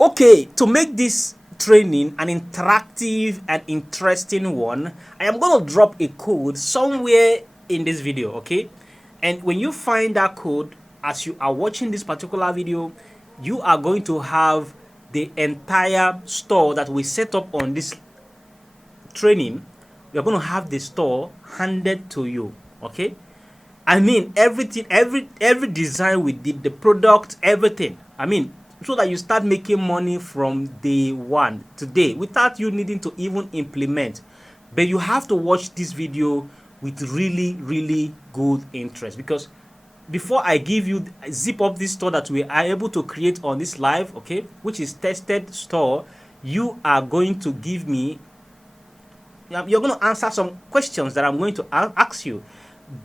Okay, to make this training an interactive and interesting one, I am going to drop a code somewhere in this video, okay? And when you find that code, as you are watching this particular video, you are going to have the entire store that we set up on this training. You're going to have the store handed to you, okay? I mean, everything, every design we did, the product, everything. I mean, so that you start making money from day one, today, without you needing to even implement. But you have to watch this video with really good interest, because before I give you zip up this store that we are able to create on this live, okay, which is tested store, you are going to give me, you're going to answer some questions that I'm going to ask you.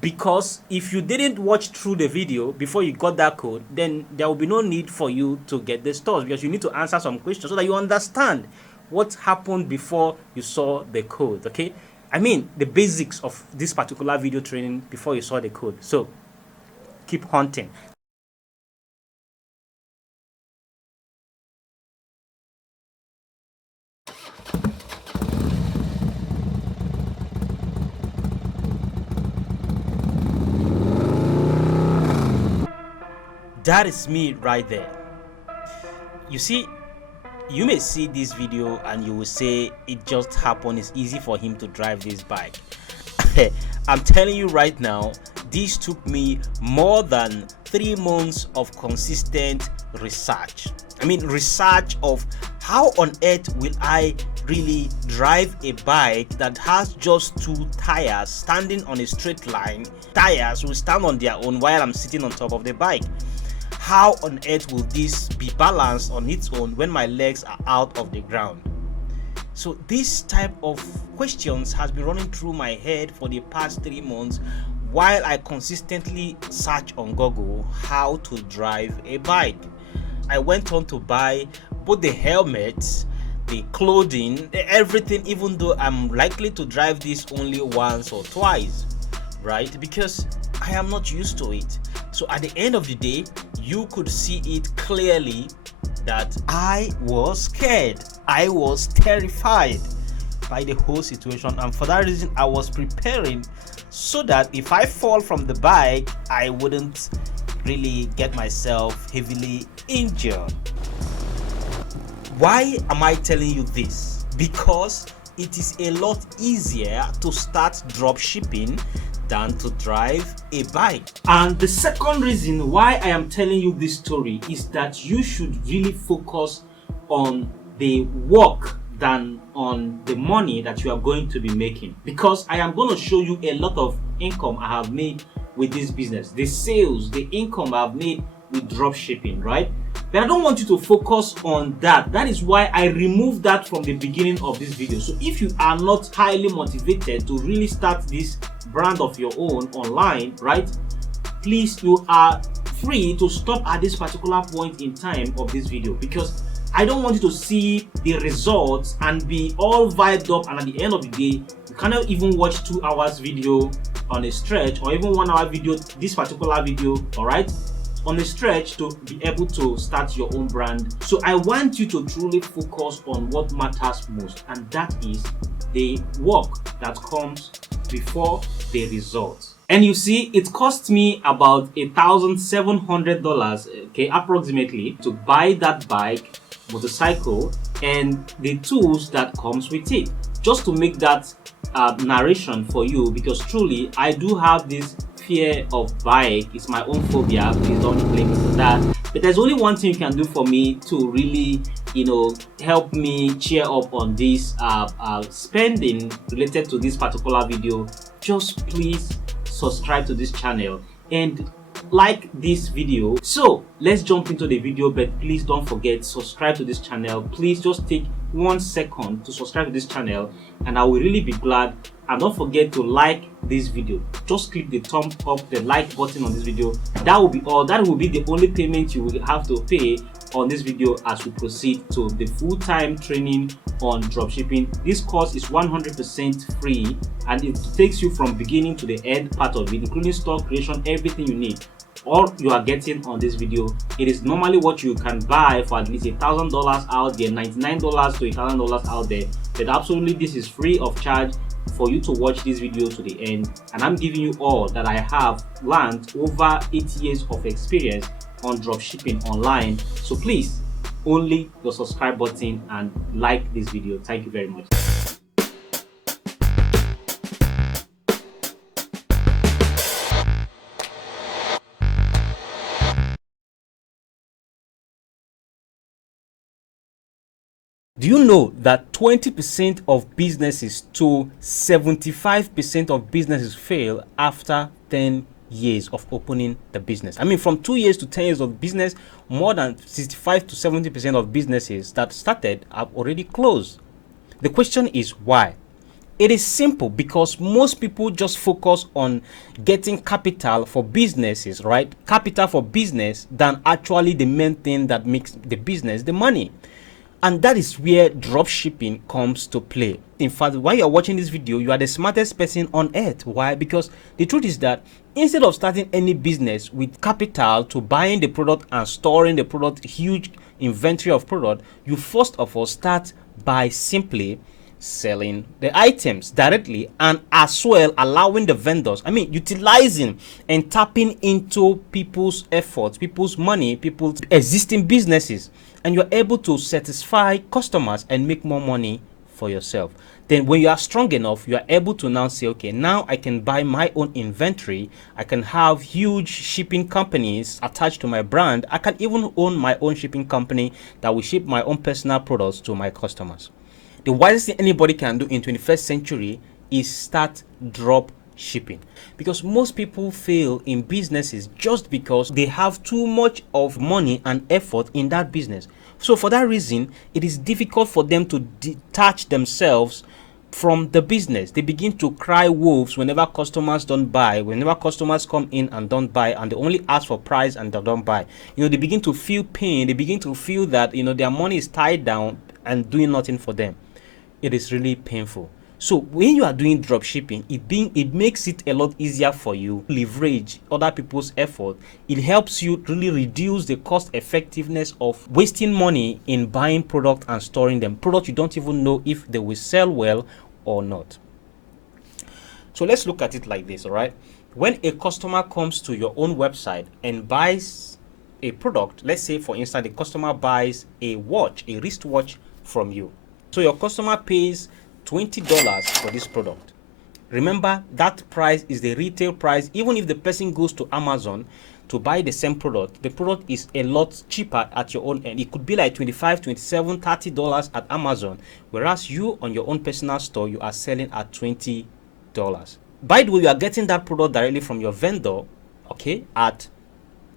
Because if you didn't watch through the video before you got that code, then there will be no need for you to get the stores, because you need to answer some questions so that you understand what happened before you saw the code, okay? I mean, the basics of this particular video training before you saw the code. So keep hunting. That is me right there. You see, you may see this video and you will say it just happened, it's easy for him to drive this bike. I'm telling you right now, this took me more than 3 months of consistent research. I mean, research of how on earth will I really drive a bike that has just 2 tires standing on a straight line. Tires will stand on their own while I'm sitting on top of the bike. How on earth will this be balanced on its own when my legs are out of the ground? So this type of questions has been running through my head for the past 3 months while I consistently search on Google how to drive a bike. I went on to buy both the helmets, the clothing, everything, even though I'm likely to drive this only once or twice, right? Because I am not used to it. So at the end of the day, you could see it clearly that I was scared. I was terrified by the whole situation, and for that reason I was preparing so that if I fall from the bike, I wouldn't really get myself heavily injured. Why am I telling you this? Because it is a lot easier to start drop shipping than to drive a bike. And the second reason why I am telling you this story is that you should really focus on the work than on the money that you are going to be making, because I am going to show you a lot of income I have made with this business, the sales, the income I have made with drop shipping, right? But I don't want you to focus on that. That is why I removed that from the beginning of this video. So if you are not highly motivated to really start this brand of your own online, right, please, you are free to stop at this particular point in time of this video, because I don't want you to see the results and be all vibed up, and at the end of the day you cannot even watch 2 hours video on a stretch, or even 1 hour video, this particular video, all right, on a stretch, to be able to start your own brand. So I want you to truly focus on what matters most, and that is the work that comes before the results. And you see, it cost me about $1,700, okay, approximately, to buy that bike, motorcycle, and the tools that comes with it, just to make that narration for you, because truly I do have this fear of bike. It's my own phobia. Please don't blame me for that. But there's only one thing you can do for me to really, help me cheer up on this spending related to this particular video. Just please subscribe to this channel and like this video. So let's jump into the video, but please don't forget, subscribe to this channel. Please just take 1 second to subscribe to this channel, and I will really be glad. And don't forget to like this video. Just click the thumb up, the like button on this video. That will be all. That will be the only payment you will have to pay on this video as we proceed to the full-time training on dropshipping. This course is 100% free, and it takes you from beginning to the end part of it, including stock creation, everything you need. all you are getting on this video, it is normally what you can buy for at least $1,000 out there, $99 to $1,000 out there. But absolutely, this is free of charge for you to watch this video to the end, and I'm giving you all that I have learned over 8 years of experience on dropshipping online. So please, only the subscribe button and like this video. Thank you very much. Do you know that 20% of businesses to 75% of businesses fail after 10 years of opening the business? I mean, from 2 years to 10 years of business, more than 65 to 70% of businesses that started have already closed. The question is why? It is simple, because most people just focus on getting capital for businesses, right? Capital for business than actually the main thing that makes the business the money. And that is where dropshipping comes to play. In fact, while you're watching this video, you are the smartest person on earth. Why? Because the truth is that instead of starting any business with capital to buying the product and storing the product, huge inventory of product, you first of all start by simply selling the items directly, and as well allowing the vendors, utilizing and tapping into people's efforts, people's money, people's existing businesses, and you're able to satisfy customers and make more money for yourself. Then when you are strong enough, you are able to now say, okay, now I can buy my own inventory. I can have huge shipping companies attached to my brand. I can even own my own shipping company that will ship my own personal products to my customers. The wisest thing anybody can do in 21st century is start drop shipping, because most people fail in businesses just because they have too much of money and effort in that business. So for that reason, it is difficult for them to detach themselves from the business. They begin to cry wolves whenever customers don't buy, whenever customers come in and don't buy, and they only ask for price and they don't buy. They begin to feel pain. They begin to feel that their money is tied down and doing nothing for them. It is really painful. So when you are doing drop shipping, it makes it a lot easier for you to leverage other people's effort. It helps you really reduce the cost effectiveness of wasting money in buying product and storing them, products you don't even know if they will sell well or not. So let's look at it like this. All right, when a customer comes to your own website and buys a product, let's say for instance the customer buys a watch, a wristwatch from you. So your customer pays $20 for this product. Remember, that price is the retail price. Even if the person goes to Amazon to buy the same product, the product is a lot cheaper at your own end. It could be like $25, $27, $30 at Amazon, whereas you on your own personal store, you are selling at $20. By the way, you are getting that product directly from your vendor, okay, at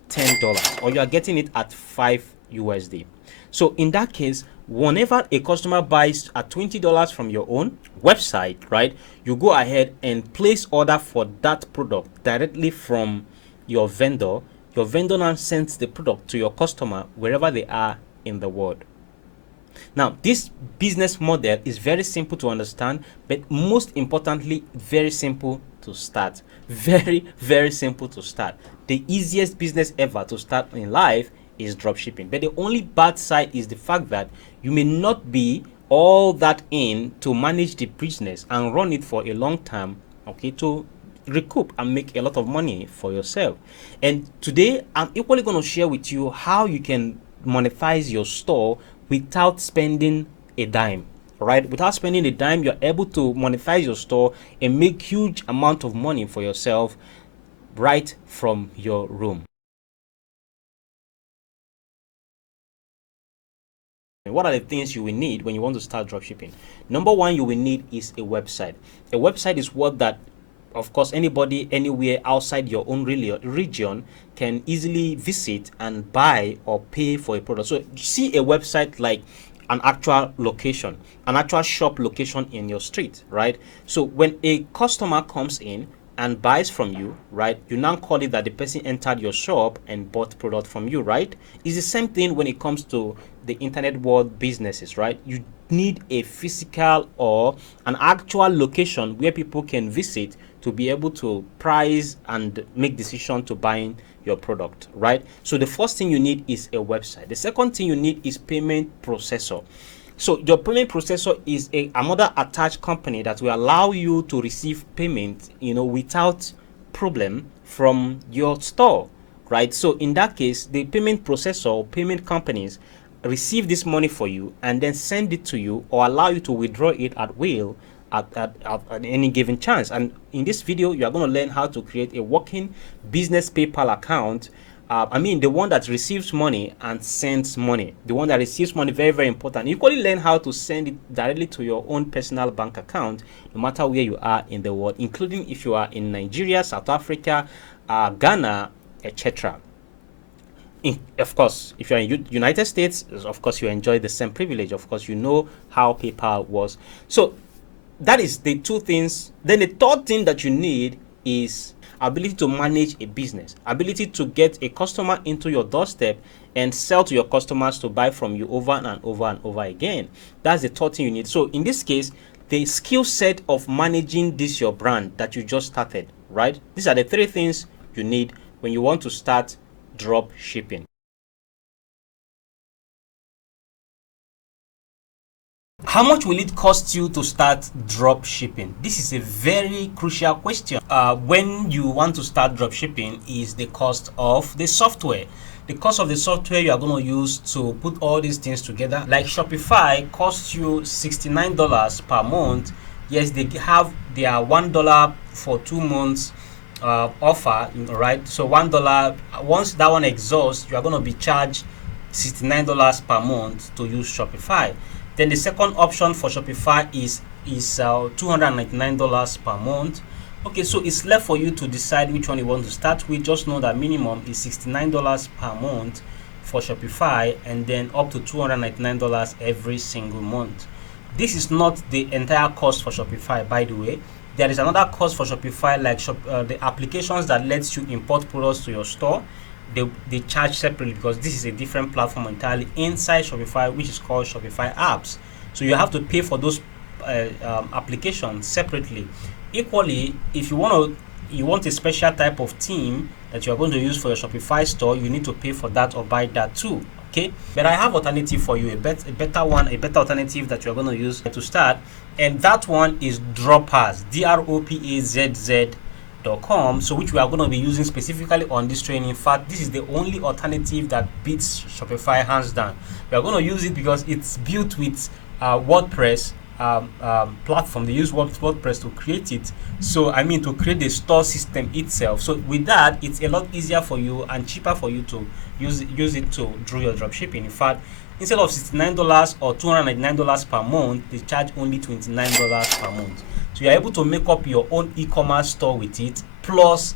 $10, or you are getting it at $5 USD. So in that case, whenever a customer buys at $20 from your own website, right, you go ahead and place order for that product directly from your vendor. Your vendor now sends the product to your customer wherever they are in the world. Now, this business model is very simple to understand, but most importantly, very simple to start. Very, very simple to start. The easiest business ever to start in life is dropshipping. But the only bad side is the fact that you may not be all that in to manage the business and run it for a long time, okay, to recoup and make a lot of money for yourself. And today I'm equally going to share with you how you can monetize your store without spending a dime. Right, without spending a dime, you're able to monetize your store and make huge amount of money for yourself right from your room. What are the things you will need when you want to start dropshipping? Number one, you will need is a website. A website is what that, of course, anybody anywhere outside your own region can easily visit and buy or pay for a product. So see a website like an actual location, an actual shop location in your street, right? So when a customer comes in and buys from you, right, you now call it that the person entered your shop and bought product from you, right? It's the same thing when it comes to the internet world businesses, right? You need a physical or an actual location where people can visit to be able to price and make decision to buying your product, right? So the first thing you need is a website. The second thing you need is payment processor. So your payment processor is another attached company that will allow you to receive payment, without problem from your store, right? So in that case, the payment processor or payment companies receive this money for you and then send it to you or allow you to withdraw it at will at any given chance. And in this video, you are going to learn how to create a working business PayPal account. The one that receives money and sends money. The one that receives money, very, very important. You equally learn how to send it directly to your own personal bank account, no matter where you are in the world, including if you are in Nigeria, South Africa, Ghana, etc. Of course, if you're in United States, of course, you enjoy the same privilege. Of course, you know how PayPal was. So that is the two things. Then the third thing that you need is ability to manage a business, ability to get a customer into your doorstep and sell to your customers to buy from you over and over and over again. That's the third thing you need. So in this case, the skill set of managing this your brand that you just started, right? These are the three things you need when you want to start drop shipping. How much will it cost you to start drop shipping? This is a very crucial question. When you want to start drop shipping is the cost of the software. The cost of the software you are going to use to put all these things together. Like Shopify costs you $69 per month. Yes, they have their $1 for 2 months offer, right? So $1, once that one exhausts, you are going to be charged $69 per month to use Shopify. Then the second option for Shopify is $299 per month. Okay, so it's left for you to decide which one you want to start with. Just know that minimum is $69 per month for Shopify and then up to $299 every single month. This is not the entire cost for Shopify, by the way. There is another cost for Shopify, like the applications that lets you import products to your store. They charge separately because this is a different platform entirely inside Shopify, which is called Shopify apps. So you have to pay for those applications separately. Equally, if you want a special type of theme that you are going to use for your Shopify store, you need to pay for that or buy that too. Okay, but I have alternative for you, a better alternative that you are going to use to start, and that one is Droppaz, DROPAZZ.com, so which we are going to be using specifically on this training. In fact, this is the only alternative that beats Shopify hands down. We are going to use it because it's built with WordPress platform. They use WordPress to create it. So to create the store system itself. So with that, it's a lot easier for you and cheaper for you to use it to do your dropshipping. In fact, instead of $69 or $299 per month, they charge only $29 per month. So you're able to make up your own e-commerce store with it, plus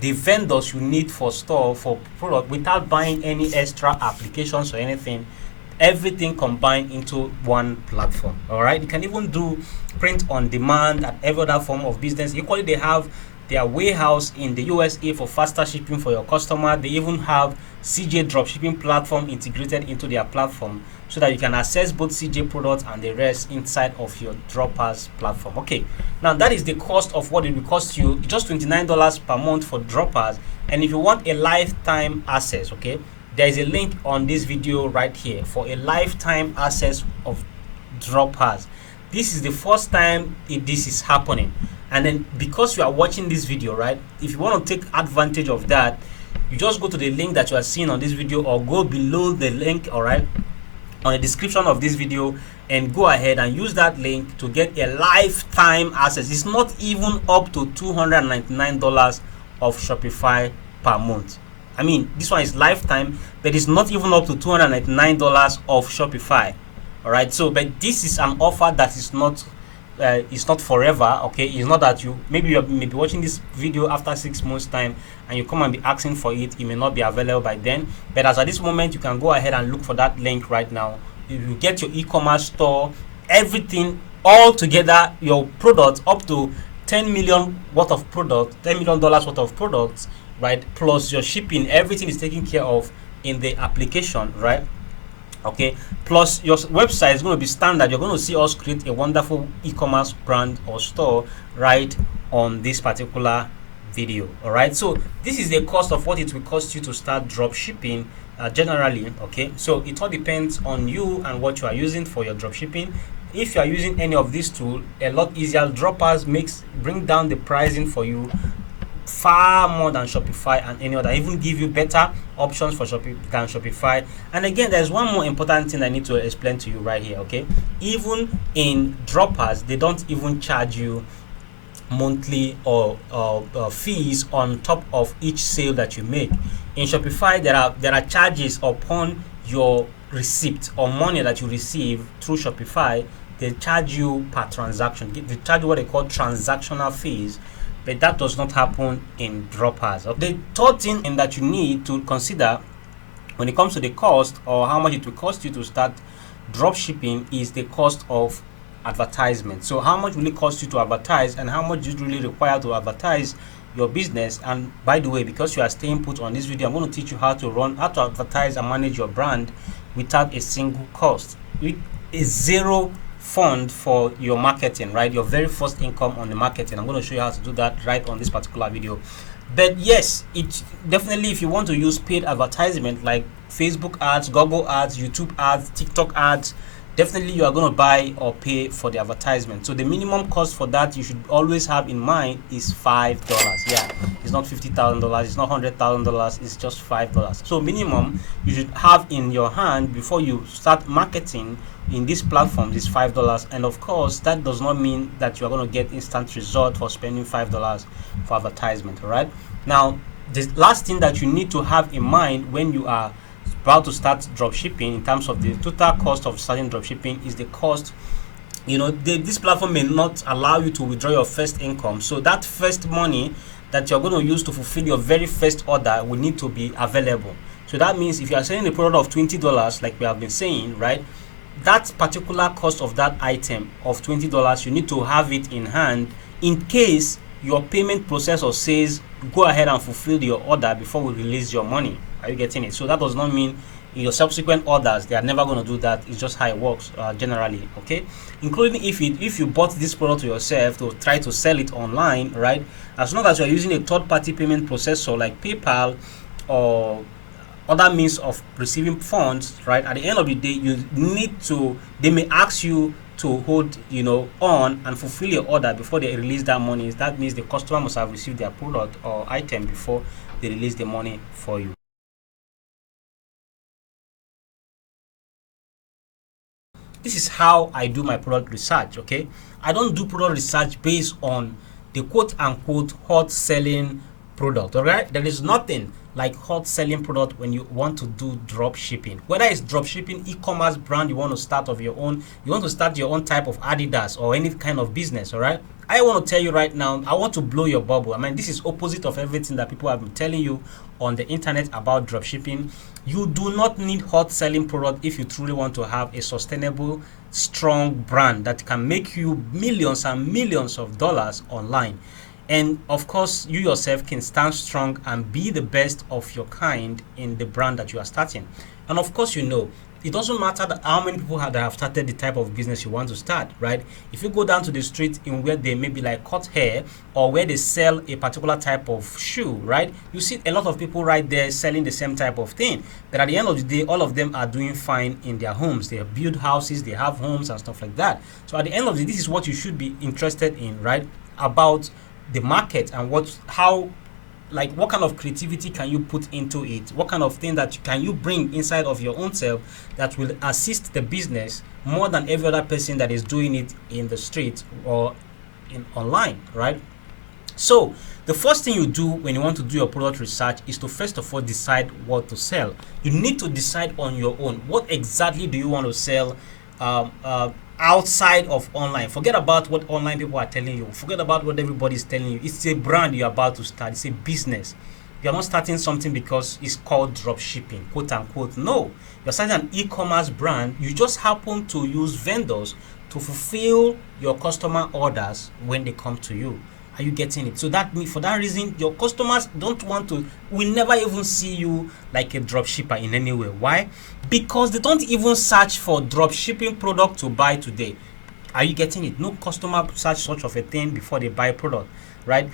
the vendors you need for store for product without buying any extra applications or anything. Everything combined into one platform. All right, you can even do print on demand and every other form of business. Equally, they have their warehouse in the USA for faster shipping for your customer. They even have CJ dropshipping platform integrated into their platform so that you can access both CJ products and the rest inside of your Droppaz platform. Okay, now that is the cost of what it will cost you, just $29 per month for Droppaz. And if you want a lifetime access, okay, there is a link on this video right here for a lifetime access of Droppaz. This is the first time this is happening, and then because you are watching this video, right, if you want to take advantage of that, you just go to the link that you are seeing on this video or go below the link, all right, on the description of this video, and go ahead and use that link to get a lifetime access. It's not even up to $299 of Shopify per month. This one is lifetime, but it's not even up to $299 of Shopify. All right, so but this is an offer that is not it's not forever. Okay, it's not that you may be watching this video after 6 months time and you come and be asking for it. It may not be available by then, but as at this moment, you can go ahead and look for that link right now. You get your e-commerce store, everything all together, your products up to $10 million worth of products, $10 million worth of products, right? Plus your shipping, everything is taken care of in the application, right? Okay, plus your website is going to be standard. You're going to see us create a wonderful e-commerce brand or store right on this particular video. All right, so this is the cost of what it will cost you to start drop shipping generally. Okay, so it all depends on you and what you are using for your drop shipping. If you are using any of these tools, a lot easier. Droppers bring down the pricing for you far more than Shopify and any other, even give you better options for than Shopify. And again, there's one more important thing I need to explain to you right here. Okay, even in droppers, they don't even charge you monthly or fees on top of each sale that you make. In Shopify, there are charges upon your receipt or money that you receive through Shopify. They charge you per transaction. They charge you what they call transactional fees, but that does not happen in droppers. The third thing in that you need to consider when it comes to the cost or how much it will cost you to start drop shipping is the cost of advertisement. So how much will it cost you to advertise, and how much do you really require to advertise your business? And by the way, because you are staying put on this video, I'm going to teach you how to advertise and manage your brand without a single cost, with a zero fund for your marketing, right? Your very first income on the marketing. I'm going to show you how to do that right on this particular video. But yes, it definitely, if you want to use paid advertisement like Facebook ads, Google ads, YouTube ads, TikTok ads, definitely you are going to buy or pay for the advertisement. So the minimum cost for that you should always have in mind is $5. Yeah, it's not $50,000, it's not $100,000, it's just $5. So minimum you should have in your hand before you start marketing in these platforms is $5. And of course, that does not mean that you are going to get instant result for spending $5 for advertisement. All right, now the last thing that you need to have in mind when you are about to start drop shipping in terms of the total cost of starting drop shipping is the cost. This platform may not allow you to withdraw your first income, so that first money that you're going to use to fulfill your very first order will need to be available. So that means if you are selling a product of $20, like we have been saying, right, that particular cost of that item of $20, you need to have it in hand in case your payment processor says go ahead and fulfill your order before we release your money. Are you getting it? So that does not mean in your subsequent orders they are never going to do that. It's just how it works generally. Okay, including if you bought this product to yourself to try to sell it online, right? As long as you are using a third-party payment processor like PayPal or other means of receiving funds, right, at the end of the day they may ask you to hold on and fulfill your order before they release that money. That means the customer must have received their product or item before they release the money for you. This is how I do my product research. Okay, I don't do product research based on the quote unquote hot selling product. All right, there is nothing like hot selling product when you want to do drop shipping. Whether it's drop shipping, e-commerce brand you want to start of your own, you want to start your own type of Adidas or any kind of business. All right, I want to tell you right now, I want to blow your bubble. I mean, this is opposite of everything that people have been telling you on the internet about drop shipping. You do not need hot selling product if you truly want to have a sustainable, strong brand that can make you millions and millions of dollars online. And of course, you yourself can stand strong and be the best of your kind in the brand that you are starting. And of course, it doesn't matter how many people have started the type of business you want to start, right? If you go down to the street in where they maybe like cut hair or where they sell a particular type of shoe, right? You see a lot of people right there selling the same type of thing. But at the end of the day, all of them are doing fine in their homes. They build houses, they have homes and stuff like that. So at the end of the day, this is what you should be interested in, right? About the market and what kind of creativity can you put into it? What kind of thing that can you bring inside of your own self that will assist the business more than every other person that is doing it in the street or in online, right? So the first thing you do when you want to do your product research is to first of all decide what to sell. You need to decide on your own. What exactly do you want to sell outside of online? Forget about what online people are telling you. Forget about what everybody is telling you. It's a brand you're about to start. It's a business. You're not starting something because it's called drop shipping, quote unquote. No, you're starting an e-commerce brand. You just happen to use vendors to fulfill your customer orders when they come to you. Are you getting it? So for that reason, your customers will never even see you like a drop shipper in any way. Why? Because they don't even search for drop shipping product to buy today. Are you getting it? No customer search such of a thing before they buy product, right?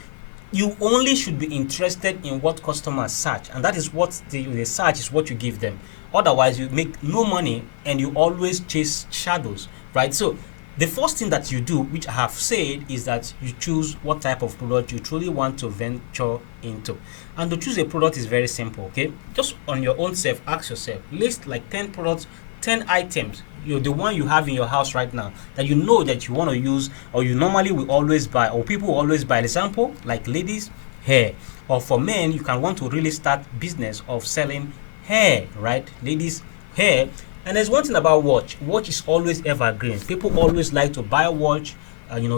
You only should be interested in what customers search, and that is what they search is what you give them. Otherwise, you make no money and you always chase shadows, right? So the first thing that you do, which I have said, is that you choose what type of product you truly want to venture into. And to choose a product is very simple, okay? Just on your own self, ask yourself, list like 10 products, 10 items, the one you have in your house right now that you know that you want to use, or you normally will always buy, or people will always buy. Example, like ladies, hair. Or for men, you can want to really start business of selling hair, right? Ladies, hair. And there's one thing about watch. Watch is always evergreen. People always like to buy watch,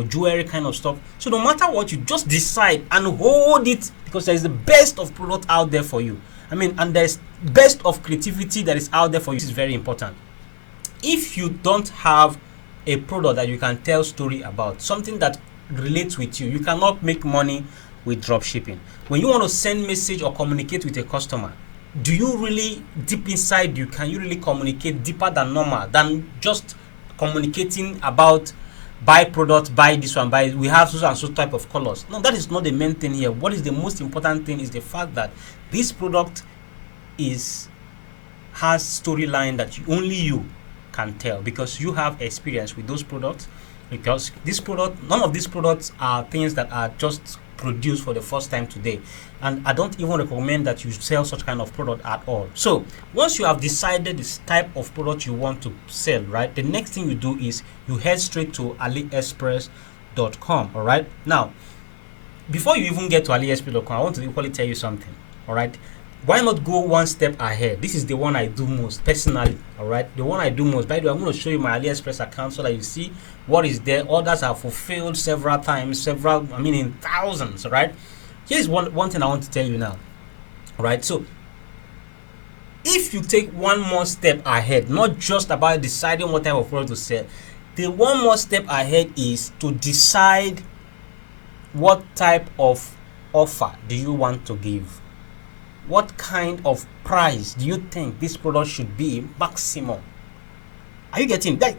jewelry kind of stuff. So no matter what, you just decide and hold it, because there is the best of product out there for you. And there's best of creativity that is out there for you. This is very important. If you don't have a product that you can tell story about, something that relates with you, you cannot make money with dropshipping. When you want to send message or communicate with a customer, do you really, deep inside you, can you really communicate deeper than normal, than just communicating about buy product, buy this one, buy, we have so and so type of colors? No, that is not the main thing here. What is the most important thing is the fact that this product has storyline that only you can tell, because you have experience with those products. Because this product, none of these products are things that are just produced for the first time today, and I don't even recommend that you sell such kind of product at all. So once you have decided this type of product you want to sell, right, the next thing you do is you head straight to Aliexpress.com. all right, now before you even get to Aliexpress.com, I want to equally tell you something. All right, why not go one step ahead? This is the one I do most personally. All right, the one I do most. By the way, I'm going to show you my Aliexpress account so that you see what is there. Orders are fulfilled several times, in thousands. All right, here's one thing I want to tell you now. All right, so if you take one more step ahead, not just about deciding what type of product to sell, the one more step ahead is to decide what type of offer do you want to give. What kind of price do you think this product should be maximum? Are you getting that?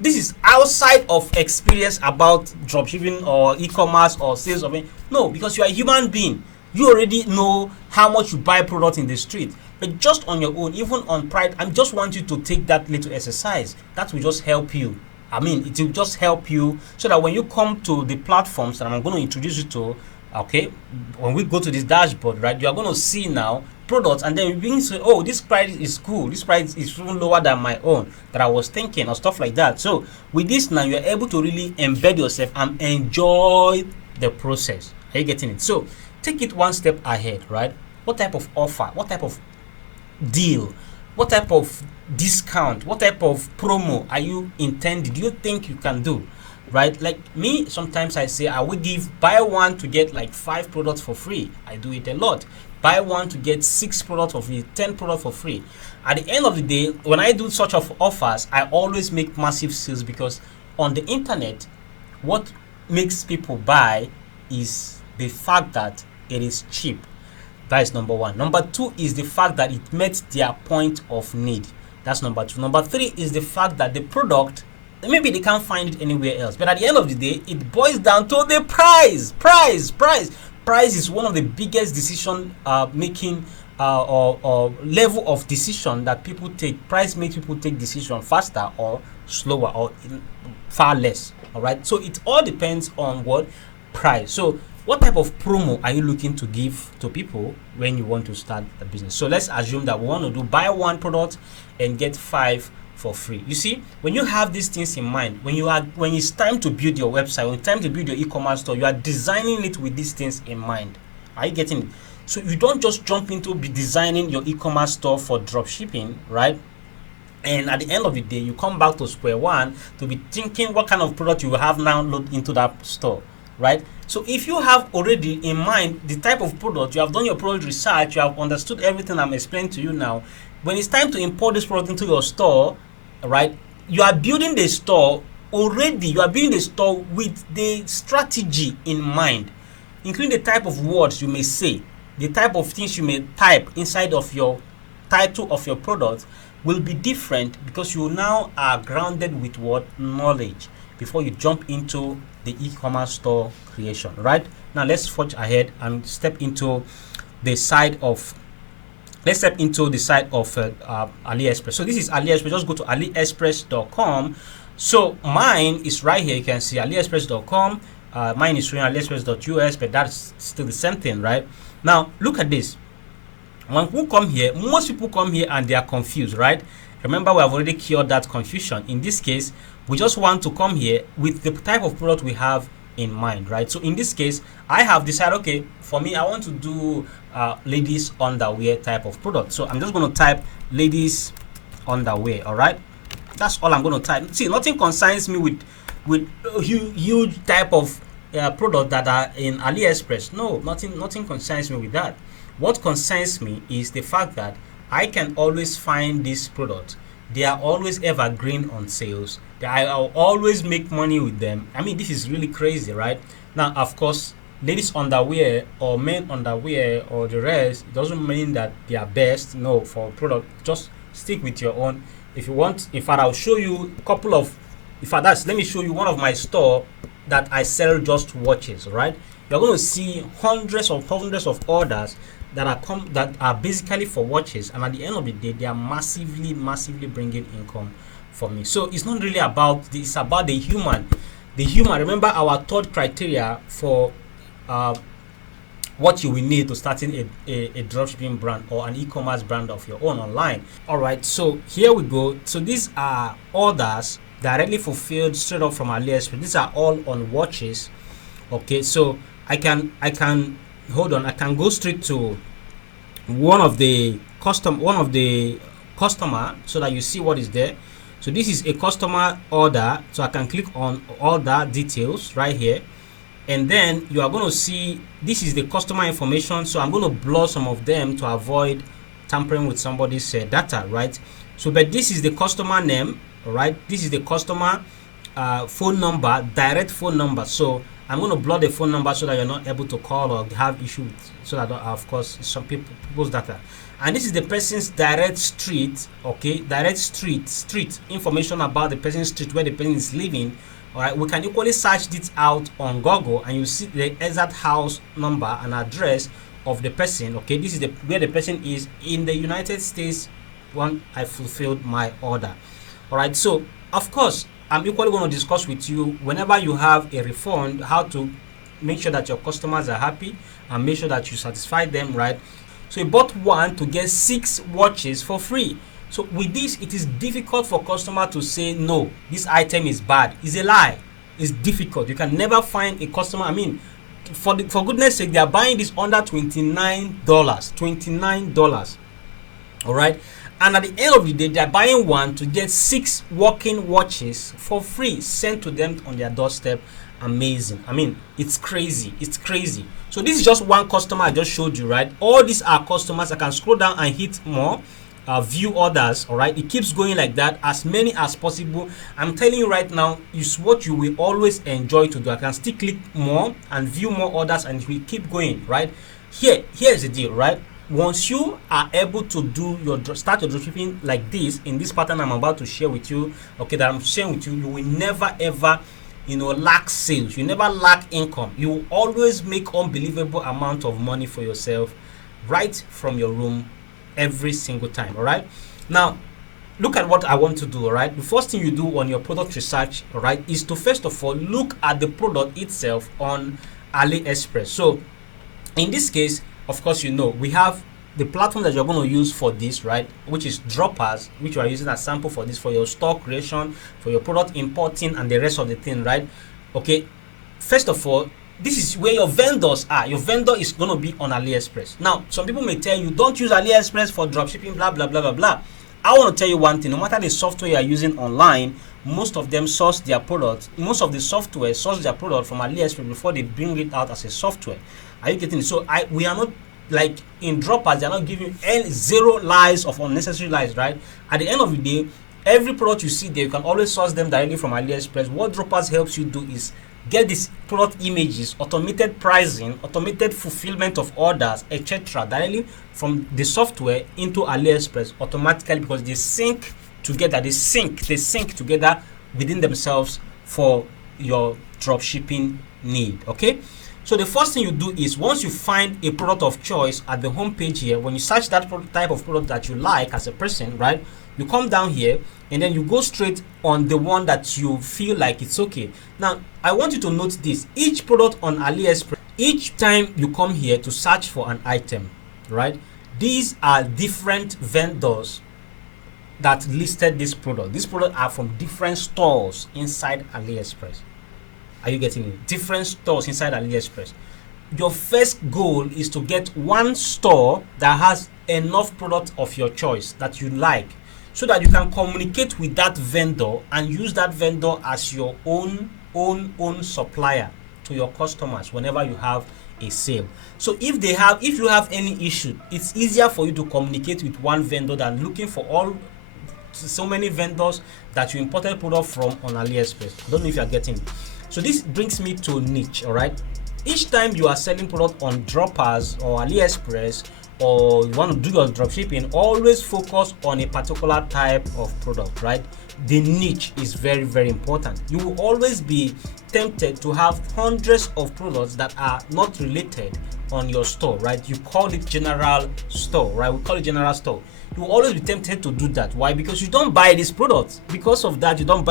This is outside of experience about dropshipping or e-commerce or sales of it. No, because you are a human being. You already know how much you buy product in the street. But just on your own, even on pride, I just want you to take that little exercise. That will just help you. It will just help you so that when you come to the platforms that I'm going to introduce you to, okay, when we go to this dashboard, right, you are going to see now products, and then you begin to say, oh, this price is cool, this price is even lower than my own that I was thinking, or stuff like that. So with this now, you're able to really embed yourself and enjoy the process. Are you getting it? So take it one step ahead, right? What type of offer, what type of deal, what type of discount, what type of promo are you intended, do you think you can do? Right, like me, sometimes I say I will give buy one to get like 5 products for free. I do it a lot. Buy one to get 6 products for free, 10 products for free. At the end of the day, when I do such of offers, I always make massive sales, because on the internet, what makes people buy is the fact that it is cheap. That is number one. Number two is the fact that it met their point of need. That's number two. Number three is the fact that the product, maybe they can't find it anywhere else. But at the end of the day, it boils down to the price. Price is one of the biggest decision making or level of decision that people take. Price makes people take decision faster or slower or far less. All right. So it all depends on what price. So what type of promo are you looking to give to people when you want to start a business? So let's assume that we want to do buy one product and get 5 for free. You see, when you have these things in mind, when it's time to build your website, when it's time to build your e-commerce store, you are designing it with these things in mind. Are you getting it? So you don't just jump into be designing your e-commerce store for drop shipping, right? And at the end of the day, you come back to square one to be thinking what kind of product you will have now load into that store, right? So if you have already in mind the type of product, you have done your product research, you have understood everything I'm explaining to you now, when it's time to import this product into your store, right, you are building the store already. You are building the store with the strategy in mind, including the type of words you may say, the type of things you may type inside of your title of your product will be different, because you now are grounded with what knowledge. before you jump into the e-commerce store creation. Right now, let's forge ahead and step into the side of Aliexpress. So this is Aliexpress. Just go to aliexpress.com. So mine is right here. You can see aliexpress.com. Mine is showing aliexpress.us, but that's still the same thing, right? Now look at this. When people come here, most people come here and they are confused, right? Remember, we have already cured that confusion. In this case, we just want to come here with the type of product we have in mind, right? So in this case, I have decided, okay, for me, I want to do ladies underwear type of product. So I'm just going to type ladies underwear. All right, that's all I'm going to type. See, nothing concerns me with huge type of product that are in AliExpress. No, nothing concerns me with that. What concerns me is the fact that I can always find this product. They are always evergreen on sales. I'll always make money with them. I mean, this is really crazy, right? Now, of course, ladies underwear or men underwear or the rest, it doesn't mean that they are best. No, for a product, just stick with your own. If you want, in fact, I'll show you a couple of, in fact, let me show you one of my store that I sell just watches, right? You're going to see hundreds of orders that are basically for watches, and at the end of the day, they are massively bringing income for me. So it's not really about this, it's about the human. Remember, our third criteria for what you will need to starting a dropshipping brand or an e-commerce brand of your own online. All right, so here we go. So these are orders directly fulfilled straight up from AliExpress. These are all on watches. Okay, so I can hold on, I can go straight to one of the customer so that you see what is there. So this is a customer order, so I can click on order details right here, and then you are going to see this is the customer information. So I'm going to blur some of them to avoid tampering with somebody's data, right? So but this is the customer name, all right? This is the customer phone number, direct phone number. So I'm going to blur the phone number so that you're not able to call or have issue with, so that of course some people's data. And this is the person's direct street, okay? Direct street information about the person's street where the person is living. All right, we can equally search this out on Google and you see the exact house number and address of the person. Okay, this is where the person is in the United States when I fulfilled my order. All right, so of course I'm equally going to discuss with you whenever you have a refund how to make sure that your customers are happy and make sure that you satisfy them, right? So you bought one to get 6 watches for free. So with this, it is difficult for customer to say no, this item is bad. It's a lie. It's difficult. You can never find a customer. I mean, for goodness sake, they are buying this under $29. $29. All right. And at the end of the day, they're buying one to get 6 working watches for free sent to them on their doorstep. Amazing. I mean, it's crazy. It's crazy. So this is just one customer I just showed you, right? All these are customers. I can scroll down and hit more, view orders. All right, it keeps going like that, as many as possible. I'm telling you right now, is what you will always enjoy to do. I can still click more and view more orders, and we keep going. Right here's the deal, right? Once you are able to do start your dropshipping like this in this pattern I'm about to share with you, okay, that I'm sharing with you, you will never ever lack sales. You never lack income. You will always make unbelievable amount of money for yourself right from your room every single time. All right, now look at what I want to do. All right, the first thing you do on your product research, all right, is to first of all look at the product itself on AliExpress. So in this case, of course, we have the platform that you're going to use for this, right, which is Droppers, which you are using as sample for this, for your store creation, for your product importing and the rest of the thing, right? Okay, first of all, this is where your vendors are. Your vendor is going to be on AliExpress. Now, some people may tell you, don't use AliExpress for dropshipping, blah, blah, blah, blah, blah. I want to tell you one thing. No matter the software you are using online, most of them source their product. Most of the software source their product from AliExpress before they bring it out as a software. Are you getting it? So we are not like in Droppers. They are not giving zero lies of unnecessary lies, right? At the end of the day, every product you see there, you can always source them directly from AliExpress. What Droppers helps you do is get these product images, automated pricing, automated fulfillment of orders, etc. directly from the software into AliExpress automatically, because they sync together. They sync together within themselves for your drop shipping need. Okay, so the first thing you do is, once you find a product of choice at the home page here, when you search that type of product that you like as a person, right, you come down here and then you go straight on the one that you feel like it's okay. Now I want you to note this: each product on AliExpress, each time you come here to search for an item, right, these are different vendors that listed this product. These products are from different stores inside AliExpress. Are you getting it? Different stores inside AliExpress. Your first goal is to get one store that has enough product of your choice that you like, so that you can communicate with that vendor and use that vendor as your own supplier to your customers whenever you have a sale. So if you have any issue, it's easier for you to communicate with one vendor than looking for so many vendors that you imported product from on AliExpress. I don't know if you are getting it. So this brings me to niche. All right, each time you are selling product on Droppers or AliExpress, or you want to do your dropshipping, always focus on a particular type of product, right? The niche is very, very important. You will always be tempted to have hundreds of products that are not related on your store, right? You call it general store, right? We call it general store. You will always be tempted to do that. Why? Because you don't buy this product. Because of that, you don't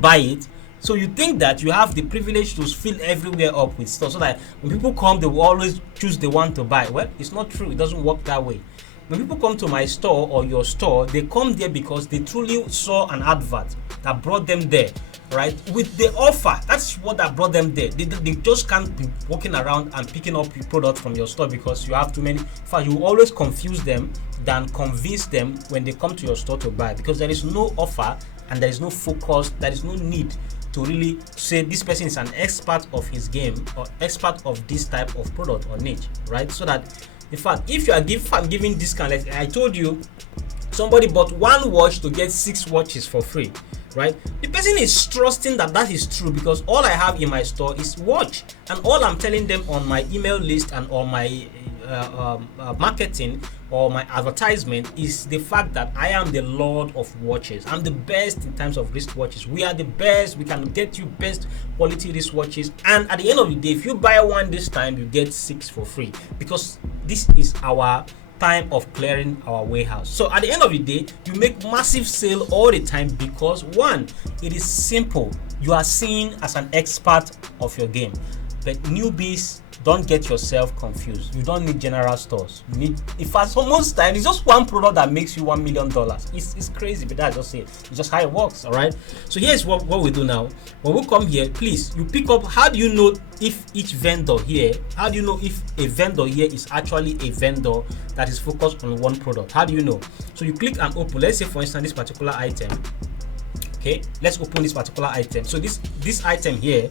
buy it. So you think that you have the privilege to fill everywhere up with stuff, so that when people come, they will always choose the one to buy. Well, it's not true. It doesn't work that way. When people come to my store or your store, they come there because they truly saw an advert that brought them there, right? With the offer, that's what that brought them there. They just can't be walking around and picking up your product from your store because you have too many. In fact, you always confuse them than convince them when they come to your store to buy, because there is no offer and there is no focus. There is no need to really say this person is an expert of his game or expert of this type of product or niche, right? So that, in fact, if I'm giving discount, like I told you, somebody bought one watch to get 6 watches for free, right? The person is trusting that is true, because all I have in my store is watch, and all I'm telling them on my email list and on my marketing or my advertisement is the fact that I am the lord of watches. I'm the best in terms of wristwatches. We are the best. We can get you best quality wristwatches, and at the end of the day, if you buy one this time, you get 6 for free, because this is our time of clearing our warehouse. So at the end of the day, you make massive sale all the time, because one, it is simple. You are seen as an expert of your game. But newbies, don't get yourself confused. You don't need general stores. You need, in fact, most time it's just one product that makes you $1 million. It's crazy, but that's just it. It's just how it works. All right. So here's what we do now. When we come here, please, you pick up. How do you know if each vendor here? How do you know if a vendor here is actually a vendor that is focused on one product? How do you know? So you click and open. Let's say, for instance, this particular item. Okay. Let's open this particular item. So this item here.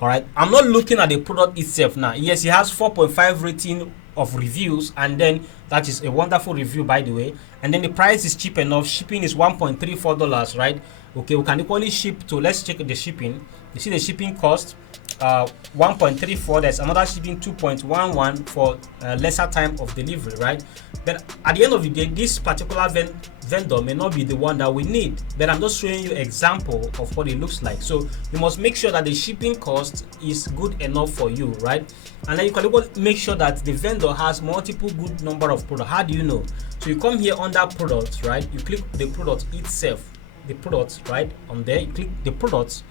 All right, I'm not looking at the product itself now. Yes, it has 4.5 rating of reviews, and then that is a wonderful review, by the way. And then the price is cheap enough. Shipping is $1.34, right? Okay, we can equally ship to, let's check the shipping. You see the shipping cost, 1.34. There's another shipping, 2.11 for lesser time of delivery, right? But at the end of the day, this particular vendor may not be the one that we need, but I'm just showing you example of what it looks like. So you must make sure that the shipping cost is good enough for you, right? And then you can make sure that the vendor has multiple good number of products. How do you know? So you come here under products, right? You click the product itself, the products, right? On there, you click the products,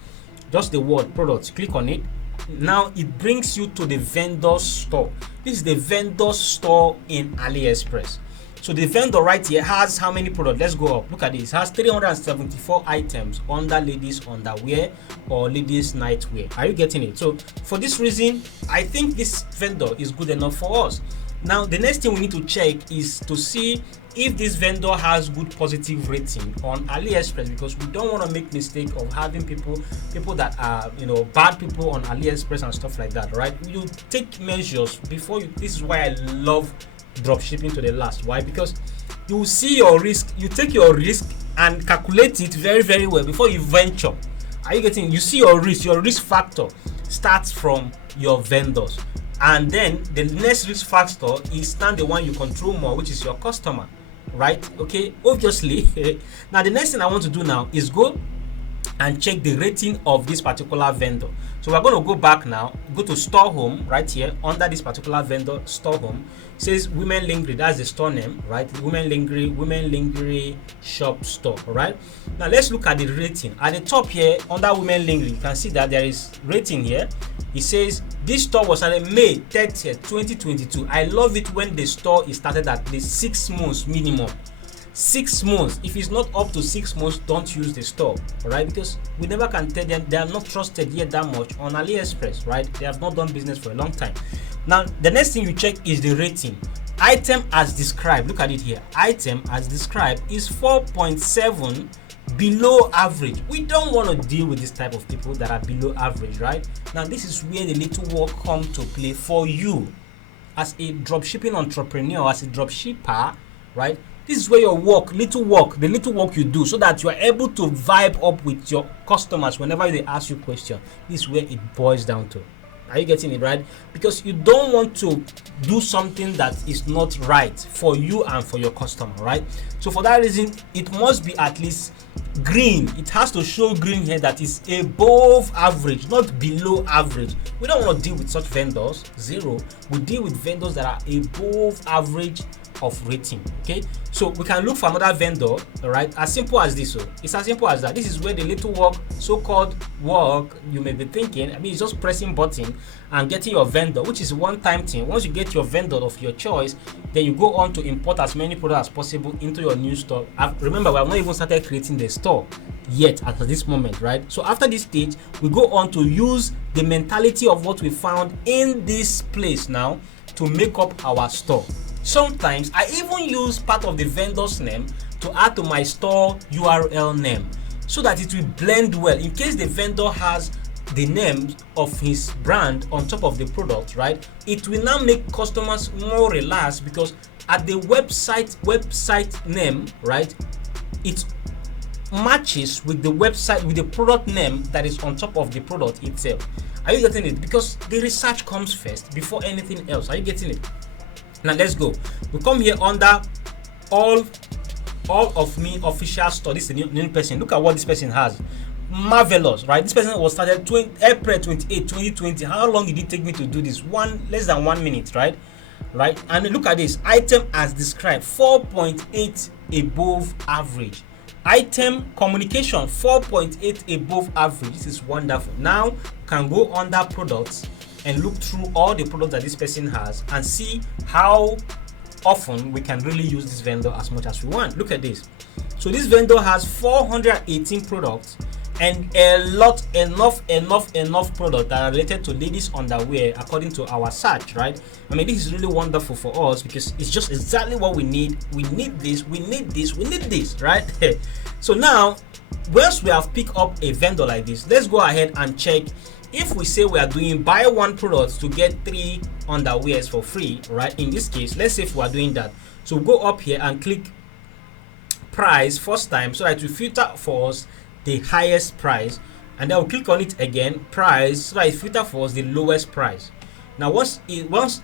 just the word products, click on it. Now it brings you to the vendor store. This is the vendor store in AliExpress. So the vendor right here has how many products? Let's go up. Look at this. It has 374 items under ladies underwear or ladies nightwear. Are you getting it? So for this reason, I think this vendor is good enough for us. Now the next thing we need to check is to see if this vendor has good positive rating on AliExpress, because we don't want to make mistake of having people that are, bad people on AliExpress and stuff like that, right? You take measures before you. This is why I love drop shipping to the last. Why? Because you see your risk, you take your risk and calculate it very, very well before you venture. Are you getting? You see your risk factor starts from your vendors, and then the next risk factor is now the one you control more, which is your customer, right? Okay, obviously. Now the next thing I want to do now is go and check the rating of this particular vendor. So we're going to go back now, go to store home right here under this particular vendor store home. It says women lingerie, that's the store name, right? Women lingerie shop store. All right, now let's look at the rating at the top here under women lingerie. You can see that there is rating here. It says this store was started May 30th 2022. I love it when the store is started at the 6 months minimum. 6 months. If it's not up to 6 months, don't use the store. All right, because we never can tell them. They are not trusted yet that much on Aliexpress, right? They have not done business for a long time. Now the next thing you check is the rating. Item as described, look at it here. Item as described is 4.7 below average. We don't want to deal with this type of people that are below average, right? Now this is where the little work come to play for you as a dropshipping entrepreneur, as a dropshipper, right? This is where your the little work you do, so that you are able to vibe up with your customers whenever they ask you questions. This is where it boils down to. Are you getting it, right? Because you don't want to do something that is not right for you and for your customer, right? So for that reason, it must be at least green. It has to show green here, that is above average, not below average. We don't want to deal with such vendors. Zero. We deal with vendors that are above average of rating. Okay, so we can look for another vendor. All right, as simple as this. So it's as simple as that. This is where the little work, so-called work, you may be thinking, I mean, it's just pressing button and getting your vendor, which is one-time thing. Once you get your vendor of your choice, then you go on to import as many products as possible into your new store. Remember, we have not even started creating the store yet at this moment, right? So after this stage, we go on to use the mentality of what we found in this place now to make up our store. Sometimes I even use part of the vendor's name to add to my store URL name, so that it will blend well. In case the vendor has the name of his brand on top of the product, right, it will now make customers more relaxed, because at the website name, right, it matches with the website, with the product name that is on top of the product itself. Are you getting it? Because the research comes first before anything else. Are you getting it? Now let's go. We come here under all of me official store. This is the new person. Look at what this person has. Marvelous, right? This person was started April 28, 2020. How long did it take me to do this? Less than 1 minute, right? And look at this. Item as described, 4.8 above average. Item communication, 4.8 above average. This is wonderful. Now you can go under products and look through all the products that this person has and see how often we can really use this vendor as much as we want. Look at this. So this vendor has 418 products and enough products that are related to ladies underwear according to our search, right? I mean, this is really wonderful for us, because it's just exactly what we need. We need this, right? So now, once we have picked up a vendor like this, let's go ahead and check. If we say we are doing buy one product to get 3 underwears for free, right? In this case, let's say if we are doing that. So go up here and click price first time, so that it will filter for us the highest price, and then we'll click on it again, price, so that it filter for us the lowest price. Now once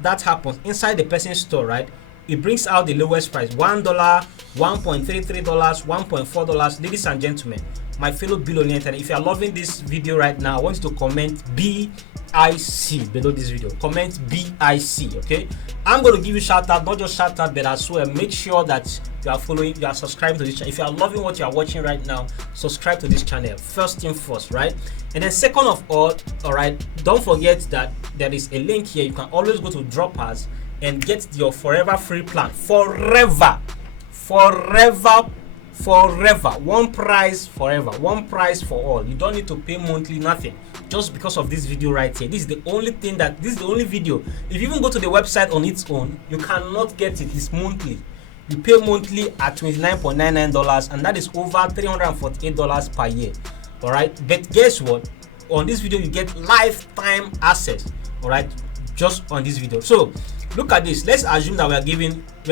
that happens inside the person's store, right, it brings out the lowest price, $1, $1.33, $1.4. Ladies and gentlemen, my fellow billionaires, if you are loving this video right now, I want you to comment BIC below this video. Comment BIC, okay? I'm going to give you shout out, not just shout out, but as well make sure that you are following, you are subscribing to this channel. If you are loving what you are watching right now, subscribe to this channel. First thing first, right? And then second of all right, don't forget that there is a link here. You can always go to Droppers and get your forever free plan. Forever. One price forever, one price for all. You don't need to pay monthly, nothing, just because of this video right here. This is the only video. If you even go to the website on its own, you cannot get it. It's monthly. You pay monthly at $29.99, and that is over $348 per year. All right, but guess what? On this video you get lifetime access. All right, just on this video. So look at this. Let's assume that we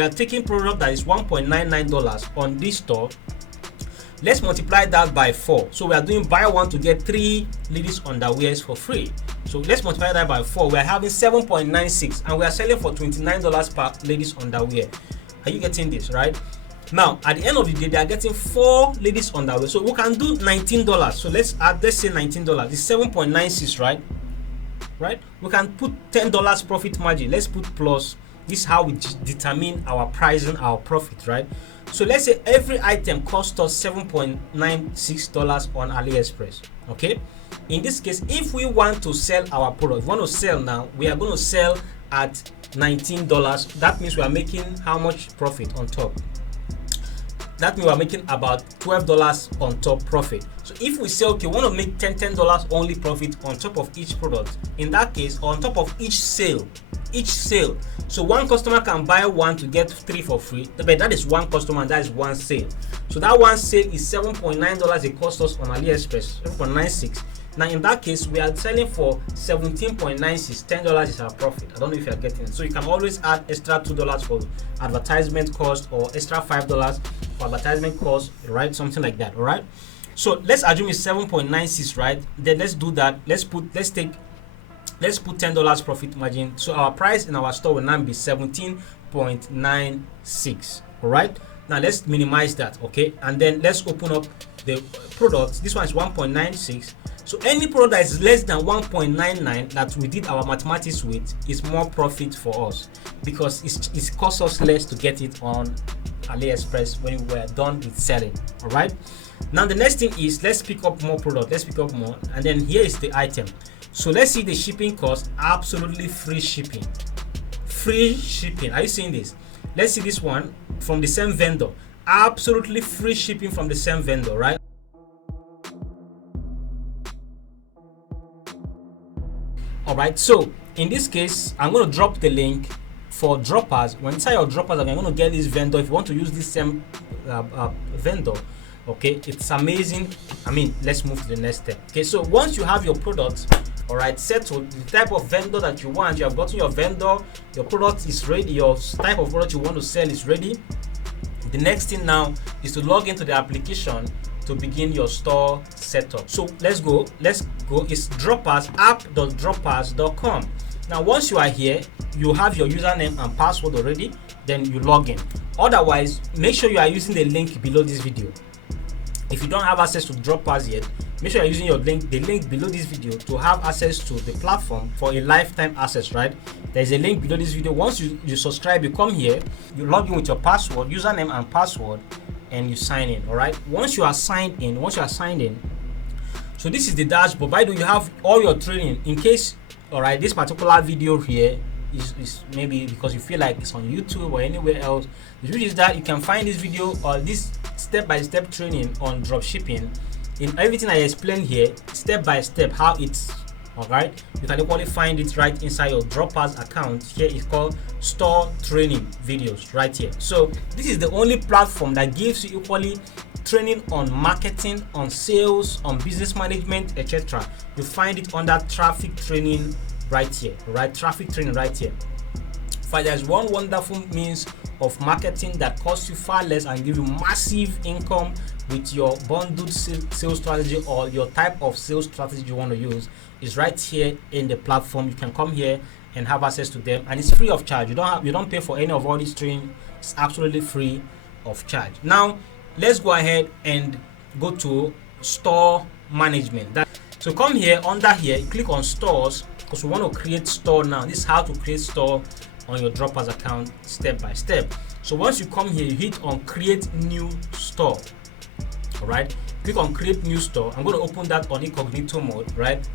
are taking product that is $1.99 on this store. Let's multiply that by 4. So we are doing buy one to get 3 ladies underwears for free. So let's multiply that by 4. We are having 7.96, and we are selling for $29 per ladies underwear. Are you getting this, right? Now at the end of the day, they are getting 4 ladies underwear. So we can do $19. So let's say $19. It's 7.96, right? We can put $10 profit margin. Let's put plus. This is how we determine our pricing, our profit, right? So let's say every item costs us $7.96 on Aliexpress. Okay, in this case, if we want to sell our product, we want to sell now, we are going to sell at $19. That means we are making how much profit on top? That means we are making about $12 on top profit. So if we say, okay, we want to make $10 only profit on top of each product, in that case, on top of each sale, so one customer can buy 1 to get 3 for free, but that is one customer and that is one sale. So that one sale is $7.9 it costs us on Aliexpress, 7.96. Now in that case, we are selling for 17.96. $10 is our profit. I don't know if you are getting it. So you can always add extra $2 for advertisement cost or extra $5 for advertisement cost, right? Something like that. All right. So let's assume it's 7.96, right? Then let's do that. Let's put $10 profit margin. So our price in our store will now be 17.96. All right. Now let's minimize that. Okay. And then let's open up the products. This one is 1.96. So any product that is less than 1.99 that we did our mathematics with is more profit for us, because it costs us less to get it on Aliexpress when we were done with selling. All right. Now the next thing is, let's pick up more product. Let's pick up more, and then here is the item. So let's see the shipping cost. Absolutely free shipping. Free shipping. Are you seeing this? Let's see this one from the same vendor. Absolutely free shipping from the same vendor, right? All right. So in this case, I'm going to drop the link for droppers. When inside your droppers, I'm going to get this vendor. If you want to use this same vendor, okay, it's amazing. I mean, let's move to the next step. Okay. So once you have your product, all right, settled, the type of vendor that you want, you have gotten your vendor, your product is ready, your type of product you want to sell is ready. The next thing now is to log into the application to begin your store setup. So let's go. It's droppers, app.droppers.com. Now once you are here, you have your username and password already, then you log in. Otherwise, make sure you are using the link below this video. If you don't have access to Droppers yet, make sure you're using the link below this video to have access to the platform for a lifetime access, right? There's a link below this video. Once you subscribe, you come here, you log in with your password, username and password, and you sign in. All right. Once you are signed in, so this is the dashboard. By the way, you have all your training. In case, all right, this particular video here is maybe because you feel like it's on YouTube or anywhere else. The truth is that you can find this video or this step-by-step training on dropshipping in everything I explained here, step by step, how it's all right. You can equally find it right inside your Droppers account. Here it's called store training videos right here. So this is the only platform that gives you equally training on marketing, on sales, on business management, etc. You find it under traffic training right here, right? Traffic training right here. For there's one wonderful means of marketing that costs you far less and give you massive income with your bundled sales strategy or your type of sales strategy you want to use, is right here in the platform. You can come here and have access to them, and it's free of charge. You don't pay for any of all these training. It's absolutely free of charge. Now let's go ahead and go to store management. So come here, under here, click on stores, because we want to create store now. This is how to create store on your Droppers account step by step. So once you come here, you hit on create new store. All right, click on create new store. I'm going to open that on incognito mode, right?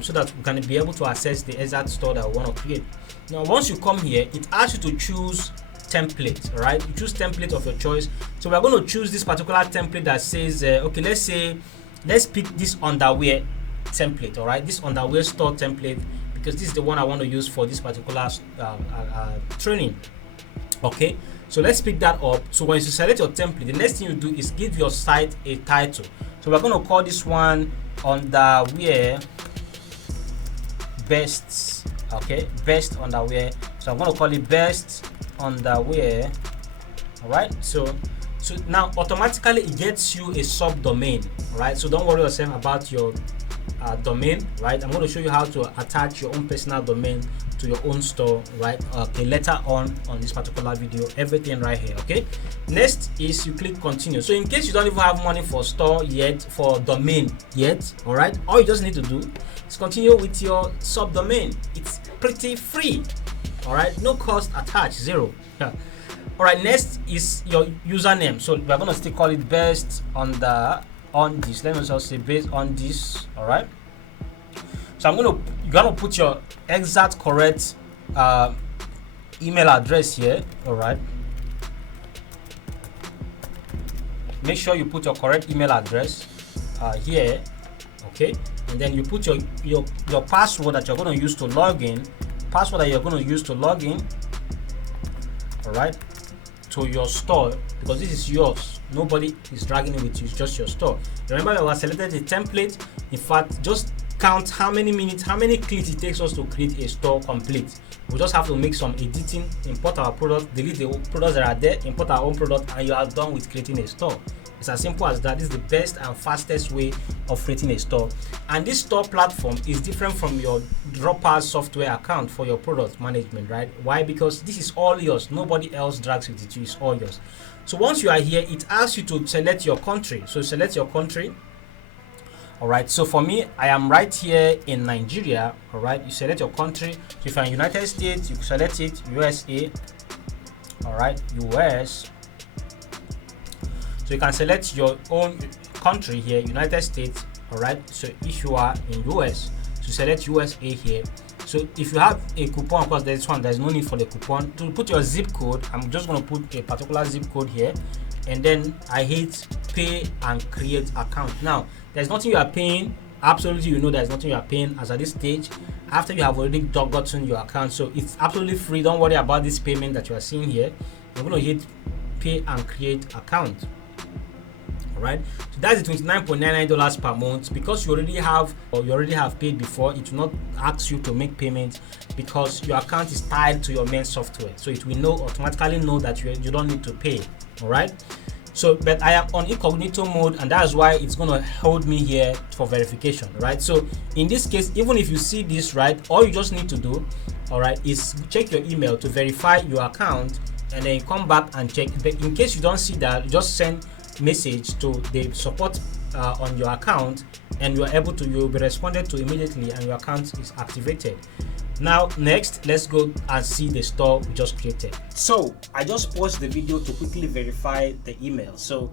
So that we can be able to access the exact store that we want to create. Now once you come here, it asks you to choose template. All right, you choose template of your choice. So we're going to choose this particular template that says okay, let's pick this underwear template. All right, this underwear store template, because this is the one I want to use for this particular training. Okay, so let's pick that up. So once you select your template, the next thing you do is give your site a title. So we're going to call this one underwear best. Okay, best underwear. So I'm going to call it best underwear. All right, so now automatically it gets you a subdomain. Right, so don't worry yourself about your domain, right? I'm going to show you how to attach your own personal domain to your own store, right? Okay, later on this particular video, everything right here. Okay, next is you click continue. So in case you don't even have money for store yet, for domain yet, all right, all you just need to do is continue with your subdomain. It's pretty free, all right, no cost attached, zero. Yeah. All right, next is your username. So we're gonna still call it based on this. Let me just say based on this. All right. So you're gonna put your exact correct email address here. All right. Make sure you put your correct email address here. Okay. And then you put your password that you're gonna use to log in. Password that you're gonna use to log in. All right. To your store, because this is yours. Nobody is dragging it with you. It's just your store. Remember, we have selected a template. In fact, just count how many minutes, how many clicks it takes us to create a store complete. We just have to make some editing, import our product, delete the products that are there, import our own product, and you are done with creating a store. It's as simple as that. This is the best and fastest way of creating a store. And this store platform is different from your Droppers software account for your product management, right? Why? Because this is all yours. Nobody else drags with it. It's all yours. So once you are here, it asks you to select your country. So select your country. All right. So for me, I am right here in Nigeria. All right. You select your country. So if you're in United States, you select it, USA. All right, US. So you can select your own country here, United States. All right. So if you are in US, so select USA here. So if you have a coupon, of course, there's no need for the coupon. To put your zip code, I'm just going to put a particular zip code here, and then I hit pay and create account. Now there's nothing you are paying. Absolutely, you know there's nothing you are paying as at this stage after you have already gotten your account. So it's absolutely free. Don't worry about this payment that you are seeing here. You're going to hit pay and create account. Right, so that's the $29.99 per month. Because you already have paid before, it will not ask you to make payments because your account is tied to your main software, so it will automatically know that you don't need to pay. All right, so but I am on incognito mode, and that's why it's going to hold me here for verification. Right, so in this case, even if you see this, right, all you just need to do, all right, is check your email to verify your account, and then you come back and check. But in case you don't see that, just send message to the support on your account, and you'll be responded to immediately, and your account is activated. Now next, let's go and see the store we just created. So I just paused the video to quickly verify the email. So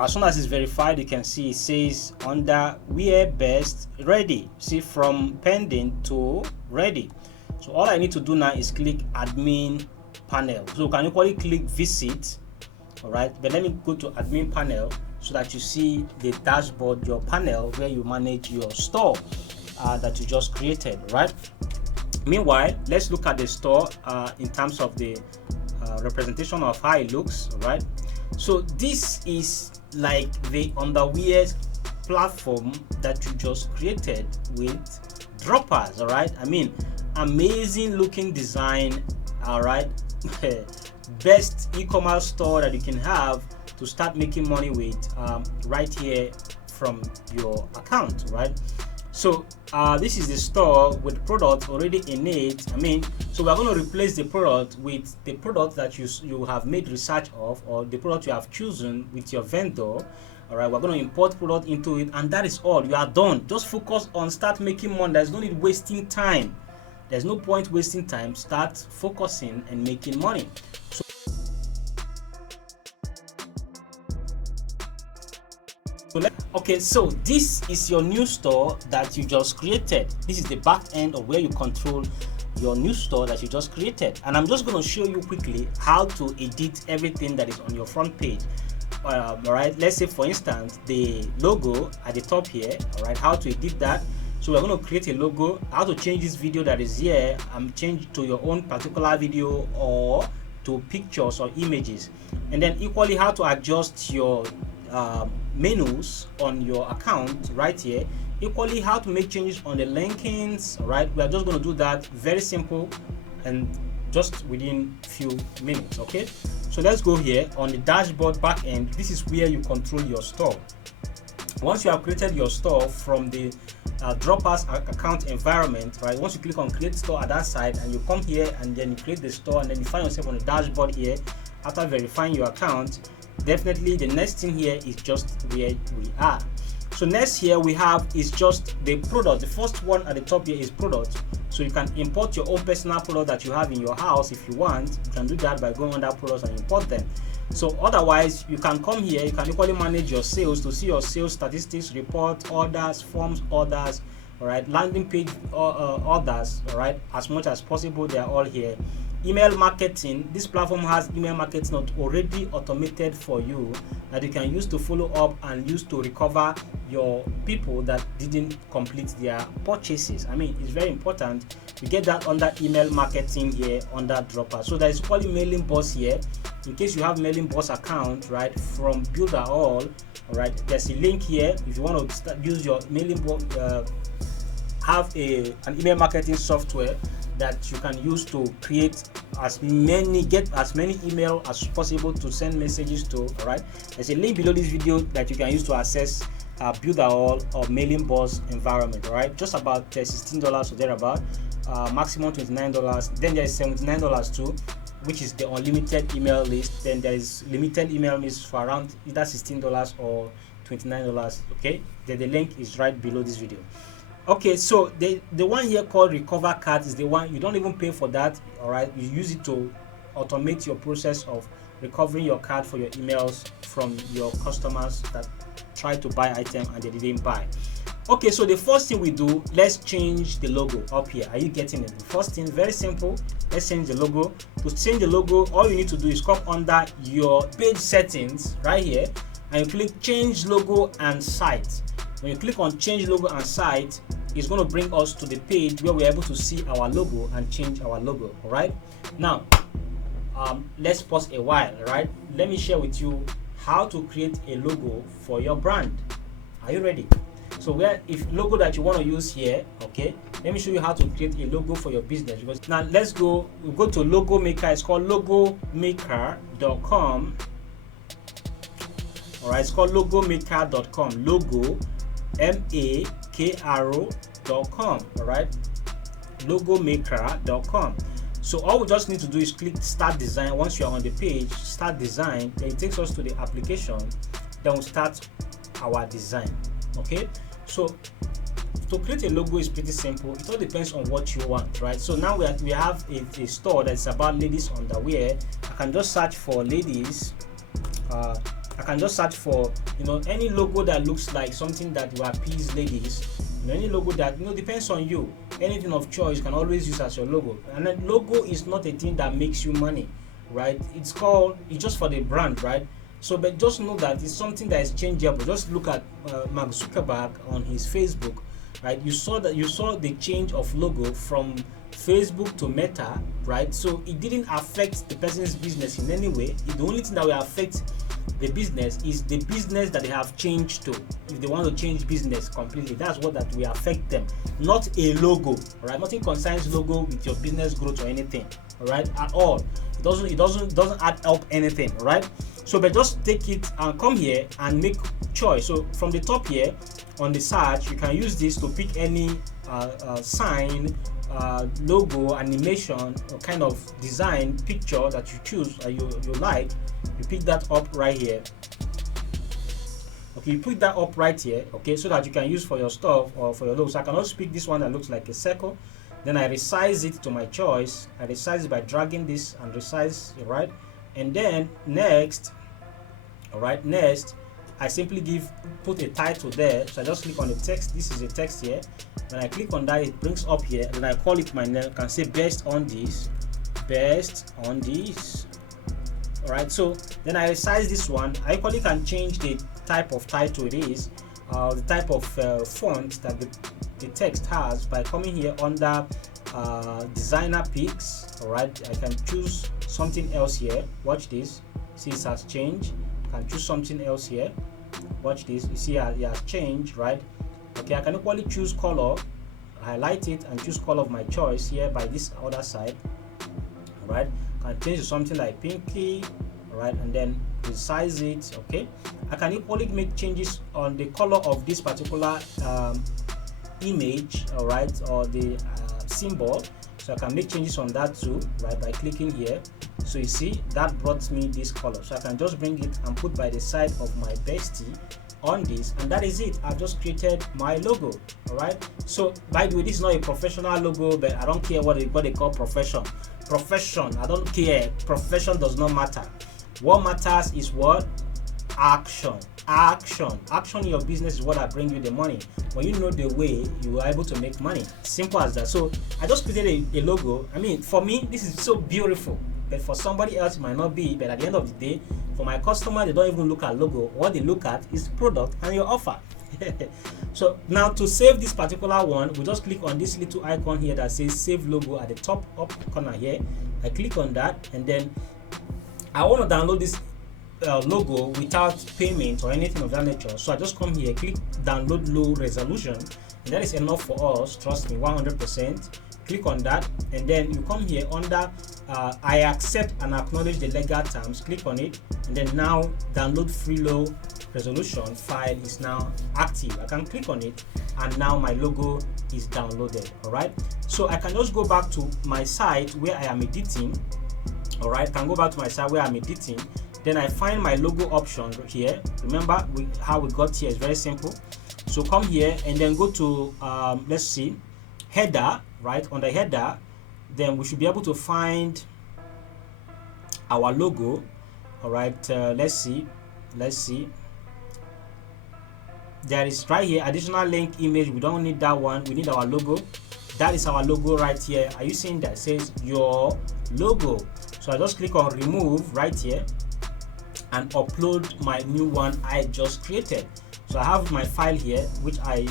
as soon as it's verified, you can see it says under where best ready. See, from pending to ready. So all I need to do now is click admin panel. So can you equally click visit. All right, but let me go to admin panel so that you see the dashboard, your panel where you manage your store that you just created. Right. Meanwhile, let's look at the store in terms of the representation of how it looks. Right. So this is like the underwear platform that you just created with Droppers. All right. I mean, amazing looking design. All right. Best e-commerce store that you can have to start making money with right here from your account. Right, so this is the store with products already in it. I mean, so we're going to replace the product with the product that you have made research of, or the product you have chosen with your vendor. All right, we're going to import product into it, and that is all. You are done. Just focus on start making money. There's no need wasting time. There's no point wasting time. Start focusing and making money. Okay, so this is your new store that you just created. This is the back end of where you control your new store that you just created, and I'm just going to show you quickly how to edit everything that is on your front page. All right, let's say for instance the logo at the top here. All right, how to edit that. So we're going to create a logo, how to change this video that is here and change to your own particular video or to pictures or images, and then equally how to adjust your menus on your account right here. Equally how to make changes on the linkings. All right, we are just going to do that, very simple and just within few minutes. Okay, so let's go here on the dashboard back end. This is where you control your store. Once you have created your store from the Droppers account environment, right? Once you click on create store at that side and you come here and then you create the store and then you find yourself on the dashboard here after verifying your account, definitely the next thing here is just where we are. So next here we have is just the product. The first one at the top here is product. So you can import your own personal product that you have in your house if you want. You can do that by going under products and import them. So otherwise, you can come here, you can equally manage your sales to see your sales statistics, report, orders, forms, orders, all right, landing page orders, all right, as much as possible, they are all here. Email marketing, this platform has email marketing already automated for you that you can use to follow up and use to recover your people that didn't complete their purchases. I mean, it's very important. You get that under email marketing here under Dropper. So there is equally mailing boss here. In case you have mailing boss account, right, from Builder All right, there's a link here if you want to use your mailing boss, have an email marketing software that you can use to create get as many email as possible to send messages to. All right, there's a link below this video that you can use to access Builder All or mailing boss environment. All right, just about $16 or thereabout, maximum $29. Then there is $79 too, which is the unlimited email list. Then there is limited email list for around either $16 or $29. Okay, then the link is right below this video. Okay, so the one here called recover card is the one you don't even pay for that. All right, you use it to automate your process of recovering your card for your emails from your customers that try to buy item and they didn't buy. Okay, so the first thing we do, let's change the logo up here. Are you getting it? The first thing, very simple, let's change the logo. To change the logo, all you need to do is come under your page settings right here and you click change logo and site. When you click on change logo and site, it's going to bring us to the page where we're able to see our logo and change our logo. All right, now let's pause a while. Right, let me share with you how to create a logo for your brand. Are you ready? So if logo that you want to use here, okay, let me show you how to create a logo for your business. Because now we'll go to logo maker. It's called logomaker.com. all right, it's called logomaker.com. logo makro.com. all right, logomaker.com. So all we just need to do is click start design. Once you are on the page start design, then it takes us to the application, then we'll start our design. Okay, so to create a logo is pretty simple. It all depends on what you want, right? So now we have a store that's about ladies underwear. I can just search for ladies. I can just search for any logo that looks like something that will appease ladies. Any logo that depends on you. Anything of choice you can always use as your logo. And then logo is not a thing that makes you money, right? It's just for the brand, right? So but just know that it's something that is changeable. Just look at Mark Zuckerberg on his Facebook, right? You saw the change of logo from Facebook to Meta, right? So it didn't affect the person's business in any way. The only thing that will affect the business is the business that they have changed to. If they want to change business completely, that's what that will affect them, not a logo. All right, nothing concerns logo with your business growth or anything. All right, at all. It doesn't add up anything. All right. So but just take it and come here and make choice. So from the top here on the search, you can use this to pick any sign, logo, animation, or kind of design picture that you choose or you like. You pick that up right here. Okay, you put that up right here, okay, so that you can use for your stuff or for your logo. So I can also pick this one that looks like a circle. Then I resize it to my choice. I resize it by dragging this and resize it, right? And then next, all right, next I simply put a title there. So I just click on the text. This is a text here. When I click on that, it brings up here. Then I call it my name. I can say based on this. All right, so then I resize this one. I equally can change the type of title it is, the type of font that the text has by coming here under designer picks. All right, I can choose something else here. Watch this. See, it has changed. I can choose something else here. Watch this. You see, it has changed, right? Okay, I can equally choose color, highlight it, and choose color of my choice here by this other side. All right. And change to something like pinky, all right, and then resize it. Okay, I can equally make changes on the color of this particular image, all right, or the symbol. So I can make changes on that too, right, by clicking here. So you see that brought me this color, so I can just bring it and put by the side of my bestie on this, and that is it. I've just created my logo. All right, so by the way, this is not a professional logo, but I don't care what they call profession. I don't care. Profession does not matter. What matters is what? Action in your business is what will bring you the money. When you know the way, you are able to make money. Simple as that. So I just created a logo. I mean, for me, this is so beautiful, but for somebody else it might not be. But at the end of the day, for my customer, they don't even look at logo. What they look at is the product and your offer. So now to save this particular one, we just click on this little icon here that says save logo at the top up corner here. I click on that, and then I want to download this logo without payment or anything of that nature. So I just come here, click download low resolution, and that is enough for us, trust me, 100%. Click on that, and then you come here under I accept and acknowledge the legal terms. Click on it, and then now download free low resolution file is now active. I can click on it, and now my logo is downloaded. All right, so I can just go back to my site where I am editing. All right, I can go back to my site where I'm editing. Then I find my logo option here. Remember how we got here is very simple. So come here and then go to let's see, header. Right, on the header, then we should be able to find our logo. All right, let's see, there is right here additional link image. We don't need that one, we need our logo. That is our logo right here. Are you seeing that? It says your logo. So I just click on remove right here and upload my new one I just created. So I have my file here which I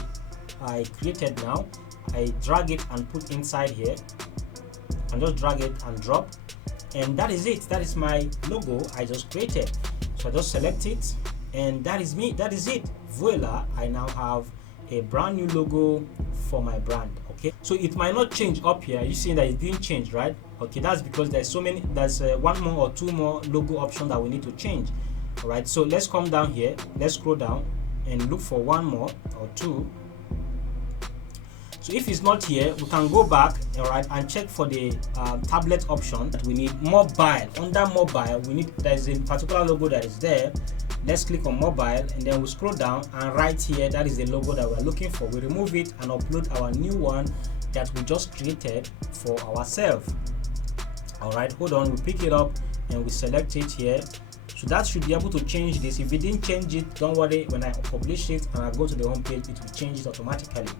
created now. I drag it and put inside here, and just drag it and drop, and that is it. That is my logo I just created. So I just select it, and that is me. That is it. Voila, I now have a brand new logo for my brand. Okay, so it might not change up here. You see that it didn't change, right? Okay, that's because there's so many. There's one more or two more logo options that we need to change. All right, so let's come down here. Let's scroll down and look for one more or two. So if it's not here, we can go back, all right, and check for the tablet option. We need mobile. Under mobile, we need, there's a particular logo that is there. Let's click on mobile, and then we scroll down, and right here, that is the logo that we're looking for. We remove it and upload our new one that we just created for ourselves. All right, hold on, we pick it up and we select it here. So that should be able to change this. If it didn't change it, don't worry, when I publish it and I go to the home page, it will change it automatically.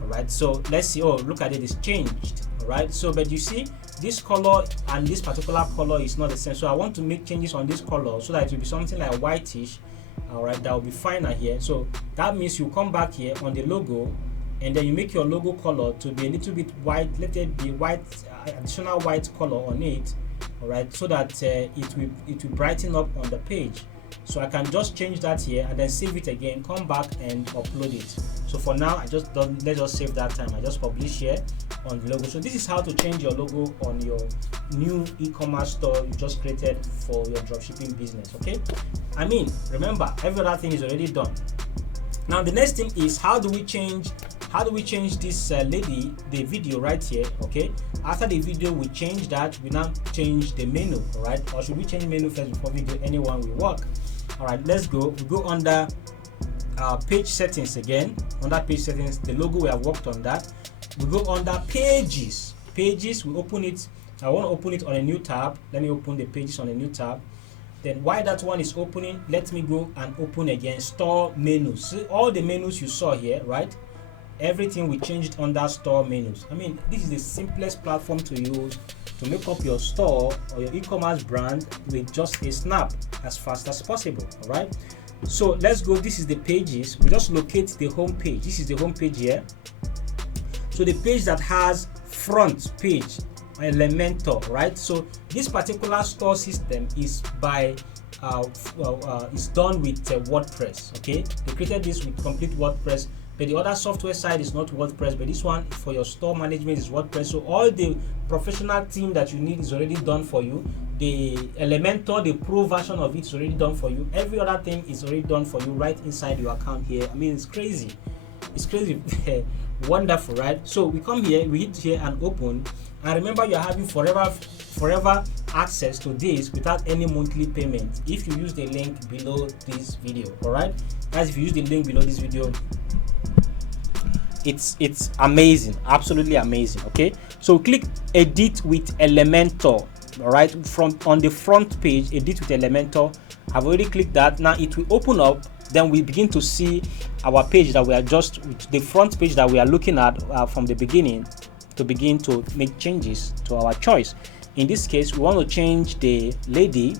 All right, so let's see. Oh, look at it, it's changed. All right, so but you see this color and this particular color is not the same. So I want to make changes on this color so that it will be something like whitish. All right, that will be finer here. So that means you come back here on the logo, and then you make your logo color to be a little bit white. Let it be white, additional white color on it. All right, so that it will brighten up on the page. So I can just change that here and then save it again, come back and upload it. So for now, let's just save that time. I just publish here on the logo. So this is how to change your logo on your new e-commerce store you just created for your dropshipping business. Okay, I mean, remember, every other thing is already done. Now the next thing is how do we change this lady, the video right here. Okay, after the video we change that, we now change the menu. All right, or should we change menu first before we do anyone will work? All right, let's go. We go under page settings again. Under page settings, the logo, we have worked on that. We go under pages. We open it. I want to open it on a new tab. Let me open the pages on a new tab. Then while that one is opening, let me go and open again store menus. See all the menus you saw here, right? Everything we changed under store menus. I mean, this is the simplest platform to use to make up your store or your e-commerce brand with just a snap, as fast as possible. All right, so let's go. This is the pages. We just locate the home page. This is the home page here. So the page that has front page Elementor, right? So this particular store system is by is done with WordPress. Okay, they created this with complete WordPress but the other software side is not WordPress, but this one for your store management is WordPress. So all the professional team that you need is already done for you. The Elementor, the pro version of it is already done for you. Every other thing is already done for you right inside your account here. I mean, it's crazy. It's crazy. Wonderful, right? So we come here, we hit here and open, and remember you're having forever access to this without any monthly payment if you use the link below this video. All right, guys, if you use the link below this video, it's amazing, absolutely amazing. Okay, so click edit with Elementor. All right, from on the front page, edit with Elementor. I've already clicked that. Now it will open up. Then we begin to see our page that we are just the front page that we are looking at from the beginning, to begin to make changes to our choice. In this case, we want to change the lady.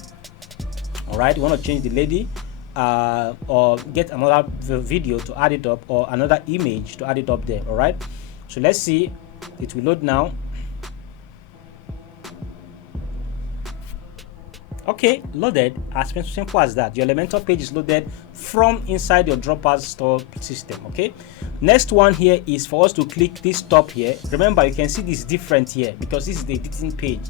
All right, we want to change the lady, or get another video to add it up, or another image to add it up there. All right, so let's see. It will load now. Okay, loaded. As simple as that. Your Elementor page is loaded from inside your Droppers store system. Okay, next one here is for us to click this top here. Remember, you can see this different here because this is the editing page.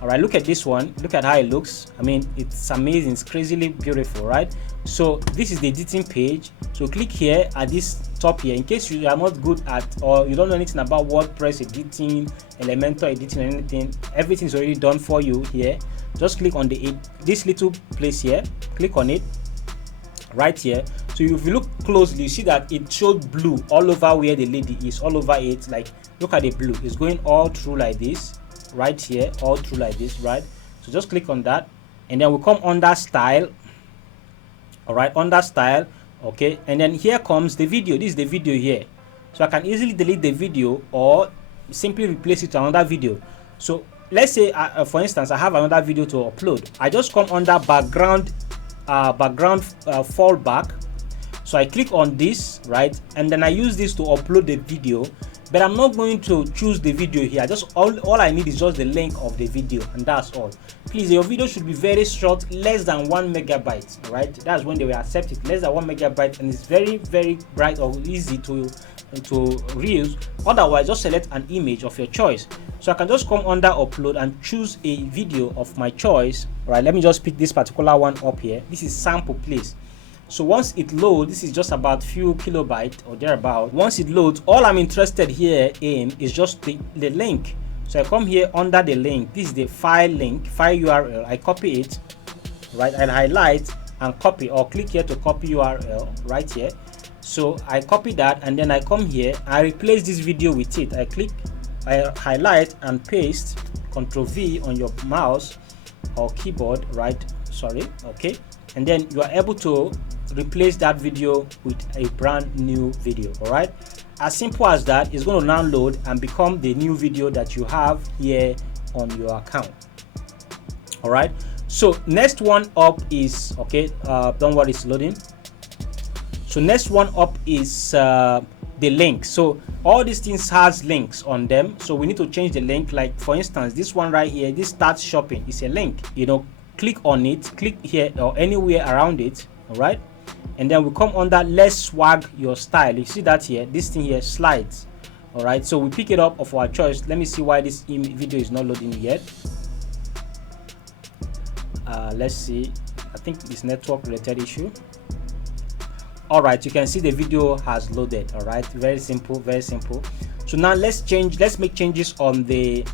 All right, look at this one. Look at how it looks. I mean, it's amazing. It's crazily beautiful, right? So this is the editing page. So click here at this top here. In case you are not good at, or you don't know anything about WordPress editing, Elementor editing, or anything, everything's already done for you here. Just click on this little place here, click on it right here. So if you look closely, you see that it showed blue all over where the lady is, all over it. Like, look at the blue, it's going all through like this right here, all through like this, right? So just click on that, and then we'll come under style. All right, under style. Okay, and then here comes the video. This is the video here, so I can easily delete the video or simply replace it with another video. So let's say for instance, I have another video to upload. I just come under background fallback. So I click on this, right, and then I use this to upload the video, but I'm not going to choose the video here. Just all I need is just the link of the video, and that's all. Please, your video should be very short, less than 1 megabyte, right? That's when they will accept it, less than 1 megabyte, and it's very, very bright or easy to reuse. Otherwise, just select an image of your choice. So I can just come under upload and choose a video of my choice. All right, let me just pick this particular one up here. This is sample, please. So once it loads, this is just about few kilobytes or thereabout. Once it loads, all I'm interested here in is just the link. So I come here under the link. This is the file link, file URL. I copy it, right? I highlight and copy, or click here to copy URL right here. So I copy that, and then I come here, I replace this video with it. I highlight and paste, Ctrl V on your mouse or keyboard, right? Sorry, okay. And then you are able to replace that video with a brand new video. All right, as simple as that. It's going to download and become the new video that you have here on your account. All right, so next one up is, okay, don't worry, it's loading. So next one up is the link. So all these things has links on them, so we need to change the link. Like for instance, this one right here, this Start Shopping, is a link. You know, click on it, click here or anywhere around it. All right, and then we come under let's swag your style. You see that here, this thing here slides. All right, so we pick it up of our choice. Let me see why this video is not loading yet. Let's see, I think it's network related issue. All right, you can see the video has loaded. All right, very simple, very simple. So now let's make changes on the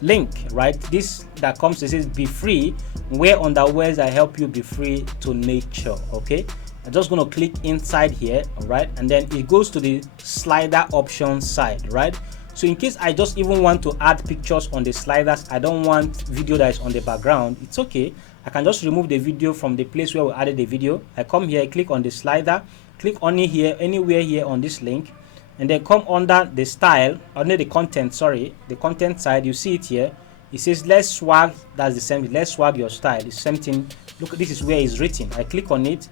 link, right? This that comes, it says be free, wear underwears that help you be free to nature. Okay, I'm just going to click inside here. All right, and then it goes to the slider option side, right? So in case I just even want to add pictures on the sliders, I don't want video that is on the background, it's okay. I can just remove the video from the place where we added the video. I come here, I click on the slider, click on it here, anywhere here on this link, and then come under the style, under the content, sorry, the content side. You see it here, it says let's swag. That's the same, let's swag your style. It's same thing. Look, this is where it's written. I click on it.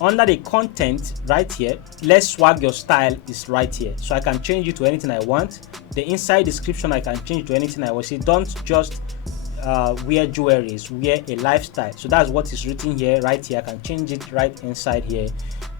Under the content right here, let's swag your style is right here, so I can change it to anything I want. The inside description I can change to anything I want. See, don't just wear jewelries, wear a lifestyle. So that's what is written here, right here. I can change it right inside here.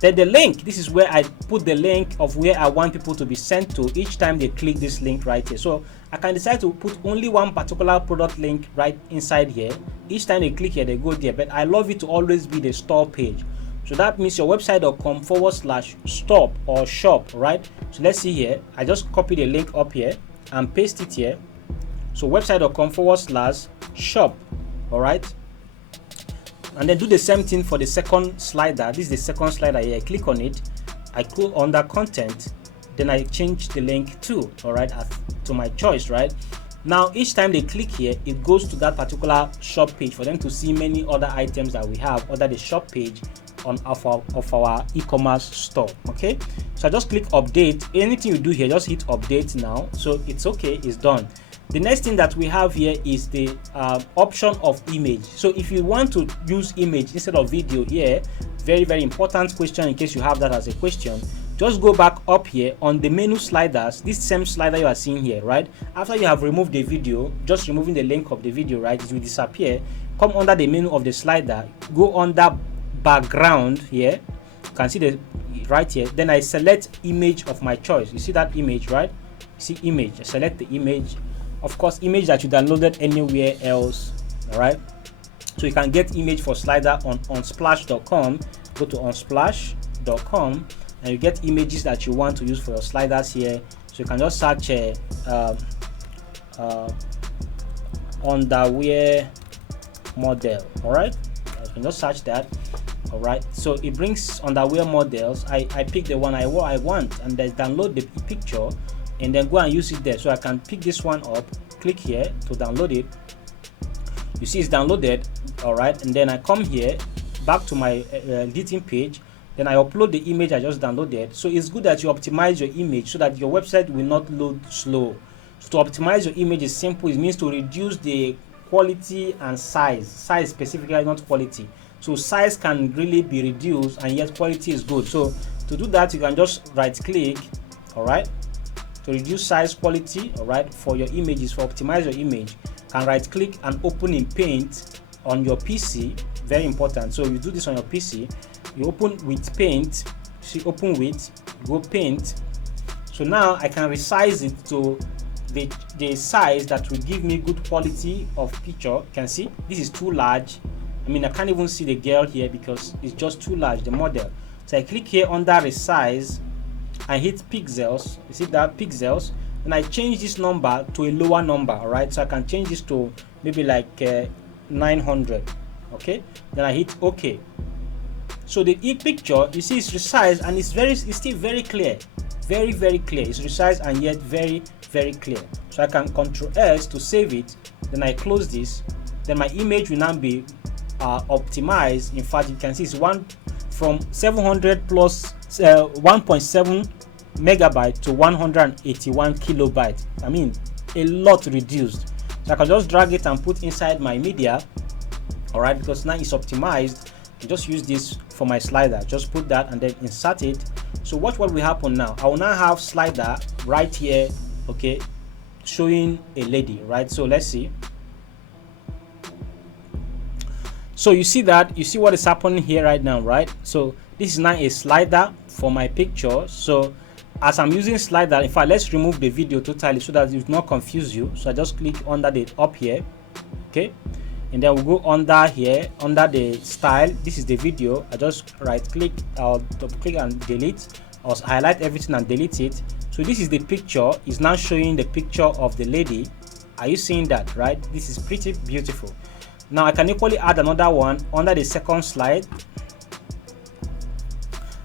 Then the link, this is where I put the link of where I want people to be sent to each time they click this link right here. So I can decide to put only one particular product link right inside here. Each time they click here, they go there, but I love it to always be the store page. So that means your website.com/stop or shop, right? So let's see here. I just copy the link up here and paste it here. So website.com/shop, all right? And then do the same thing for the second slider. This is the second slider here. I click on it, I go under content, then I change the link to, all right, to my choice, right? Now each time they click here, it goes to that particular shop page for them to see many other items that we have under the shop page on of our e-commerce store. Okay, so I just click update. Anything you do here, just hit update now. So it's okay, it's done. The next thing that we have here is the option of image. So if you want to use image instead of video here, very important question in case you have that as a question, just go back up here on the menu sliders. This same slider you are seeing here, right? After you have removed the video, just removing the link of the video, right, it will disappear. Come under the menu of the slider, go under background here, you can see the right here, then I select image of my choice. You see that image, right? See image, I select the image, of course image that you downloaded anywhere else, all right? So you can get image for slider on unsplash.com. Go to unsplash.com and you get images that you want to use for your sliders here. So you can just search underwear model, all right? You can just search that, all right? So it brings underwear models. I pick the one I want and then download the picture and then go and use it there. So I can pick this one up, click here to download it. You see it's downloaded, all right? And then I come here back to my editing page, then I upload the image I just downloaded. So it's good that you optimize your image so that your website will not load slow. So to optimize your image is simple. It means to reduce the quality and size specifically, not quality. So size can really be reduced and yet quality is good. So to do that, you can just right click, all right, to reduce size, quality, all right, for your images. For optimize your image, can right click and open in Paint on your PC. Very important. So you do this on your PC, you open with Paint, see open with, go Paint. So now I can resize it to the size that will give me good quality of picture. You can see this is too large. I mean, I can't even see the girl here because it's just too large, the model. So I click here under resize and hit pixels. You see that pixels, and I change this number to a lower number, all right? So I can change this to maybe like 900. Okay, then I hit OK. So the picture, you see, it's resized and it's still very clear, very clear. It's resized and yet very clear. So I can Ctrl S to save it, then I close this, then my image will now be optimized. In fact, you can see it's from 700 plus 1.7 megabyte to 181 kilobyte. I mean, a lot reduced. So I can just drag it and put inside my media, all right, because now it's optimized. You just use this for my slider, just put that and then insert it. So what will happen now? I will now have slider right here, okay, showing a lady, right? So let's see. So you see that, you see what is happening here right now, right? So this is now a slider for my picture. So as I'm using slider, in fact, let's remove the video totally so that it will not confuse you. So I just click under the up here, okay, and then we'll go under here under the style. This is the video. I just right click, I'll double click and delete, or highlight everything and delete it. So this is the picture. It's now showing the picture of the lady. Are you seeing that, right? This is pretty beautiful. Now I can equally add another one under the second slide.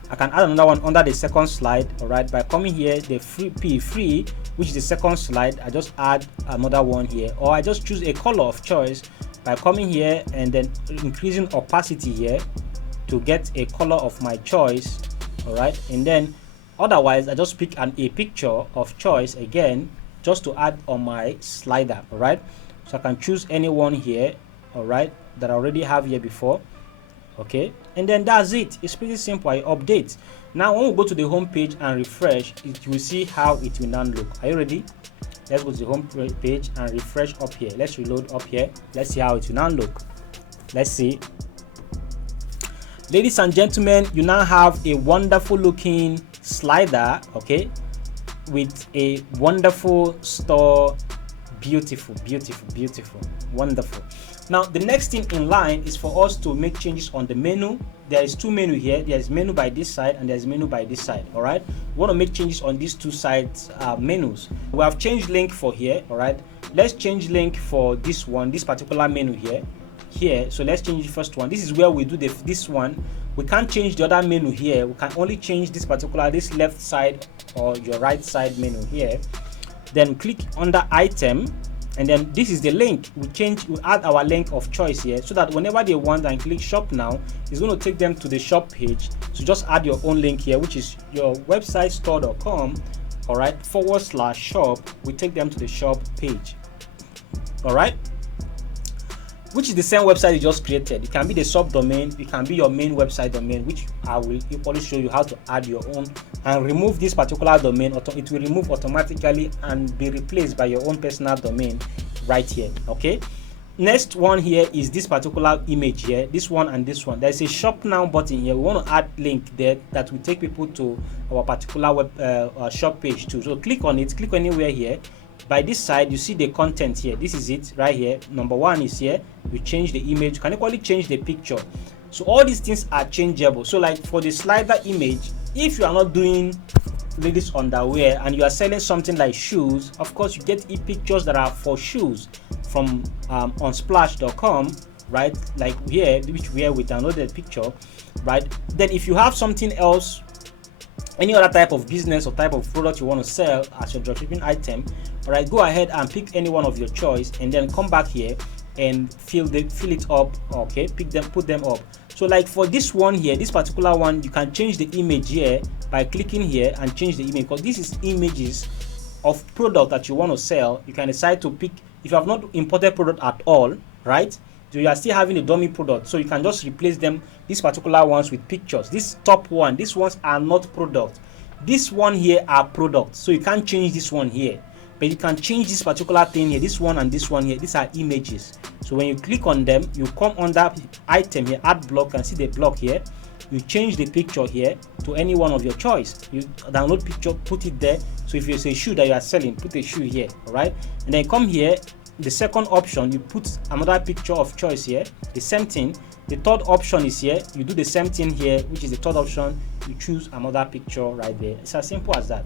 I can add another one under the second slide, all right, by coming here, the free, which is the second slide. I just add another one here, or I just choose a color of choice by coming here and then increasing opacity here to get a color of my choice, all right. And then otherwise I just pick a picture of choice again just to add on my slider, all right. So I can choose any one here, all right, that I already have here before, okay, and then that's it. It's pretty simple. I update. Now when we go to the home page and refresh, it will see how it will now look. Are you ready? Let's go to the home page and refresh up here. Let's reload up here. Let's see how it will now look. Let's see. Ladies and gentlemen, you now have a wonderful looking slider, okay, with a wonderful store. Beautiful, wonderful. Now the next thing in line is for us to make changes on the menu. There is two menu here. There's menu by this side and there's menu by this side. All right, we want to make changes on these two sides menus. We have changed link for here. All right, let's change link for this one, this particular menu here. So let's change the first one. This is where we do this one. We can't change the other menu here. We can only change this left side or your right side menu here. Then click under item, and then this is the link. We add our link of choice here, so that whenever they want and click shop now, it's going to take them to the shop page. So just add your own link here, which is your website store.com, all right, /shop. We take them to the shop page, all right, which is the same website you just created. It can be the subdomain, it can be your main website domain, which I will equally show you how to add your own and remove this particular domain. It will remove automatically and be replaced by your own personal domain right here. Okay, next one here is this particular image here, this one and this one. There's a shop now button here. We want to add link there that will take people to our particular web shop page too. So click on it, click anywhere here. By this side, you see the content here. This is it right here. Number one is here. We change the image. You can equally change the picture. So all these things are changeable. So like for the slider image, if you are not doing ladies underwear and you are selling something like shoes, of course you get pictures that are for shoes from on splash.com, right? Like here, which where we downloaded picture, right? Then if you have something else, any other type of business or type of product you want to sell as your dropshipping item, all right, go ahead and pick any one of your choice and then come back here and fill it up. Okay, put them up. So like for this one here, this particular one, you can change the image here by clicking here and change the image, because this is images of product that you want to sell. You can decide to pick, if you have not imported product at all, right, so you are still having a dummy product, so you can just replace them, these particular ones, with pictures. This top one, these ones are not product, this one here are product, so you can't change this one here, but you can change this particular thing here, this one and this one here. These are images. So when you click on them, you come under item here, add block, and see the block here. You change the picture here to any one of your choice. You download picture, put it there. So if it's a shoe that you are selling, put a shoe here, all right, and then come here, the second option, you put another picture of choice here, the same thing. The third option is here, you do the same thing here, which is the third option. You choose another picture right there. It's as simple as that.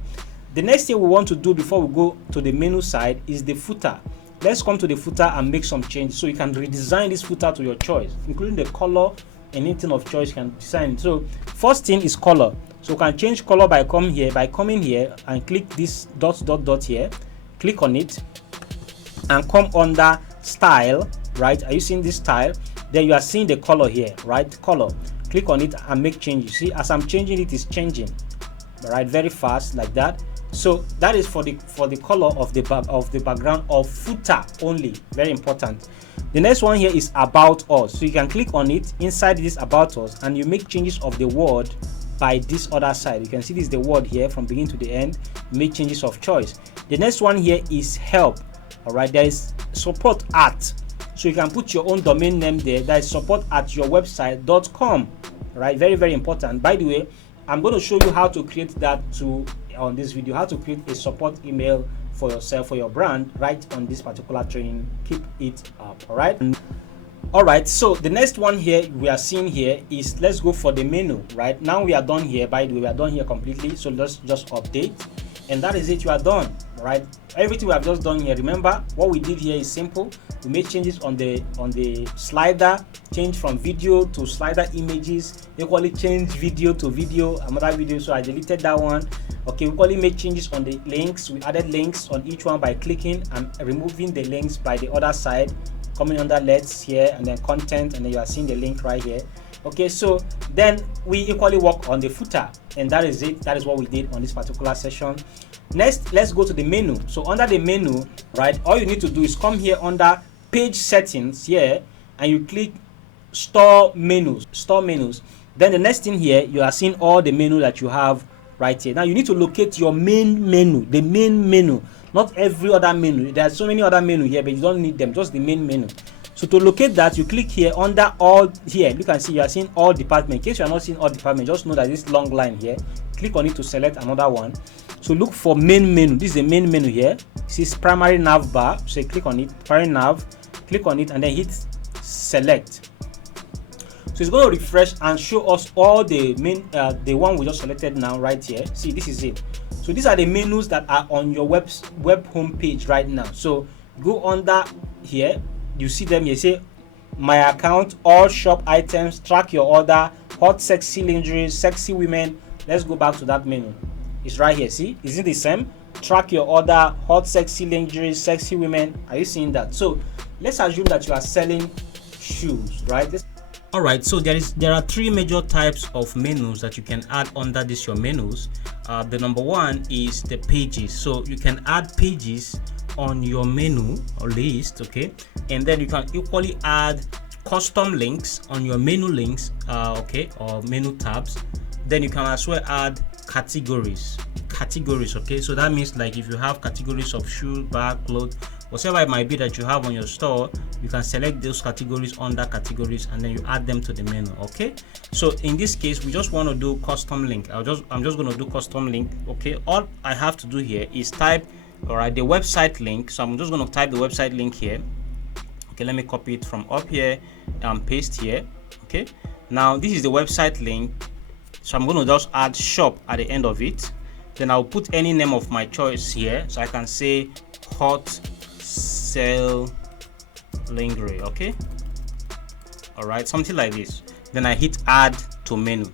The next thing we want to do before we go to the menu side is the footer. Let's come to the footer and make some changes, so you can redesign this footer to your choice, including the color. Anything of choice you can design. So first thing is color. So you can change color by coming here and click this dot here, click on it and come under style, right? Are you seeing this style? Then you are seeing the color here, right? Color. Click on it and make changes. See, as I'm changing it, is changing, right? Very fast, like that. So that is for the color of the background of footer only. Very important. The next one here is about us. So you can click on it inside this about us, and you make changes of the word by this other side. You can see this is the word here from beginning to the end. Make changes of choice. The next one here is help. All right, there is support at. So you can put your own domain name there. That is support at your website.com. Right, very, very important. By the way, I'm going to show you how to create that too on this video, how to create a support email for yourself, for your brand, right on this particular training. Keep it up. All right, so the next one here we are seeing here is, let's go for the menu. Right now we are done here. By the way, we are done here completely. So let's just update, and that is it. You are done. Right, everything we have just done here. Remember, what we did here is simple. We made changes on the slider, change from video to slider images, equally change video to video, another video, so I deleted that one. Okay, we equally made changes on the links. We added links on each one by clicking and removing the links by the other side, coming under let's here, and then content, and then you are seeing the link right here. Okay, so then we equally work on the footer, and that is it. That is what we did on this particular session. Next, let's go to the menu. So under the menu, right, all you need to do is come here under page settings here, and you click store menus. Then the next thing here, you are seeing all the menu that you have right here. Now you need to locate your main menu, the main menu, not every other menu. There are so many other menu here, but you don't need them, just the main menu. So to locate that, you click here under all. Here you can see you are seeing all department. In case you are not seeing all department, just know that this long line here, click on it to select another one. So look for main menu. This is the main menu here. This is primary nav bar. So click on it, primary nav, click on it, and then hit select. So it's going to refresh and show us all the main the one we just selected now right here. See, this is it. So these are the menus that are on your web home page right now. So go under here, you see them here, say my account, all shop items, track your order, hot sexy lingerie, sexy women. Let's go back to that menu. It's right here. See, is it the same? Track your order, hot sexy lingerie, sexy women. Are you seeing that? So let's assume that you are selling shoes, right? All right, so there are three major types of menus that you can add under this your menus. The number one is the pages. So you can add pages on your menu or list, okay, and then you can equally add custom links on your menu links, okay, or menu tabs. Then you can as well add categories, okay. So that means like if you have categories of shoe, bag, clothes, whatever it might be that you have on your store, you can select those categories under categories and then you add them to the menu, okay. So in this case, we just want to do custom link. I'm just going to do custom link, okay. All I have to do here is type, all right, the website link. So I'm just going to type the website link here, okay. Let me copy it from up here and paste here, okay. Now this is the website link, so I'm going to just add shop at the end of it. Then I'll put any name of my choice here, so I can say hot sell lingerie, okay, all right, something like this. Then I hit add to menu.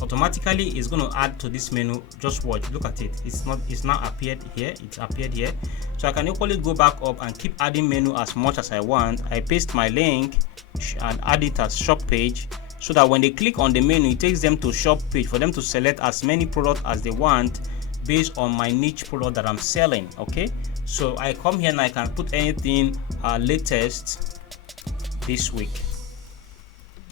Automatically it's going to add to this menu. Just watch, look at it, it's now appeared here, it's appeared here. So I can equally go back up and keep adding menu as much as I want. I paste my link and add it as shop page, so that when they click on the menu, it takes them to shop page for them to select as many products as they want based on my niche product that I'm selling, okay. So I come here and I can put anything latest this week,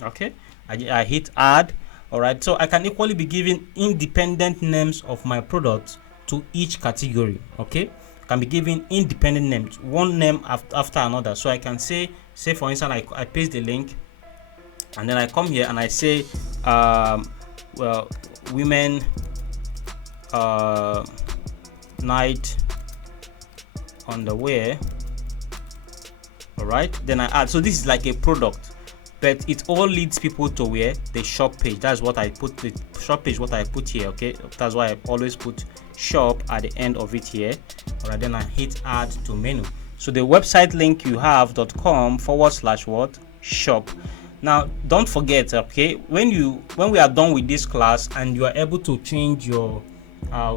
okay. I hit add. All right, so I can equally be giving independent names of my products to each category, okay. I can be giving independent names, one name after another. So I can say for instance, I paste the link and then I come here and I say well, women night underwear, all right. Then I add, so this is like a product, but it all leads people to where the shop page. That's what I put, the shop page, what I put here, okay. That's why I always put shop at the end of it here. All right, then I hit add to menu. So the website link you have .com/what shop. Now don't forget, okay, when we are done with this class and you are able to change your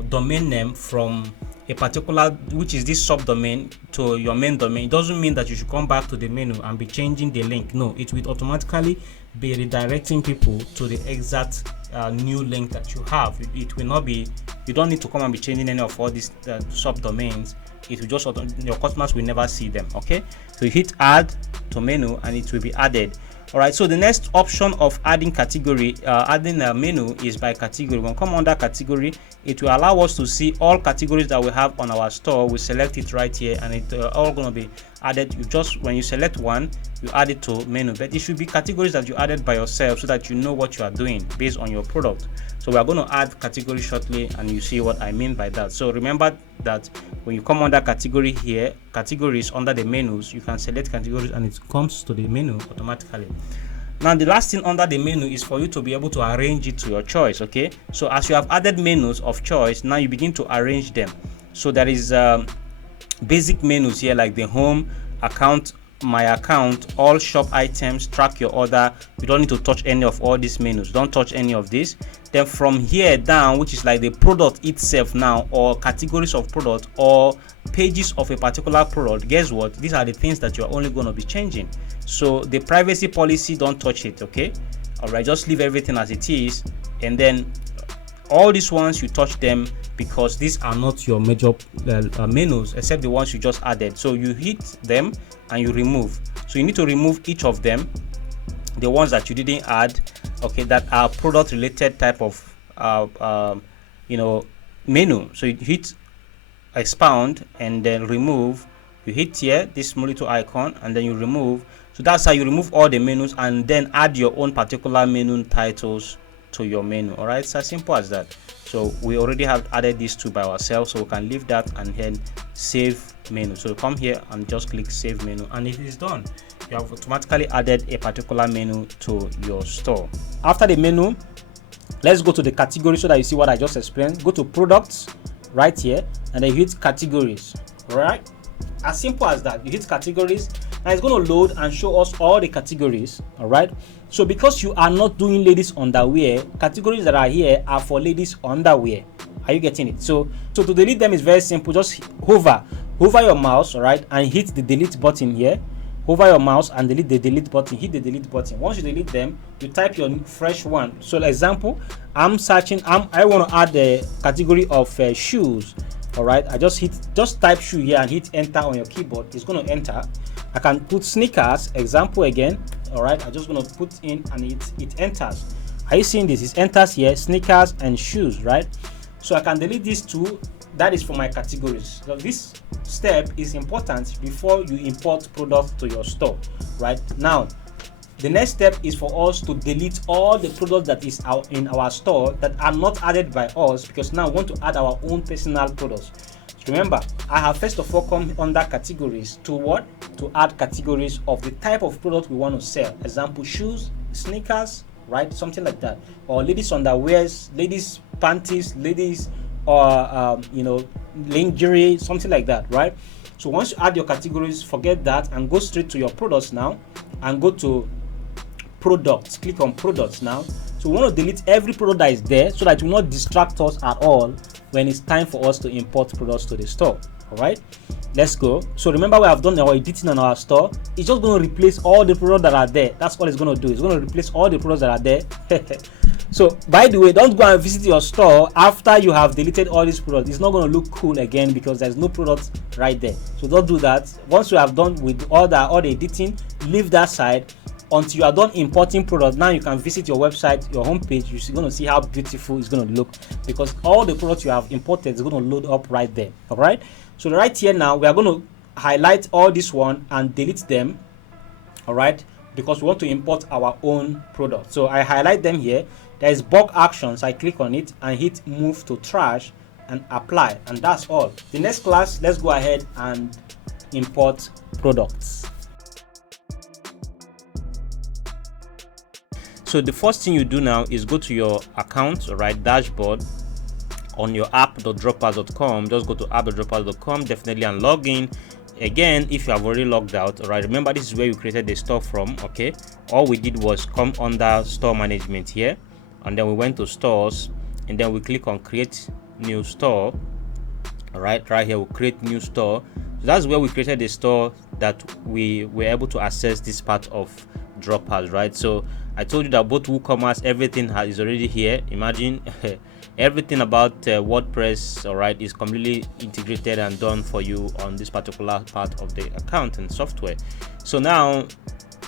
domain name from a particular, which is this subdomain, to your main domain, it doesn't mean that you should come back to the menu and be changing the link. No, it will automatically be redirecting people to the exact new link that you have. It will not be, you don't need to come and be changing any of all these subdomains. It will just, your customers will never see them, okay. So you hit add to menu and it will be added. All right, so the next option of adding category, adding a menu is by category. When we come under category, it will allow us to see all categories that we have on our store. We select it right here and it's all going to be added. You just, when you select one, you add it to menu, but it should be categories that you added by yourself so that you know what you are doing based on your product. So we are going to add category shortly and you see what I mean by that. So remember that when you come under category here, categories under the menus, you can select categories and it comes to the menu automatically. Now the last thing under the menu is for you to be able to arrange it to your choice, okay. So as you have added menus of choice, now you begin to arrange them. So there is basic menus here like the home, account, my account, all shop items, track your order. You don't need to touch any of all these menus, don't touch any of this. Then from here down, which is like the product itself now, or categories of product or pages of a particular product, guess what, these are the things that you're only going to be changing. So the privacy policy, don't touch it, okay. All right, just leave everything as it is. And then all these ones, you touch them because these are not your major menus except the ones you just added. So you hit them and you remove. So you need to remove each of them, the ones that you didn't add, okay, that are product related type of menu. So you hit expound and then remove. You hit here this little icon and then you remove. So that's how you remove all the menus and then add your own particular menu titles to your menu. All right, it's as simple as that. So we already have added these two by ourselves, so we can leave that and then save menu. So come here and just click save menu, and it is done. You have automatically added a particular menu to your store. After the menu, let's go to the category so that you see what I just explained. Go to products right here and then hit categories. All right, as simple as that. You hit categories and it's going to load and show us all the categories. All right, so because you are not doing ladies underwear, categories that are here are for ladies underwear. Are you getting it? So to delete them is very simple. Just hover your mouse, all right, and hit the delete button here. Hover your mouse and delete the delete button. Hit the delete button. Once you delete them, you type your fresh one. So for example, I'm searching. I want to add the category of shoes. All right, I just type shoe here and hit enter on your keyboard. It's going to enter. I can put sneakers, example again. All right, I'm just going to put in and it enters. Are you seeing this? It enters here, sneakers and shoes, right? So I can delete these two. That is for my categories. So this step is important before you import products to your store. Right now, the next step is for us to delete all the products that is out in our store that are not added by us, because now we want to add our own personal products. So remember, I have first of all come under categories to add categories of the type of product we want to sell. Example, shoes, sneakers, right? Something like that. Or ladies underwears, ladies panties, ladies lingerie, something like that, right? So once you add your categories, forget that and go straight to your products now and go to products. Click on products now. So we want to delete every product that is there so that it will not distract us at all when it's time for us to import products to the store. All right, let's go. So remember, we have done our editing on our store. It's just going to replace all the products that are there. That's all it's going to do. It's going to replace all the products that are there. So by the way, don't go and visit your store after you have deleted all these products. It's not going to look cool again because there's no products right there. So don't do that. Once you have done with all the editing, leave that side until you are done importing products. Now you can visit your website, your homepage. You're going to see how beautiful it's going to look because all the products you have imported is going to load up right there. All right, so right here now we are going to highlight all this one and delete them. All right, because we want to import our own product. So I highlight them here. There is bulk actions. I click on it and hit move to trash and apply, and that's all. The next class, let's go ahead and import products. So the first thing you do now is go to your account, right, dashboard on your app.droppers.com. Just go to app.droppers.com definitely and log in. Again, if you have already logged out, all right, remember this is where you created the store from. Okay, all we did was come under store management here, and then we went to stores, and then we click on create new store. All right, right here we create new store. So that's where we created the store that we were able to access this part of Droppers, right? So I told you that both WooCommerce, everything is already here. Imagine everything about WordPress, all right, is completely integrated and done for you on this particular part of the account and software. So now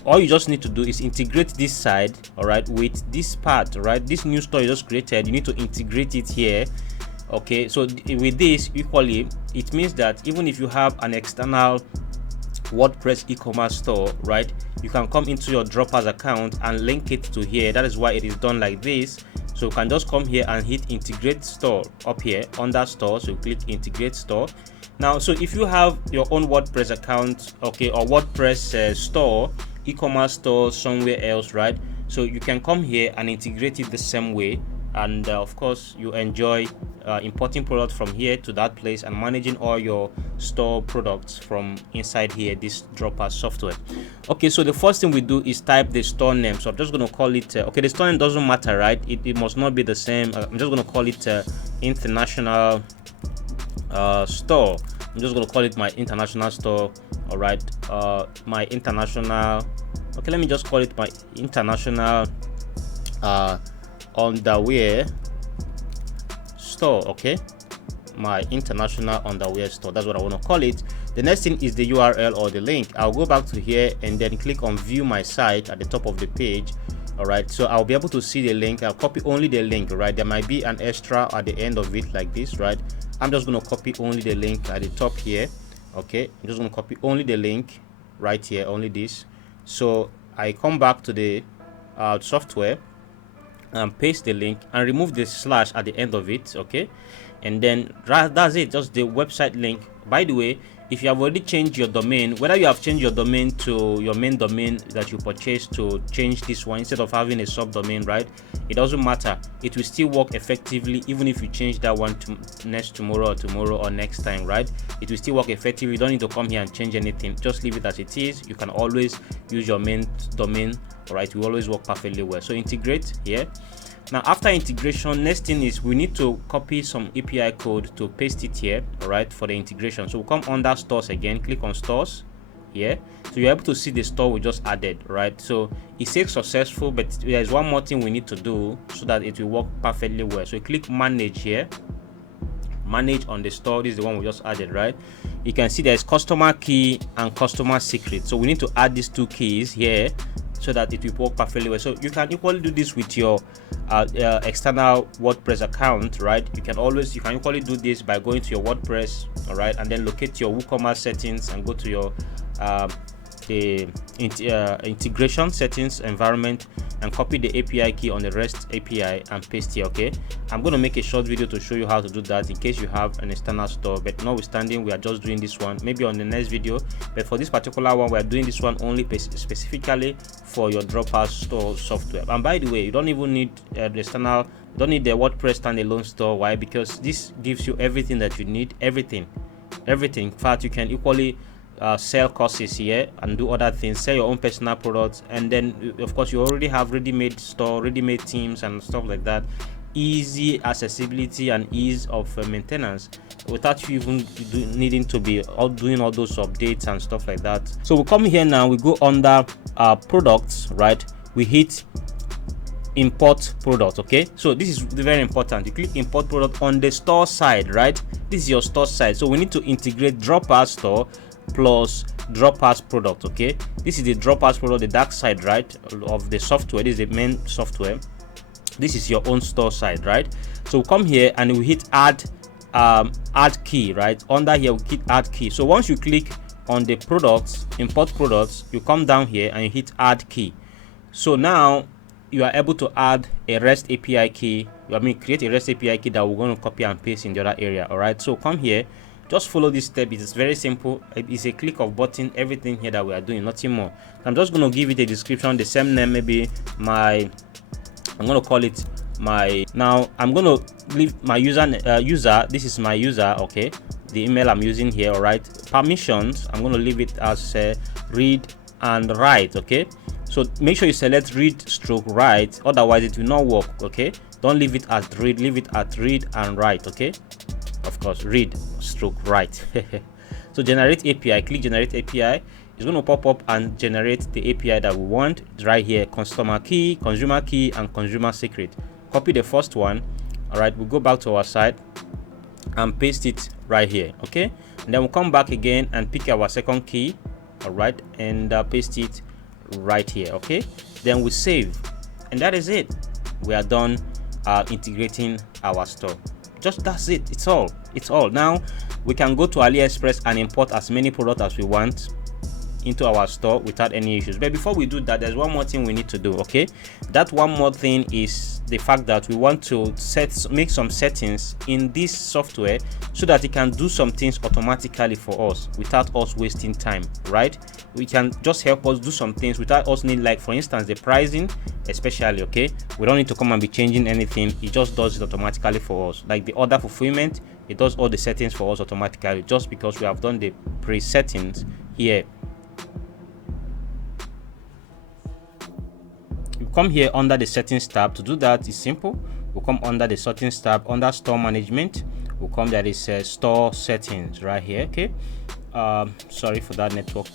all you just need to do is integrate this side, all right, with this part, right? This new store you just created, you need to integrate it here. Okay, so with this equally, it means that even if you have an external WordPress e-commerce store, right, you can come into your Droppers account and link it to here. That is why it is done like this. So you can just come here and hit integrate store up here under store. So you click integrate store. Now, so if you have your own WordPress account, okay, or WordPress store, e-commerce store somewhere else, right, so you can come here and integrate it the same way, and of course you enjoy importing products from here to that place and managing all your store products from inside here, this Droppers software. Okay, so the first thing we do is type the store name. So I'm just going to call it okay, the store name doesn't matter, right? It must not be the same. I'm just going to call it international store. I'm just going to call it my international store. All right, my international, okay, let me just call it my international underwear store. Okay, my international underwear store, that's what I want to call it. The next thing is the URL or the link. I'll go back to here and then click on view my site at the top of the page. All right, so I'll be able to see the link. I'll copy only the link, right? There might be an extra at the end of it like this, right? I'm just going to copy only the link at the top here. Okay, I'm just going to copy only the link right here, only this. So I come back to the software and paste the link and remove the slash at the end of it. Okay, and then that's it, just the website link. By the way, if you have already changed your domain, whether you have changed your domain to your main domain that you purchased to change this one instead of having a subdomain, right, it doesn't matter, it will still work effectively even if you change that one to tomorrow or next time, right? It will still work effectively. You don't need to come here and change anything, just leave it as it is. You can always use your main domain. All right, it will always work perfectly well. So integrate here. Now after integration, next thing is we need to copy some API code to paste it here, all right, for the integration. So we'll come under stores again, click on stores here. So you're able to see the store we just added, right? So it says successful, but there's one more thing we need to do so that it will work perfectly well. So you click manage here, manage on the store. This is the one we just added, right? You can see there's customer key and customer secret. So we need to add these two keys here so that it will work perfectly well. So you can equally do this with your external WordPress account, right? You can equally do this by going to your WordPress, all right, and then locate your WooCommerce settings and go to your integration settings environment and copy the API key on the REST API and paste here. Okay, I'm going to make a short video to show you how to do that in case you have an external store, but notwithstanding, we are just doing this one maybe on the next video. But for this particular one, we are doing this one only specifically for your Dropper store software. And by the way, you don't even need the external, you don't need the WordPress standalone store. Why? Because this gives you everything that you need, everything. In fact, you can equally sell courses here and do other things, sell your own personal products, and then of course you already have ready-made store, ready-made themes and stuff like that. Easy accessibility and ease of maintenance without you even needing to be doing all those updates and stuff like that. So we come here now, we go under products, right? We hit import product. Okay, so this is very important. You click import product on the store side, right? This is your store side, so we need to integrate Dropper store plus Dropper's product. Okay, this is the Dropper's product, the dark side, right, of the software. This is the main software. This is your own store side, right? So we'll come here and we hit add key, right? Under here we hit add key. So once you click on the products, import products, you come down here and you hit add key. So now you are able to add a REST API key. Create a REST API key that we're going to copy and paste in the other area. All right, so come here, just follow this step. It is very simple. It is a click of button, everything here that we are doing, nothing more. I'm just going to give it a description, the same name, maybe I'm going to call it now I'm going to leave my user. This is my user. Okay, the email I'm using here. All right, permissions, I'm going to leave it as read and write. Okay, so make sure you select read stroke write, otherwise it will not work. Okay, don't leave it as read, leave it at read and write. Okay, of course, read stroke write. So generate API, click generate API. It's going to pop up and generate the API that we want. It's right here, customer key, consumer key, and consumer secret. Copy the first one. All right, we'll go back to our site and paste it right here. Okay, and then we'll come back again and pick our second key. All right, and paste it right here. Okay, then we save, and that is it. We are done integrating our store. Just that's it. It's all. Now we can go to Aliexpress and import as many products as we want into our store without any issues. But before we do that, there's one more thing we need to do. Okay, that one more thing is the fact that we want to make some settings in this software so that it can do some things automatically for us without us wasting time, right? We can just help us do some things without us need, like for instance the pricing especially. Okay, we don't need to come and be changing anything. It just does it automatically for us. Like the order fulfillment, it does all the settings for us automatically just because we have done the pre-settings here. Come here under the settings tab. To do that is simple. We'll come under the settings tab, under store management. We'll come, there is store settings right here. Okay, sorry for that network.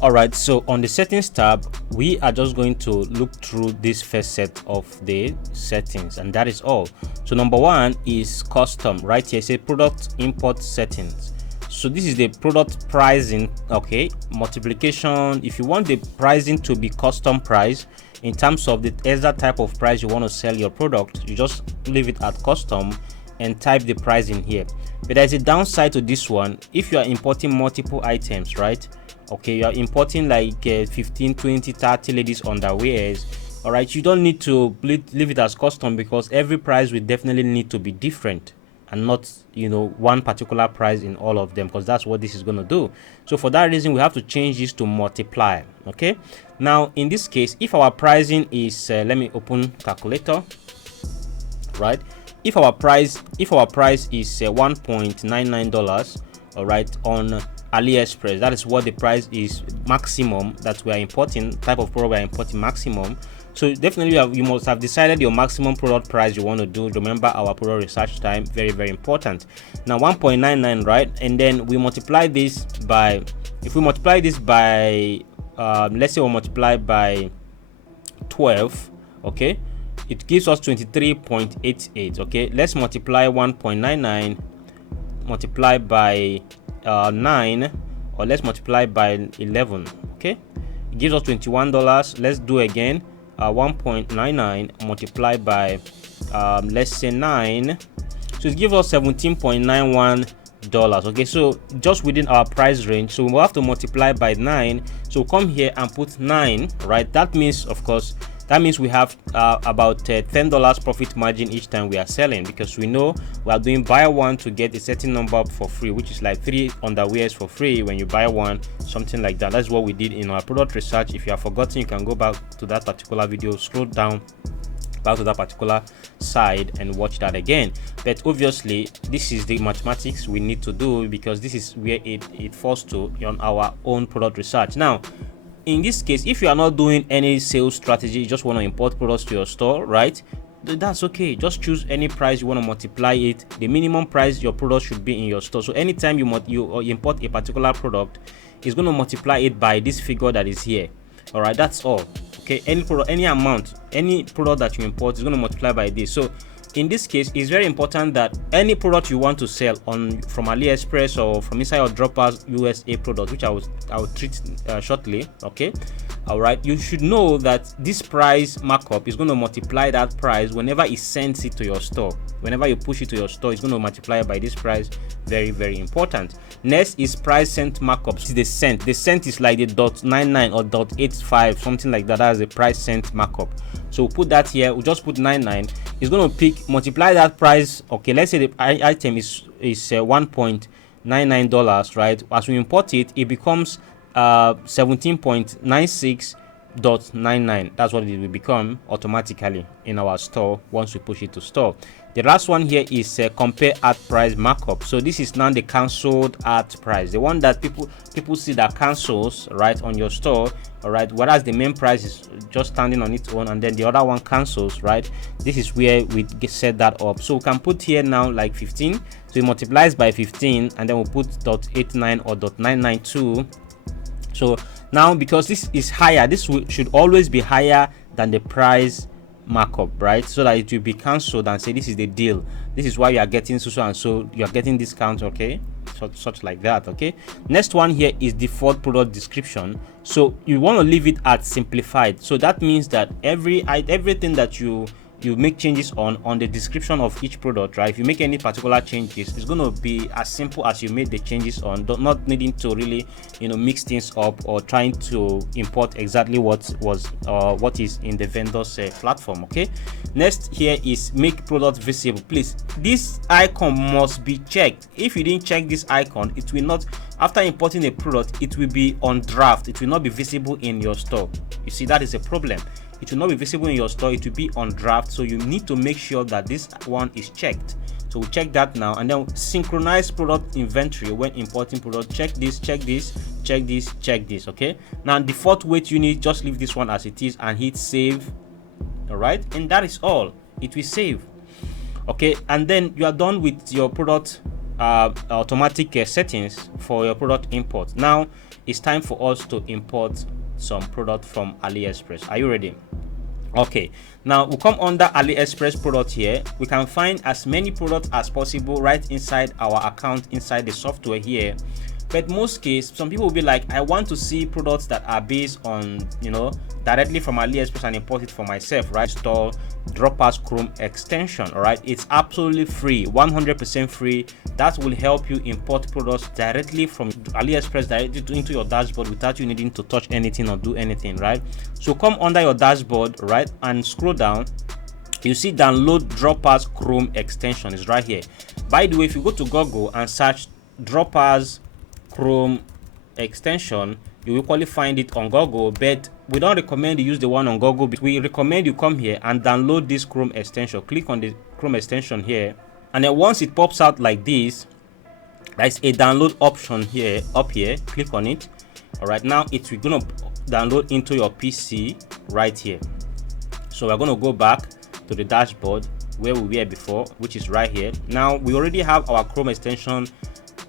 All right, so on the settings tab, we are just going to look through this first set of the settings, and that is all. So number one is custom. Right here, say product import settings. So this is the product pricing, okay, multiplication. If you want the pricing to be custom price in terms of the exact type of price you want to sell your product, you just leave it at custom and type the price in here. But there's a downside to this one. If you are importing multiple items, right, okay, you are importing like 15, 20, 30 ladies underwears, all right, you don't need to leave it as custom, because every price will definitely need to be different and not, you know, one particular price in all of them, because that's what this is going to do. So for that reason, we have to change this to multiply. Okay, now in this case, if our pricing is let me open calculator, right? If our price is $1.99, all right, on Aliexpress, that is what the price is maximum that we are importing, type of product we are importing maximum. So definitely you must have decided your maximum product price you want to do. Remember our product research time, very, very important. Now 1.99, right? And then we multiply this by, if we multiply this by let's say we multiply by 12, okay, it gives us 23.88. okay, let's multiply 1.99 multiply by 9, or let's multiply by 11. okay, it gives us $21. Let's do again. 1.99 multiplied by let's say 9, so it gives us $17.91. okay, so just within our price range. So we'll have to multiply by 9. So come here and put 9, right? That means, of course, that means we have about $10 profit margin each time we are selling, because we know we are doing buy one to get a certain number for free, which is like 3 underwears for free when you buy one, something like that. That's what we did in our product research. If you have forgotten, you can go back to that particular video, scroll down back to that particular side and watch that again. But obviously this is the mathematics we need to do, because this is where it falls to on our own product research. Now in this case, if you are not doing any sales strategy, you just want to import products to your store, right? That's okay. Just choose any price you want to multiply it. The minimum price your product should be in your store. So anytime you import a particular product, it's going to multiply it by this figure that is here. All right, that's all. Okay, any product, any amount, any product that you import is going to multiply by this. So in this case, it's very important that any product you want to sell on from Aliexpress or from inside your Droppers USA product, which I will treat shortly, okay, all right, you should know that this price markup is going to multiply that price whenever it sends it to your store. Whenever you push it to your store, it's going to multiply by this price. Very, very important. Next is price cent markup. See the cent. The cent is like the .99 or .85, something like that. That is a price cent markup. So we'll put that here. We'll just put 99. It's going to multiply that price. Okay, let's say the item is $1.99, right? As we import it, it becomes 17.96.99. That's what it will become automatically in our store once we push it to store. The last one here is compare ad price markup. So this is now the cancelled ad price, the one that people see that cancels, right, on your store, all right, whereas the main price is just standing on its own, and then the other one cancels, right? This is where we set that up. So we can put here now like 15, so it multiplies by 15, and then we'll put .89 or .992. So now, because this is higher, this should always be higher than the price markup, right? So that it will be cancelled and say this is the deal, this is why you are getting so and so, you are getting discount, okay, such like that. Okay, next one here is default product description. So you want to leave it at simplified. So that means that everything that you make changes on the description of each product, right? If you make any particular changes, it's going to be as simple as you made the changes on, not needing to really, mix things up or trying to import exactly what is in the vendor's platform. Okay, next here is make product visible. Please, this icon must be checked. If you didn't check this icon, it will not, after importing a product, it will be on draft, it will not be visible in your store. You see, that is a problem. It will not be visible in your store, it will be on draft. So you need to make sure that this one is checked. So we'll check that now, and then synchronize product inventory when importing product. Check this, check this, check this, check this. Okay, now default weight unit, just leave this one as it is and hit save. All right, and that is all. It will save. Okay, and then you are done with your product automatic settings for your product import. Now it's time for us to import some product from Aliexpress. Are you ready? Okay, now we'll come under Aliexpress product here. We can find as many products as possible right inside our account, inside the software here. But most case, some people will be like, I want to see products that are based on, directly from Aliexpress and import it for myself, right? Install Droppers Chrome extension. All right, it's absolutely free, 100% free. That will help you import products directly from Aliexpress directly into your dashboard without you needing to touch anything or do anything, right? So come under your dashboard, right, and scroll down. You see download Droppers Chrome extension is right here. By the way, if you go to Google and search Droppers Chrome extension, you will probably find it on Google, but we don't recommend you use the one on Google. We recommend you come here and download this Chrome extension. Click on the Chrome extension here, and then once it pops out like this, there's a download option here, up here. Click on it. All right, now it's gonna download into your PC right here. So we're gonna go back to the dashboard where we were before, which is right here. Now we already have our Chrome extension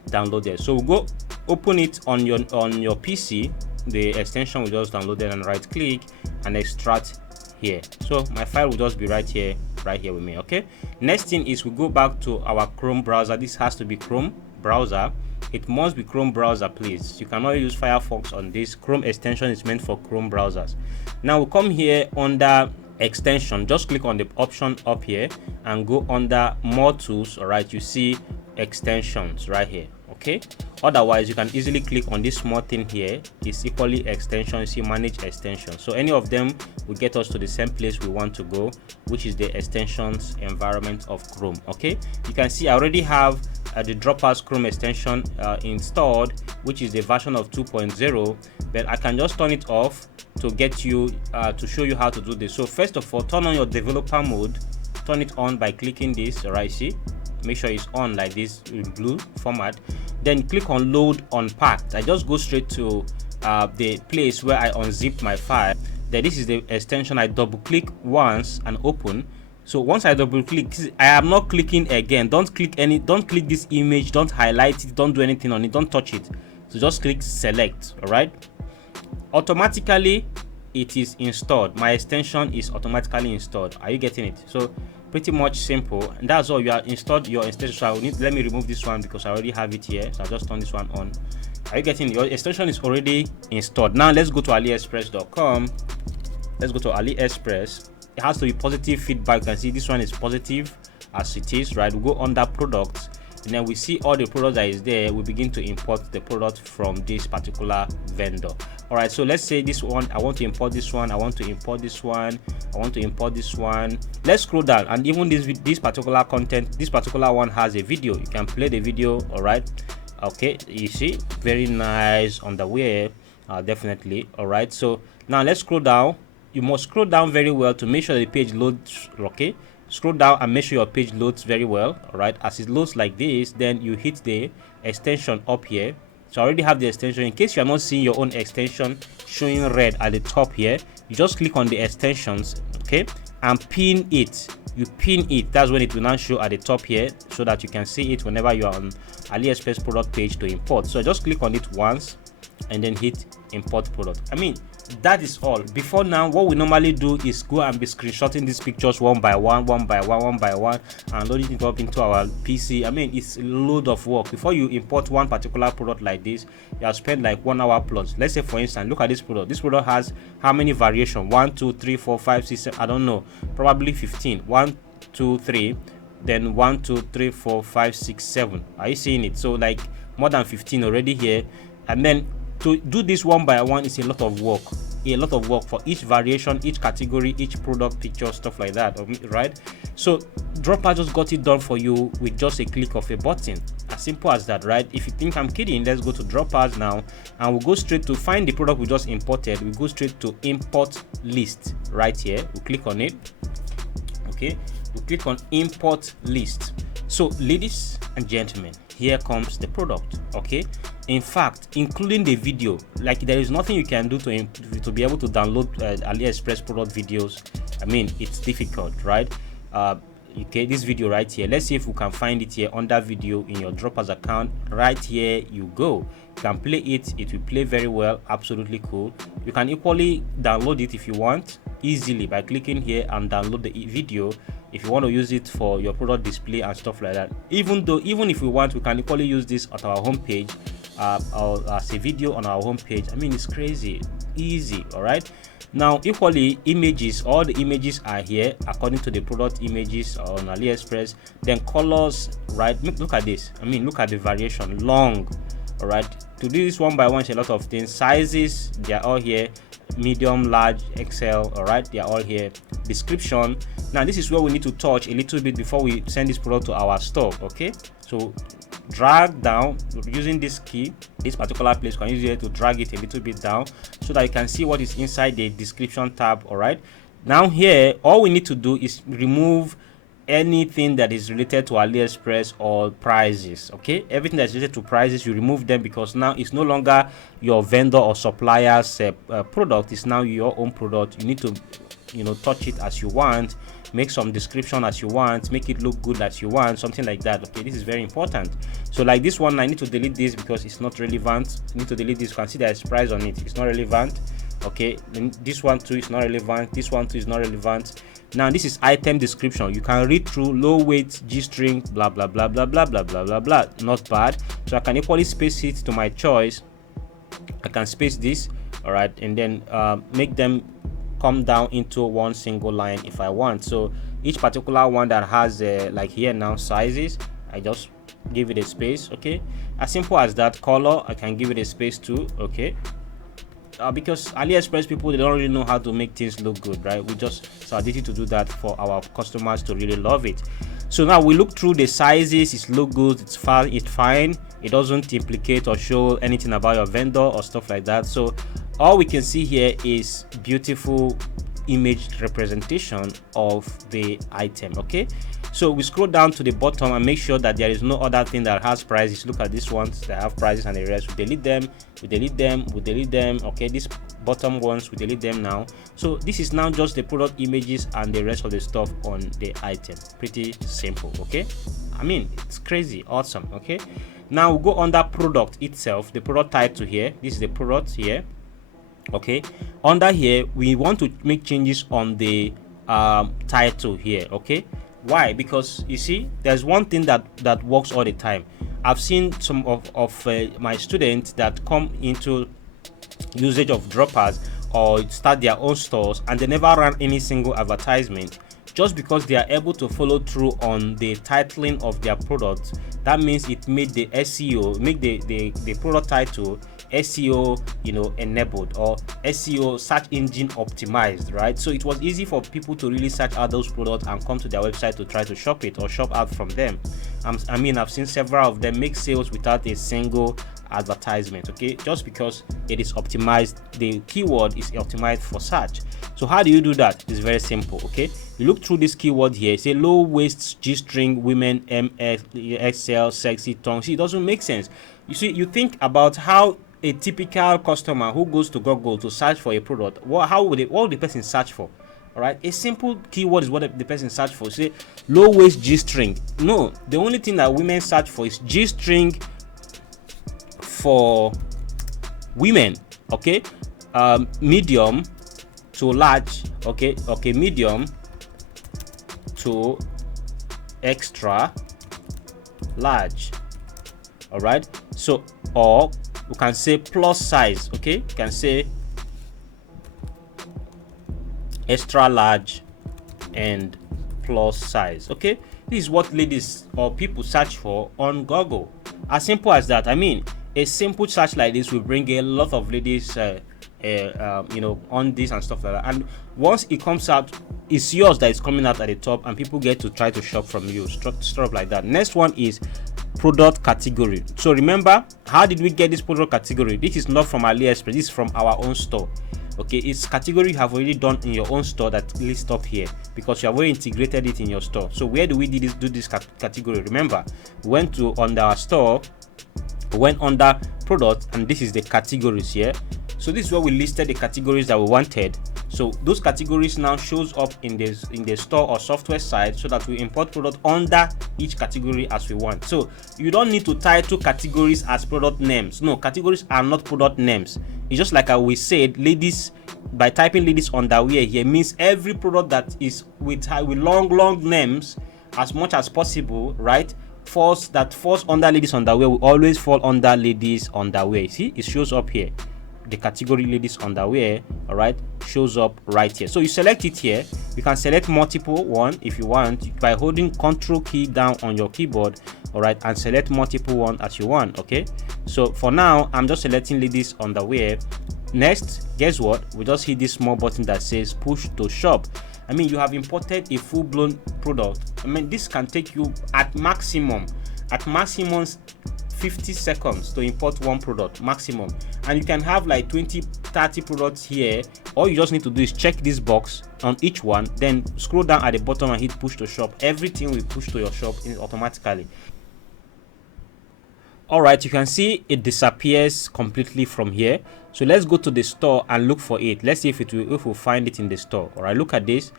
downloaded, so we'll go open it on your PC. The extension will just download it and right click and extract here. So my file will just be right here with me. Okay, next thing is we go back to our Chrome browser. This has to be Chrome browser. It must be Chrome browser, please. You cannot use Firefox on this. Chrome extension is meant for Chrome browsers. Now we come here under extension, just click on the option up here and go under more tools. All right, you see extensions right here. Okay, otherwise you can easily click on this small thing here. It's equally extensions. See manage extensions. So any of them will get us to the same place we want to go, which is the extensions environment of Chrome. Okay, you can see I already have the Droppers Chrome extension installed, which is the version of 2.0, but I can just turn it off to get you to show you how to do this. So first of all, turn on your developer mode. Turn it on by clicking this. All right, see, make sure it's on like this in blue format. Then click on load unpacked. I just go straight to the place where I unzip my file. Then this is the extension. I double click once and open. So once I double click, I am not clicking again. Don't click this image, don't highlight it, don't do anything on it, don't touch it. So just click select. All right, automatically it is installed. My extension is automatically installed. Are you getting it? So pretty much simple, and that's all. You are installed your extension. So let me remove this one because I already have it here. So I'll just turn this one on. Are you getting it? Your extension is already installed. Now let's go to aliexpress.com. Let's go to Aliexpress. It has to be positive feedback. You can see this one is positive as it is, right? We go under products, and then we see all the products that is there. We begin to import the product from this particular vendor. All right, so let's say this one, I want to import this one, I want to import this one, I want to import this one. Let's scroll down, and even this particular content, this particular one has a video. You can play the video. All right, okay, you see, very nice underwear, definitely. All right, so now let's scroll down. You must scroll down very well to make sure the page loads. Okay, scroll down and make sure your page loads very well. All right, as it loads like this, then you hit the extension up here. So I already have the extension. In case you are not seeing your own extension showing red at the top here, you just click on the extensions, okay, and pin it. You pin it. That's when it will now show at the top here, so that you can see it whenever you are on Aliexpress product page to import. So just click on it once and then hit import product. I mean, that is all. Before now, what we normally do is go and be screenshotting these pictures one by one, and loading it up into our PC. I mean, it's a load of work. Before you import one particular product like this, you have spent like 1 hour plus. Let's say, for instance, look at this product. This product has how many variations? 1, 2, 3, 4, 5, 6, 7, I don't know, probably 15. 1, 2, 3, then 1, 2, 3, 4, 5, 6, 7. Are you seeing it? So like more than 15 already here. And then to do this one by one is a lot of work. For each variation, each category, each product picture, stuff like that, right? So Dropper just got it done for you with just a click of a button. As simple as that, right? If you think I'm kidding, let's go to Droppers now, and we'll go straight to find the product we just imported. We go straight to import list right here. We click on it. Okay, we click on import list. So ladies and gentlemen, here comes the product. Okay, in fact, including the video, like there is nothing you can do to be able to download Aliexpress product videos. I mean, it's difficult, right? Okay, this video right here, let's see if we can find it here under video in your Droppers account. Right here you go, you can play it. It will play very well, absolutely cool. You can equally download it if you want easily by clicking here and download the video if you want to use it for your product display and stuff like that. Even if we want, we can equally use this at our home page or as a video on our home page. I mean, it's crazy easy. All right, now equally images, all the images are here according to the product images on Aliexpress. Then colors, right? Look at this. I mean, look at the variation, long. All right, to do this one by one is a lot of things. Sizes, they are all here, medium, large, XL. All right, they are all here. Description, now this is where we need to touch a little bit before we send this product to our store. Okay, so drag down using this key, this particular place. You can use it to drag it a little bit down so that you can see what is inside the description tab. All right, now here all we need to do is remove anything that is related to Aliexpress or prices. Okay, everything that's related to prices, you remove them, because now it's no longer your vendor or supplier's product. It's now your own product. You need to, you know, touch it as you want, make some description as you want, make it look good as you want, something like that. Okay, this is very important. So like this one, I need to delete this because it's not relevant. I need to delete this. You can see there's price on it, it's not relevant. Okay, then this one too is not relevant, this one too is not relevant. Now this is item description. You can read through, low weight, G-string, blah blah blah blah blah blah blah blah blah. Not bad. So I can equally space it to my choice. I can space this, all right, and then make them come down into one single line if I want. So each particular one that has like here now sizes, I just give it a space. Okay, as simple as that. Color, I can give it a space too. Okay, because Aliexpress people, they don't really know how to make things look good, right? We just started to do that for our customers to really love it. So now we look through the sizes, it's look good, it's fine, it doesn't implicate or show anything about your vendor or stuff like that. So all we can see here is beautiful image representation of the item. Okay, so we scroll down to the bottom and make sure that there is no other thing that has prices. Look at these ones that have prices and the rest. We delete them, we delete them, we delete them. Okay, these bottom ones, we delete them now. So this is now just the product images and the rest of the stuff on the item. Pretty simple. Okay, I mean, it's crazy awesome. Okay, now we go under product itself, the product title here. This is the product here. Okay, under here we want to make changes on the title here. Okay, why? Because you see, there's one thing that works all the time. I've seen some of my students that come into usage of Droppers or start their own stores and they never run any single advertisement, just because they are able to follow through on the titling of their product. That means it made the SEO, make the product title SEO, you know, enabled, or SEO, search engine optimized, right? So it was easy for people to really search out those products and come to their website to try to shop it or shop out from them. I mean, I've seen several of them make sales without a single advertisement. Okay, just because it is optimized, the keyword is optimized for search. So how do you do that? It's very simple. Okay, you look through this keyword here, say low waist, G-string, women, MS, XL, sexy, tongue. See, it doesn't make sense. You see, you think about how a typical customer who goes to Google to search for a product, what would the person search for? All right, a simple keyword is what the person search for. Say low waist, G-string. No, the only thing that women search for is G-string for women. Okay, medium to large. Okay, medium to extra large. All right, so, or you can say plus size. Okay, you can say extra large and plus size. Okay, this is what ladies or people search for on Google. As simple as that. I mean, a simple search like this will bring a lot of ladies you know, on this and stuff like that. And once it comes out, it's yours that is coming out at the top, and people get to try to shop from you, stuff like that. Next one is product category. So remember, how did we get this product category? This is not from Aliexpress, this is from our own store. Okay, it's category you have already done in your own store that lists up here, because you have already integrated it in your store. So where do we do this category? Remember, we went to under our store, we went under product, and this is the categories here. So this is where we listed the categories that we wanted. So those categories now shows up in the store or software side, so that we import product under each category as we want. So you don't need to title categories as product names. No, categories are not product names. It's just like we said, ladies, by typing ladies underwear here means every product that is with long names as much as possible, right, falls under ladies underwear will always fall under ladies underwear. See, it shows up here. The category ladies underwear, all right, shows up right here. So you select it here. You can select multiple one if you want by holding Control key down on your keyboard, all right, and select multiple one as you want. Okay, so for now I'm just selecting ladies underwear. Next, guess what, we just hit this small button that says push to shop. I mean, you have imported a full-blown product. I mean, this can take you at maximum 50 seconds to import one product maximum, and you can have like 20-30 products here. All you just need to do is check this box on each one, then scroll down at the bottom and hit push to shop. Everything will push to your shop automatically. All right, you can see it disappears completely from here. So let's go to the store and look for it. Let's see if we'll find it in the store. All right, look at this.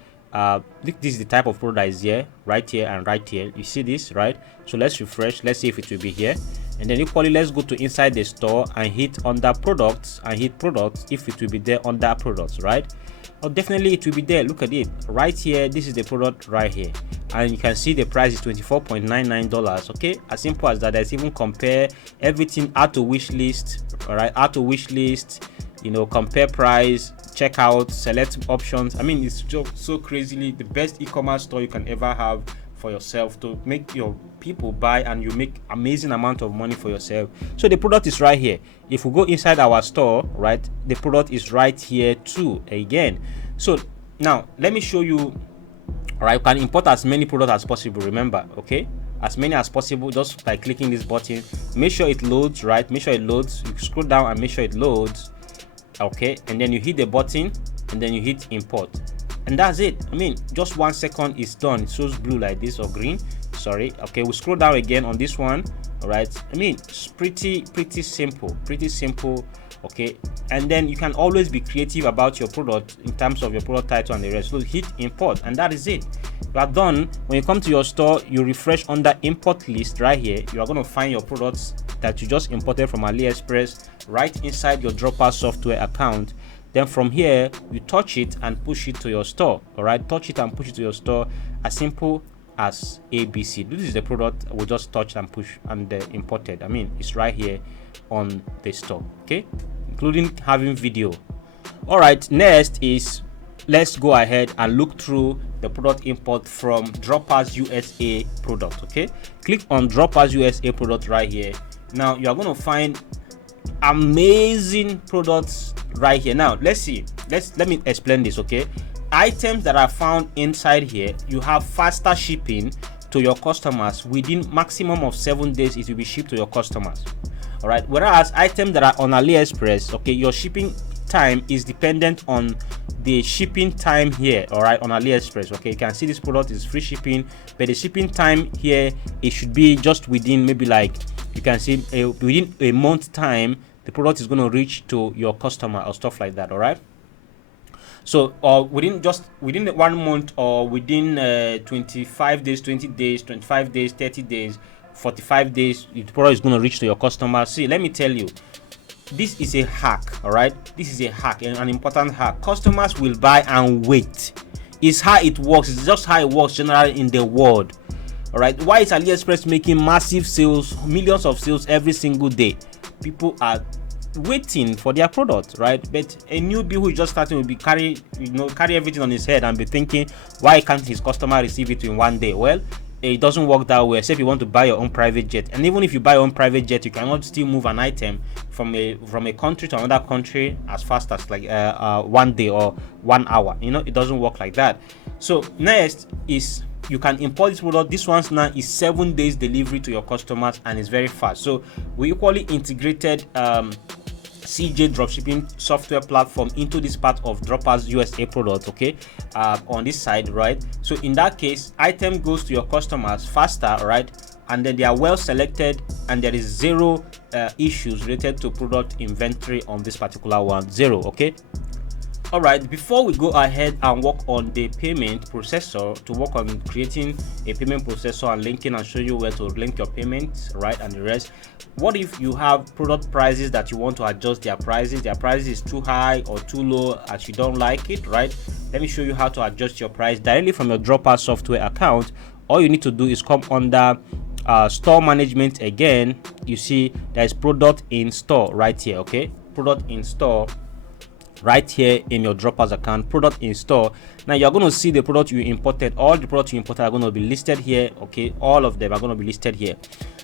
This is the type of product that is here, right here and right here. You see this, right? So let's refresh. Let's see if it will be here. And then equally, let's go to inside the store and hit under products and hit products if it will be there under products, right? Oh, definitely it will be there. Look at it right here. This is the product right here, and you can see the price is $24.99. Okay, as simple as that. Let's even compare everything. Add to wish list. All right, add to wish list, you know, compare price, checkout, select options. I mean, it's just so crazily the best e-commerce store you can ever have for yourself to make your people buy, and you make amazing amount of money for yourself. So the product is right here. If we go inside our store, right, the product is right here too again. So now let me show you. All right, you can import as many products as possible, remember, okay, as many as possible just by clicking this button. Make sure it loads, right? Make sure it loads. You scroll down and make sure it loads, okay, and then you hit the button and then you hit import, and that's it. I mean, just 1 second is done. It shows blue like this, or green, sorry. Okay, we scroll down again on this one. All right, I mean, it's pretty simple, okay. And then you can always be creative about your product in terms of your product title and the rest. So hit import, and that is it. You are done. When you come to your store, you refresh under import list right here. You are going to find your products that you just imported from Aliexpress right inside your Dropper software account. Then from here, you touch it and push it to your store. All right, touch it and push it to your store. As simple as ABC. This is the product we just touched and pushed and imported. I mean, it's right here on the store, okay, including having video. All right, next is, let's go ahead and look through the product import from Droppers USA product. Okay, click on Droppers USA product right here. Now you are going to find amazing products right here. Now let's see, let me explain this. Okay, items that are found inside here, you have faster shipping to your customers. Within maximum of 7 days it will be shipped to your customers. All right, whereas items that are on Aliexpress, okay, your shipping time is dependent on the shipping time here. All right, on Aliexpress, okay, you can see this product is free shipping, but the shipping time here, it should be just within, maybe like you can see within a month time the product is going to reach to your customer or stuff like that. All right, so within 1 month, or within 25 days, 20 days, 25 days, 30 days, 45 days, the product is going to reach to your customer. See, let me tell you, this is a hack. All right, this is a hack, and an important hack. Customers will buy and wait. It's how it works. It's just how it works generally in the world. All right, why is Aliexpress making massive sales, millions of sales every single day? People are waiting for their product, right? But a newbie who is just starting will be carry everything on his head and be thinking, why can't his customer receive it in 1 day? Well, it doesn't work that way, except you want to buy your own private jet. And even if you buy your own private jet, you cannot still move an item from a country to another country as fast as like 1 day or 1 hour. You know, it doesn't work like that. So next is, you can import this product. This one's now is 7 days delivery to your customers, and it's very fast. So we equally integrated CJ dropshipping software platform into this part of Droppers USA product, okay, on this side, right? So in that case, item goes to your customers faster, right? And then they are well selected, and there is zero issues related to product inventory on this particular one. Zero, okay. All right, before we go ahead and work on the payment processor, to work on creating a payment processor and linking and show you where to link your payments, right, and the rest, what if you have product prices that you want to adjust their prices is too high or too low as you don't like it, right? Let me show you how to adjust your price directly from your Dropper software account. All you need to do is come under store management again. You see there is product in store right here, okay? Product in store right here in your Droppers account, product in store. Now you're going to see the product you imported. All the products you imported are going to be listed here, okay? All of them are going to be listed here.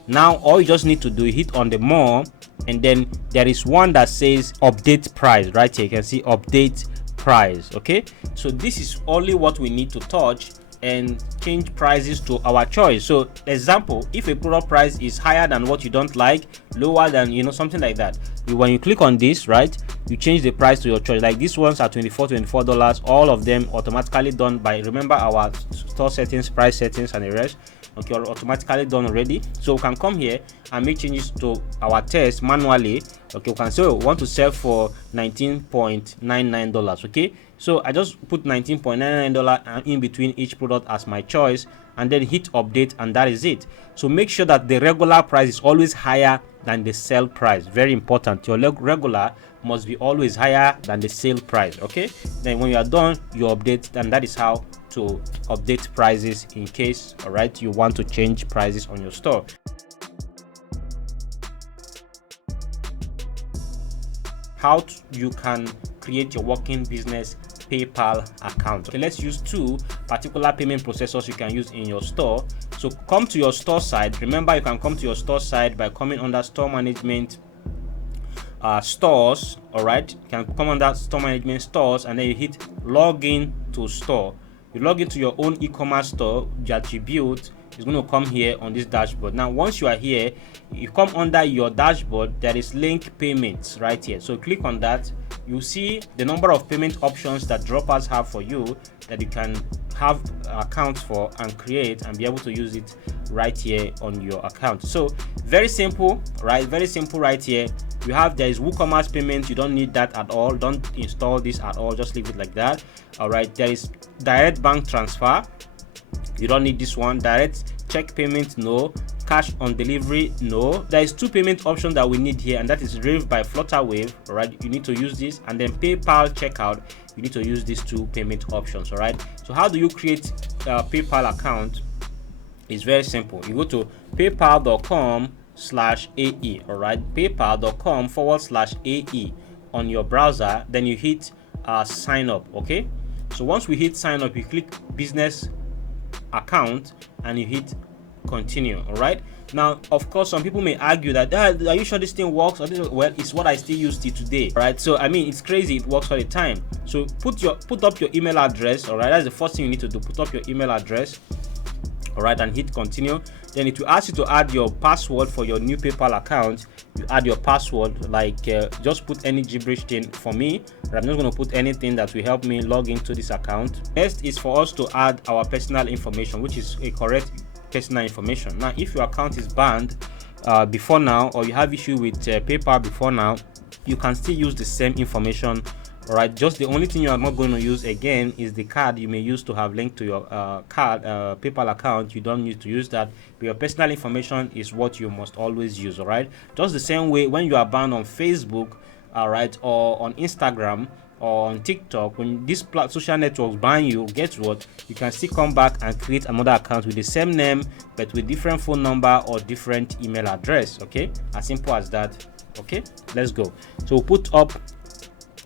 Now all you just need to do is hit on the more, and then there is one that says update price right here. You can see update price, okay? So this is only what we need to touch and change prices to our choice. So example, if a product price is higher than what you don't like, lower than, you know, something like that, when you click on this, right, you change the price to your choice. Like these ones are $24, all of them automatically done by, remember our store settings, price settings and the rest, okay, are automatically done already. So we can come here and make changes to our test manually. Okay, we can say we want to sell for $19.99, okay? So I just put $19.99 in between each product as my choice, and then hit update, and that is it. So make sure that the regular price is always higher than the sale price. Very important. Your regular must be always higher than the sale price, okay? Then when you are done, you update, and that is how to update prices in case, all right, you want to change prices on your store. How you can create your working business PayPal account. Okay, let's use two particular payment processors you can use in your store. So come to your store side. Remember, you can come to your store side by coming under store management, stores. All right, you can come under store management, stores, and then you hit login to store. You log into your own e-commerce store that you built. It's going to come here on this dashboard. Now once you are here, you come under your dashboard, there is link payments right here. So click on that. You see the number of payment options that Droppers have for you that you can have accounts for and create and be able to use it right here on your account. So very simple, right? Very simple right here. You have, there is WooCommerce payments. You don't need that at all. Don't install this at all. Just leave it like that. All right. There is direct bank transfer. You don't need this one. Direct check payment, no. Cash on delivery, no. There is two payment options that we need here, and that is Rave by Flutterwave. All right, you need to use this, and then PayPal checkout. You need to use these two payment options. All right. So how do you create a PayPal account? It's very simple. You go to paypal.com/AE. all right, paypal.com/AE on your browser. Then you hit sign up. Okay. So once we hit sign up, you click business account and you hit continue. All right. Now of course some people may argue that are you sure this thing works? Or this, well, it's what I still use till today. All right. So I mean, it's crazy, it works all the time. So put up your email address. All right, that's the first thing you need to do. Put up your email address. All right, and hit continue. Then it will ask you to add your password for your new PayPal account. You add your password, like just put any gibberish thing for me. But I'm not going to put anything that will help me log into this account. Next is for us to add our personal information, which is a correct personal information. Now if your account is banned before now, or you have issue with PayPal before now, you can still use the same information. All right, just the only thing you are not going to use again is the card you may use to have linked to your PayPal account. You don't need to use that, but your personal information is what you must always use. All right, just the same way when you are banned on Facebook, all right, or on Instagram or on TikTok, when these social networks ban you, guess what? You can still come back and create another account with the same name but with different phone number or different email address. Okay, as simple as that. Okay, let's go. So we'll put up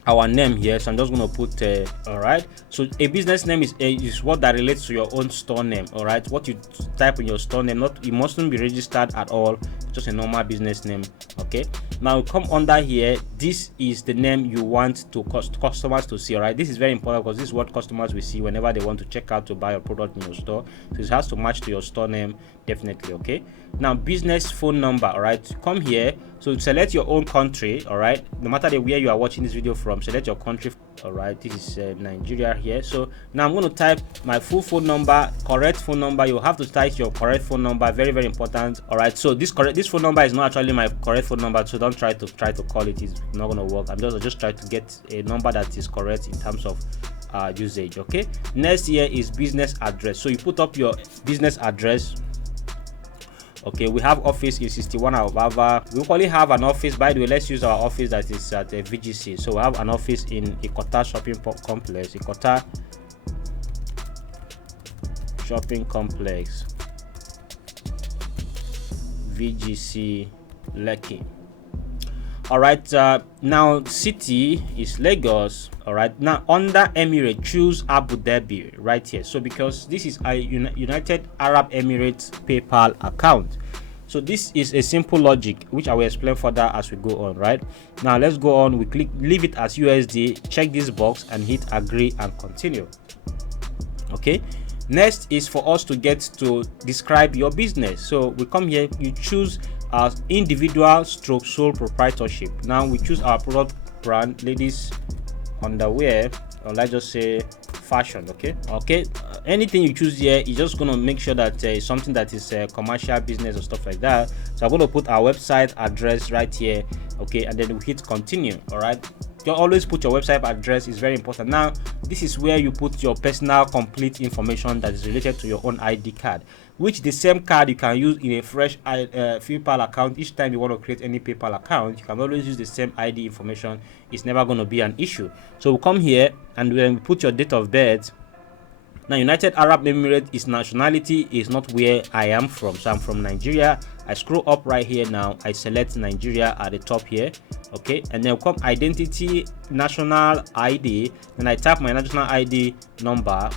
our name here. So I'm just going to put all right, so a business name is what that relates to your own store name. All right, what you type in your store name, it mustn't be registered at all, just a normal business name. Okay, now come under here, this is the name you want to customers to see. All right, this is very important because this is what customers will see whenever they want to check out to buy a product in your store. So it has to match to your store name, definitely. Okay, now business phone number. All right, come here, So select your own country, all right, no matter where you are watching this video from. Select your country. All right, this is Nigeria here. So now I'm going to type my full phone number, correct phone number. You have to type your correct phone number, very very important. All right, so this phone number is not actually my correct phone number, so don't try to call it. It's not going to work. I'm just trying to get a number that is correct in terms of usage. Okay, next here is business address. So you put up your business address. Okay, we have office in 61 Ababa. We only have an office, by the way. Let's use our office that is at VGC. So we have an office in Ikota shopping complex, Ikota shopping complex, VGC Lekki. All right, now city is Lagos. All right, now under Emirates, choose Abu Dhabi right here. So because this is a United Arab Emirates PayPal account, so this is a simple logic which I will explain further as we go on. Right now, let's go on. We click leave it as USD, check this box and hit agree and continue. Okay, next is for us to get to describe your business. So we come here, you choose as individual stroke sole proprietorship. Now we choose our product brand, ladies underwear, or let's just say fashion. Okay, anything you choose here, you're just going to make sure that it's something that is commercial business or stuff like that. So I'm going to put our website address right here. Okay, and then we hit continue. All right, you always put your website address, is very important. Now this is where you put your personal complete information that is related to your own ID card, which the same card you can use in a fresh PayPal account. Each time you want to create any PayPal account, you can always use the same ID information. It's never going to be an issue. So we'll come here and when we put your date of birth. Now United Arab Emirates is nationality is not where I am from, so I'm from Nigeria. I scroll up right here. Now I select Nigeria at the top here. Okay, and then come identity, national ID, and I type my national ID number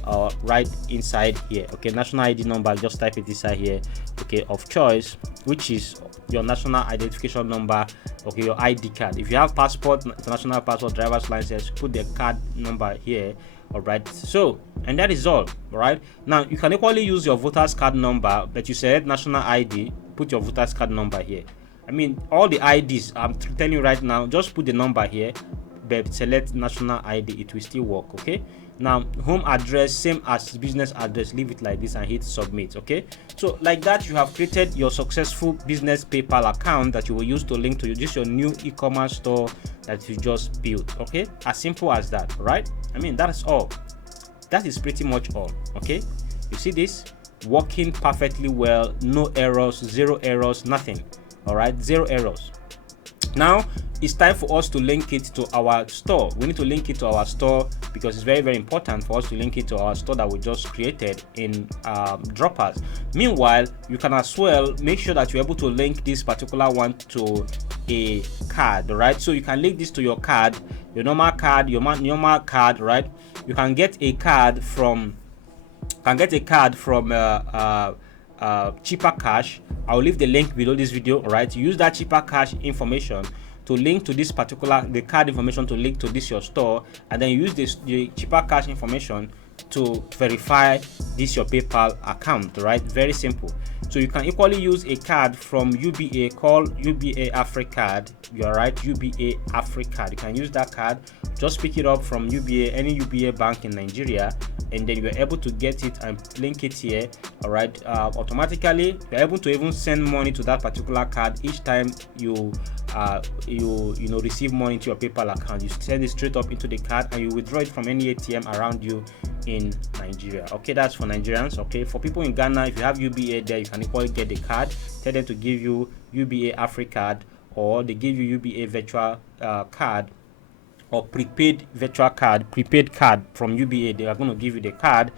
right inside here. Okay, national ID number, just type it inside here. Okay, of choice, which is your national identification number. Okay, your ID card. If you have passport, international passport, driver's license, put the card number here. All right, so and that is all. All right, now you can equally use your voter's card number, but you select national ID, put your voter's card number here. I mean, all the IDs I'm telling you right now, just put the number here, but select national ID, it will still work. Okay, now home address, same as business address, leave it like this and hit submit. Okay, so like that you have created your successful business PayPal account that you will use to link to your new e-commerce store that you just built. Okay, as simple as that. Right, I mean, that is all. That is pretty much all. Okay, you see this working perfectly well, no errors, zero errors, nothing. All right, zero errors. Now it's time for us to link it to our store. We need to link it to our store because it's very very important for us to link it to our store that we just created in Droppers. Meanwhile, you can as well make sure that you're able to link this particular one to a card. All right, so you can link this to your card, your normal card, normal card. Right, you can get a card from Cheaper Cash. I'll leave the link below this video. All right, use that Cheaper Cash information to link to this the card information to link to this your store, and then use the Cheaper Cash information to verify this your PayPal account. Right, very simple. So you can equally use a card from UBA called UBA AfriCard. You're right, UBA AfriCard. You can use that card. Just pick it up from UBA, any UBA bank in Nigeria, and then you're able to get it and link it here. All right, automatically you're able to even send money to that particular card each time you receive money into your PayPal account. You send it straight up into the card and you withdraw it from any ATM around you in Nigeria. Okay, that's for Nigerians. Okay, for people in Ghana, if you have UBA there, you can equally get the card. Tell them to give you UBA AfriCard, or they give you UBA virtual card, or prepaid virtual card, prepaid card from UBA. They are going to give you the card,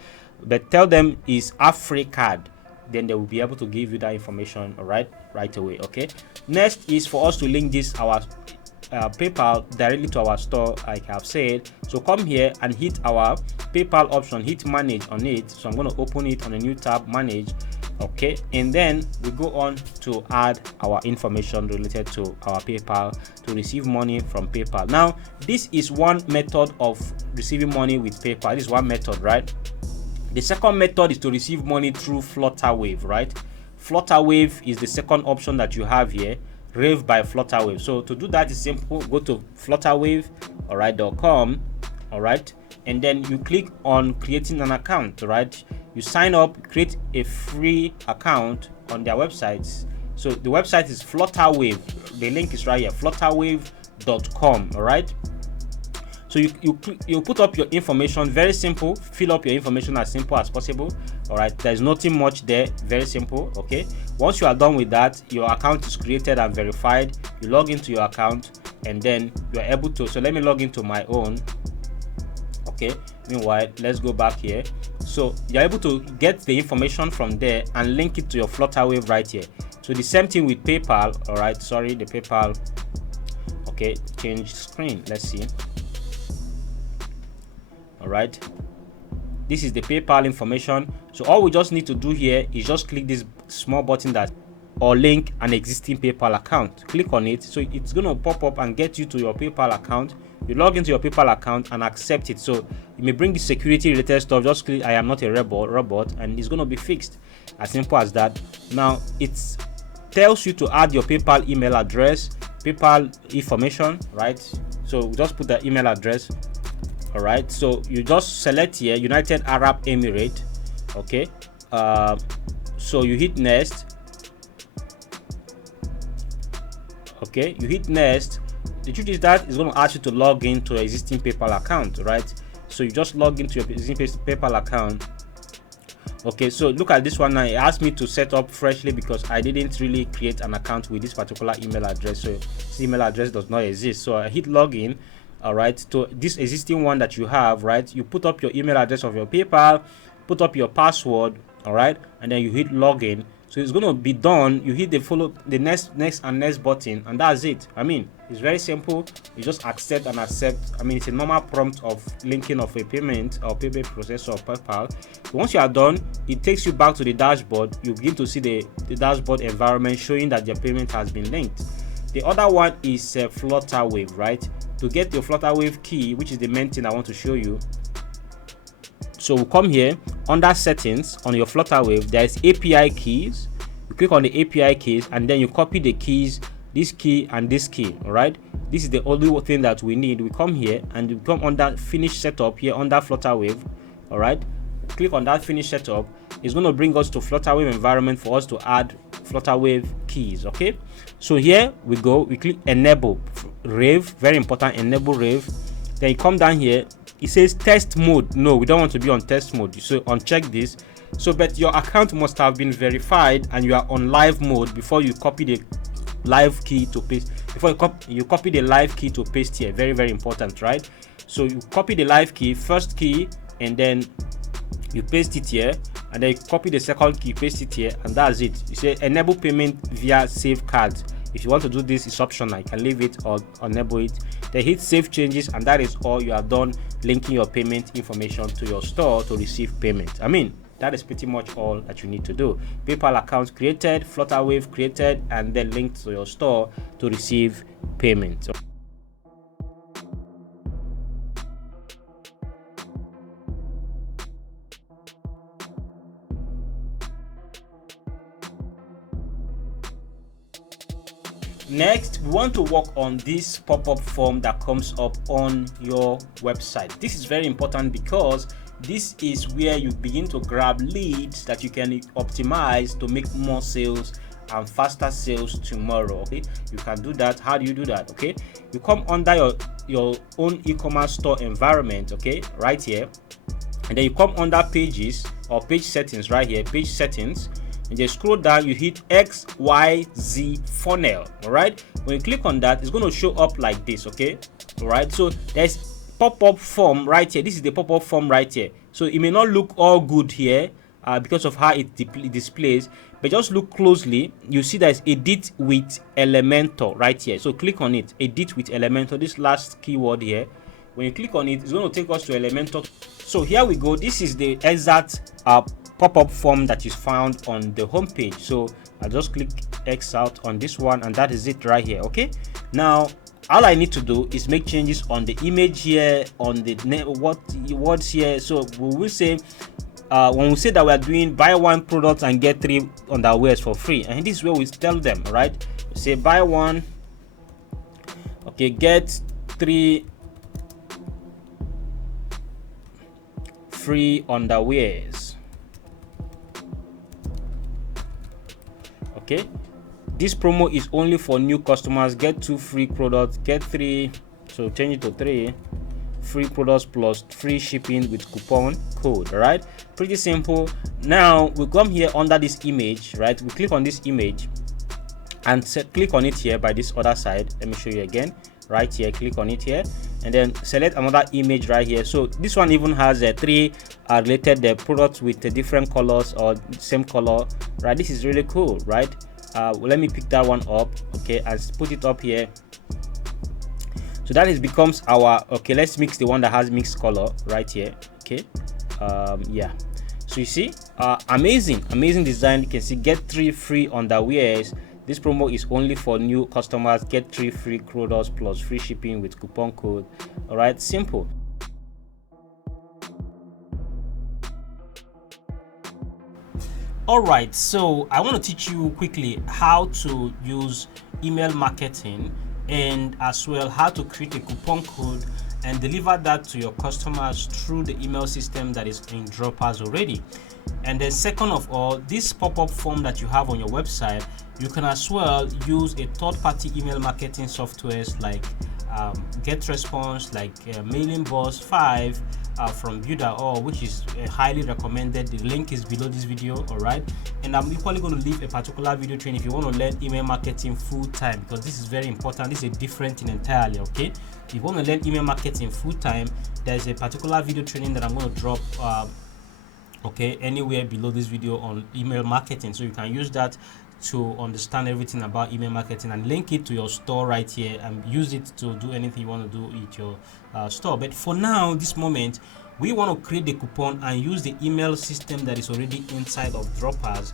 but tell them it's AfriCard. Then they will be able to give you that information. All right, right away. Okay, next is for us to link this our PayPal directly to our store, like I've said. So come here and hit our PayPal option, hit manage on it. So I'm going to open it on a new tab, manage. Okay, and then we go on to add our information related to our PayPal to receive money from PayPal. Now this is one method of receiving money with PayPal. This is one method, right? The second method is to receive money through Flutterwave. Right, Flutterwave is the second option that you have here. Rave by Flutterwave. So to do that is simple. Go to flutterwave.com, all right, and then you click on creating an account, right? You sign up, create a free account on their websites. So the website is Flutterwave. The link is right here, flutterwave.com, all right? So you put up your information, very simple. Fill up your information as simple as possible. All right, there's nothing much there, very simple. Okay, once you are done with that, your account is created and verified. You log into your account and then you are able to, so let me log into my own. Okay, meanwhile, let's go back here. So you're able to get the information from there and link it to your Flutterwave right here. So the same thing with PayPal. All right, sorry, the PayPal. Okay, change screen, let's see. All right, this is the PayPal information. So all we just need to do here is just click this small button that, or link an existing PayPal account. Click on it, so it's going to pop up and get you to your PayPal account. You log into your PayPal account and accept it. So you may bring the security related stuff. Just click I am not a robot, and it's going to be fixed. As simple as that. Now it tells you to add your PayPal email address, PayPal information, right? So just put the email address. All right, so you just select here United Arab Emirates. Okay, so you hit next. Okay, you hit next. The truth is that it's going to ask you to log into your existing PayPal account, right? So you just log into your existing PayPal account. Okay, so look at this one now. It asked me to set up freshly because I didn't really create an account with this particular email address. So this email address does not exist. So I hit login. All right, to this existing one that you have, right? You put up your email address of your PayPal, put up your password, all right, and then you hit login. So it's going to be done. You hit the next button, and that's it. I mean, it's very simple. You just accept and accept. I mean, it's a normal prompt of linking of a payment or payment processor of PayPal. So once you are done, it takes you back to the dashboard. You begin to see the dashboard environment showing that your payment has been linked. The other one is Flutterwave, right? To get your Flutterwave key, which is the main thing I want to show you. So we'll come here under settings on your Flutterwave. There's API keys. You click on the API keys and then you copy the keys, this key and this key. All right, this is the only thing that we need. We come here and we come under finish setup here under Flutterwave. All right, click on that finish setup. It's going to bring us to Flutterwave environment for us to add Flutterwave keys. Okay, so here we go. We click enable Rave, very important, enable Rave. Then you come down here, it says test mode. No, we don't want to be on test mode, so uncheck this. So but your account must have been verified and you are on live mode before you copy the live key to paste. Before you copy the live key to paste here, very important, right? So you copy the live key, first key, and then you paste it here, and then you copy the second key, paste it here, and that's it. You say enable payment via save cards. If you want to do this, it's optional. You can leave it or enable it. Then hit save changes, and that is all. You are done linking your payment information to your store to receive payment. I mean, that is pretty much all that you need to do. PayPal account created, Flutterwave created, and then linked to your store to receive payment. Next, we want to work on this pop-up form that comes up on your website. This is very important because this is where you begin to grab leads that you can optimize to make more sales and faster sales tomorrow. Okay, you can do that. How do you do that? Okay, you come under your own e-commerce store environment, okay, right here, and then you come under pages or page settings right here, page settings, and just scroll down. You hit XYZ funnel. All right, when you click on that, it's going to show up like this. Okay, all right, so there's pop-up form right here. This is the pop-up form right here. So it may not look all good here because of how it displays, but just look closely. You see there's edit with Elementor right here. So click on it, edit with Elementor, this last keyword here. When you click on it, it's going to take us to Elementor. So here we go. This is the exact pop-up form that is found on the home page. So I'll just click X out on this one, and that is it right here. Okay, now all I need to do is make changes on the image here, on the words here. So we will say when we say that we are doing buy one product and get 3 underwears for free, and this is where we tell them, right? say buy one, okay, get 3 free underwears. Okay, this promo is only for new customers. Get 2 free products, get 3, so change it to 3 free products plus free shipping with coupon code. All right, pretty simple. Now we come here under this image, right? We click on this image and click on it here by this other side. Let me show you again. Right here, click on it here, and then select another image right here. So this one even has 3 related products with different colors or same color, right? This is really cool, right? Let me pick that one up, okay, and put it up here. So that is becomes our, okay, let's mix the one that has mixed color right here. Okay, yeah, so you see, amazing design. You can see get 3 free underwears. This promo is only for new customers. Get 3 free products plus free shipping with coupon code. All right, simple. All right, so I want to teach you quickly how to use email marketing, and as well how to create a coupon code and deliver that to your customers through the email system that is in Droppers already. And then second of all, this pop-up form that you have on your website, you can as well use a third-party email marketing softwares like GetResponse, like Mailing Boss 5 from Builder, which is highly recommended. The link is below this video. All right, and I'm equally going to leave a particular video training if you want to learn email marketing full time, because this is very important. This is a different thing entirely. Okay, if you want to learn email marketing full time, there's a particular video training that I'm going to drop okay, anywhere below this video on email marketing, so you can use that to understand everything about email marketing and link it to your store right here and use it to do anything you want to do with your store. But for now, this moment, we want to create the coupon and use the email system that is already inside of Droppers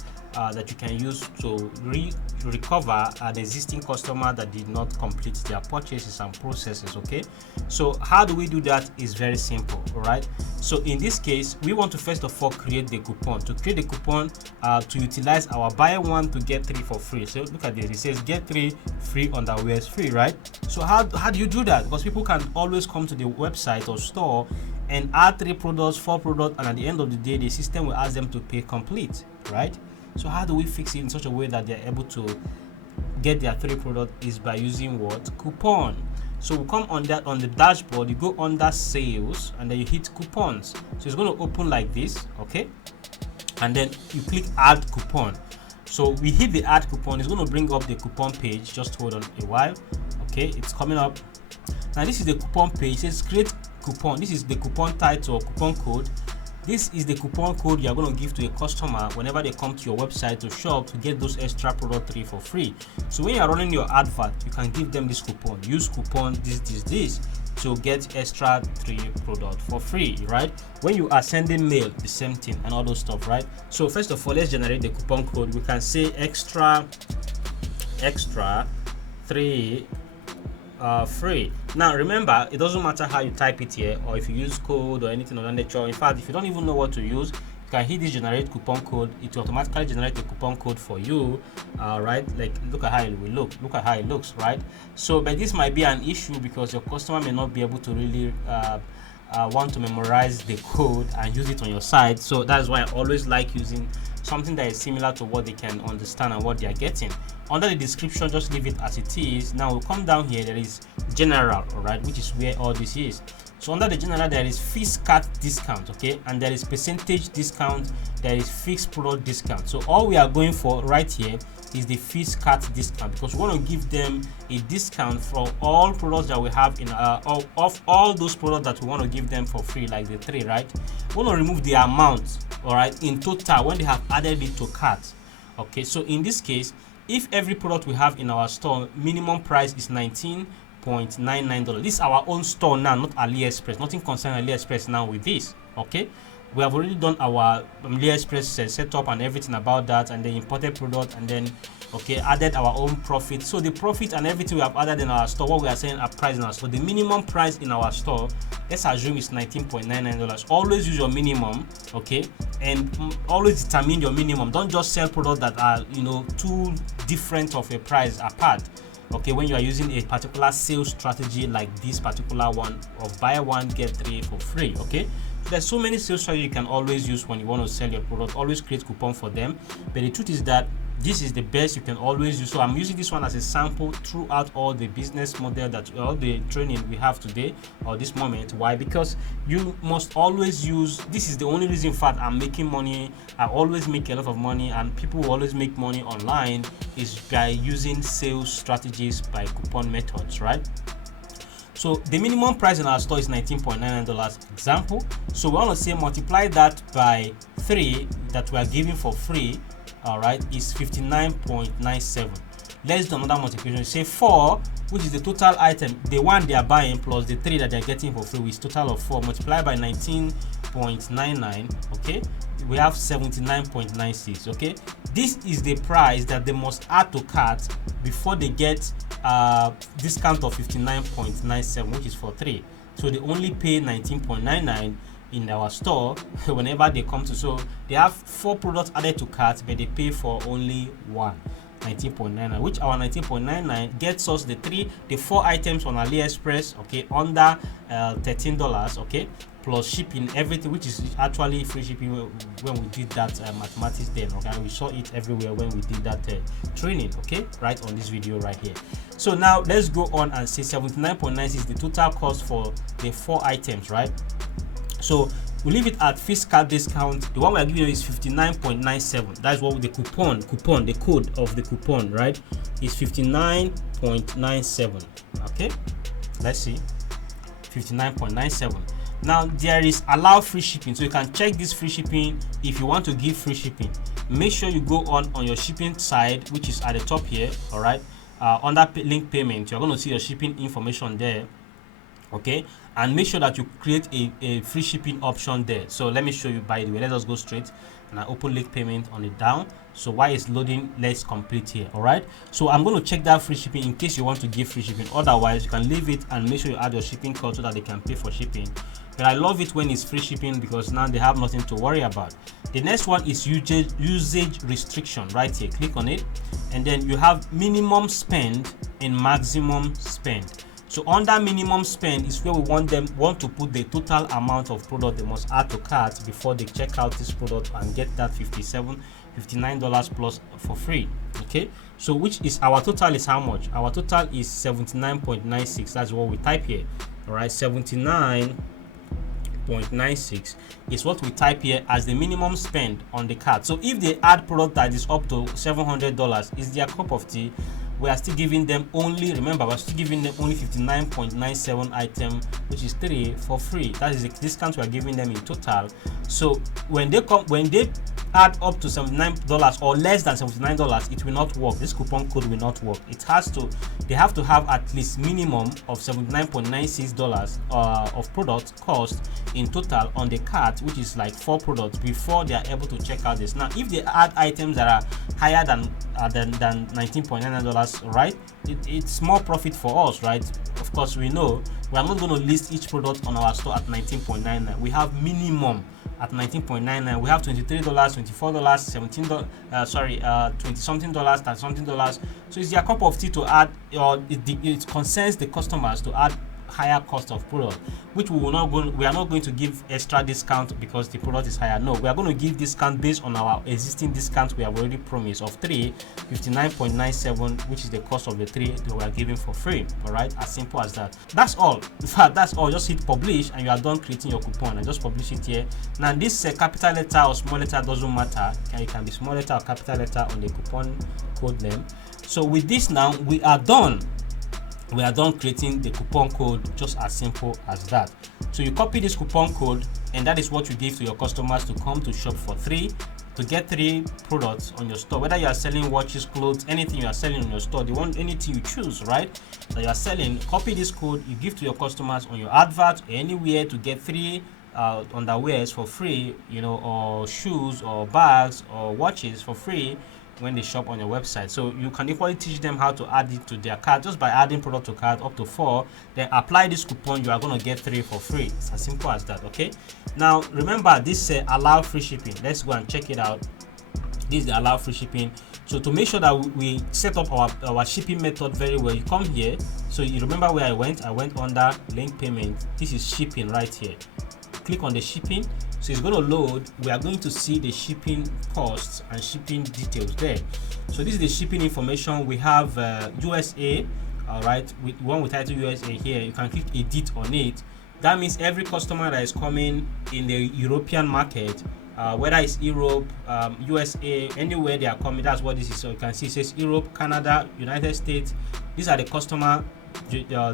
that you can use to recover an existing customer that did not complete their purchases and processes. Okay, so how do we do that? Is very simple. All right, so in this case, we want to first of all create the coupon. To create the coupon, to utilize our buy one to get 3 for free. So look at this, it says get 3 free underwears free, right? So how do you do that? Because people can always come to the website or store and add 3 products, 4 products, and at the end of the day, the system will ask them to pay complete, right? So how do we fix it in such a way that they're able to get their 3 products? Is by using what? Coupon. So we come on that on the dashboard, you go under sales and then you hit coupons. So it's going to open like this, okay, and then you click add coupon. So we hit the add coupon. It's going to bring up the coupon page. Just hold on a while. Okay, it's coming up now. This is the coupon page. It says create coupon. This is the coupon title or coupon code. This is the coupon code you are going to give to a customer whenever they come to your website to shop to get those extra product 3 for free. So when you are running your advert, you can give them this coupon. Use coupon this to get extra 3 product for free, right? When you are sending mail, the same thing and all those stuff, right? So first of all, let's generate the coupon code. We can say extra 3 free. Now remember, it doesn't matter how you type it here or if you use code or anything of that nature. In fact, if you don't even know what to use, you can hit this generate coupon code. It will automatically generate the coupon code for you, right? Like look at how it will look at how it looks, right? So but this might be an issue because your customer may not be able to really want to memorize the code and use it on your site. So that's why I always like using something that is similar to what they can understand and what they are getting. Under the description, just leave it as it is. Now we'll come down here, there is general, all right, which is where all this is. So under the general, there is fixed cut discount, okay, and there is percentage discount, there is fixed product discount. So all we are going for right here is the fixed cut discount, because we want to give them a discount for all products that we have in of all those products that we want to give them for free, like the 3, right? We want to remove the amount, all right, in total when they have added it to cart. Okay, so in this case, if every product we have in our store, minimum price is $19.99. This is our own store now, not Aliexpress. Nothing concerns Aliexpress now with this. Okay, we have already done our Aliexpress setup and everything about that, and the imported product, and then added our own profit. So the profit and everything we have added in our store, what we are saying our price in our store, the minimum price in our store, let's assume it's $19.99. Always use your minimum, and always determine your minimum. Don't just sell products that are too different of a price apart. When you are using a particular sales strategy like this particular one of buy one get three for free. There's so many sales strategies you can always use when you want to sell your product. Always create coupon for them, but the truth is that this is the best you can always use. So I'm using this one as a sample throughout all the business model, that all the training we have today or this moment. Why? Because you must always use, this is the only reason, in fact, I'm making money. I always make a lot of money, and people who always make money online is by using sales strategies by coupon methods, right? So the minimum price in our store is $19.99 example. So we want to say multiply that by 3 that we are giving for free, all right, is 59.97. Let's do another multiplication. Say 4, which is the total item, the one they are buying plus the 3 that they're getting for free, is total of 4 multiplied by 19.99. We have 79.96. This is the price that they must add to cart before they get discount of 59.97, which is for 3. So they only pay 19.99 in our store whenever they come to. So they have 4 products added to cart, but they pay for only 1, 19.99, which our 19.99 gets us the 4 items on Aliexpress, under $13, plus shipping, everything, which is actually free shipping when we did that mathematics then. We saw it everywhere when we did that training, right on this video right here. So now let's go on and say 79.96 is the total cost for the 4 items, right? So we leave it at fiscal discount. The one we are giving you is 59.97. That's what the coupon, the code of the coupon, right, is 59.97. Let's see, 59.97. Now there is allow free shipping, so you can check this free shipping if you want to give free shipping. Make sure you go on your shipping side, which is at the top here, all right, under link payment. You're going to see your shipping information there, and make sure that you create a free shipping option there. So let me show you. By the way, let us go straight and I open link payment on it down. So while it's loading, let's complete here. All right, so I'm going to check that free shipping in case you want to give free shipping. Otherwise, you can leave it and make sure you add your shipping code so that they can pay for shipping. But I love it when it's free shipping because now they have nothing to worry about. The next one is usage restriction. Right here, click on it, and then you have minimum spend and maximum spend. So under minimum spend is where we want to put the total amount of product they must add to cart before they check out this product and get that $59 plus for free. So which is our total is how much? Our total is 79.96. That's what we type here. All right, 79.96 is what we type here as the minimum spend on the cart. So if they add product that is up to $700, is their cup of tea, we are still giving them only, remember, we're still giving them only 59.97 item, which is 3 for free. That is the discount we are giving them in total. So when they add up to $79 or less than $79, it will not work. This coupon code will not work. They have to have at least minimum of $79.96 of product cost in total on the cart, which is like 4 products, before they are able to check out this. Now if they add items that are higher than $19.99, right, it's more profit for us, right? Of course, we know we are not going to list each product on our store at $19.99. We have minimum at $19.99. We have $23, $24, $17, 20 something dollars, $30 something dollars. So it's their cup of tea to add, or it concerns the customers to add higher cost of product, which we are not going to give extra discount because the product is higher. No, we are going to give discount based on our existing discount we have already promised of 59.97, which is the cost of the 3 that we are giving for free. All right, as simple as that. That's all. In fact, that's all. Just hit publish and you are done creating your coupon, and just publish it here. Now this capital letter or small letter doesn't matter. It can be small letter or capital letter on the coupon code name. So with this now we are done. We are done creating the coupon code, just as simple as that. So you copy this coupon code, and that is what you give to your customers to come to shop for 3, to get 3 products on your store. Whether you are selling watches, clothes, anything you are selling on your store, they want anything you choose, right, that you are selling. Copy this code, you give to your customers on your advert or anywhere to get 3 underwears for free, you know, or shoes or bags or watches for free when they shop on your website. So you can equally teach them how to add it to their cart just by adding product to cart up to 4. Then apply this coupon, you are going to get 3 for free. It's as simple as that. Okay, now remember this allow free shipping. Let's go and check it out. This is the allow free shipping. So to make sure that we set up our shipping method very well, you come here. So you remember where I went under link payment. This is shipping right here. Click on the shipping. So it's going to load. We are going to see the shipping costs and shipping details there. So this is the shipping information. We have USA. All right, with one with title USA here. You can click edit on it. That means every customer that is coming in the European market, whether it's Europe, USA, anywhere they are coming, that's what this is. So you can see it says Europe, Canada, United States. These are the customer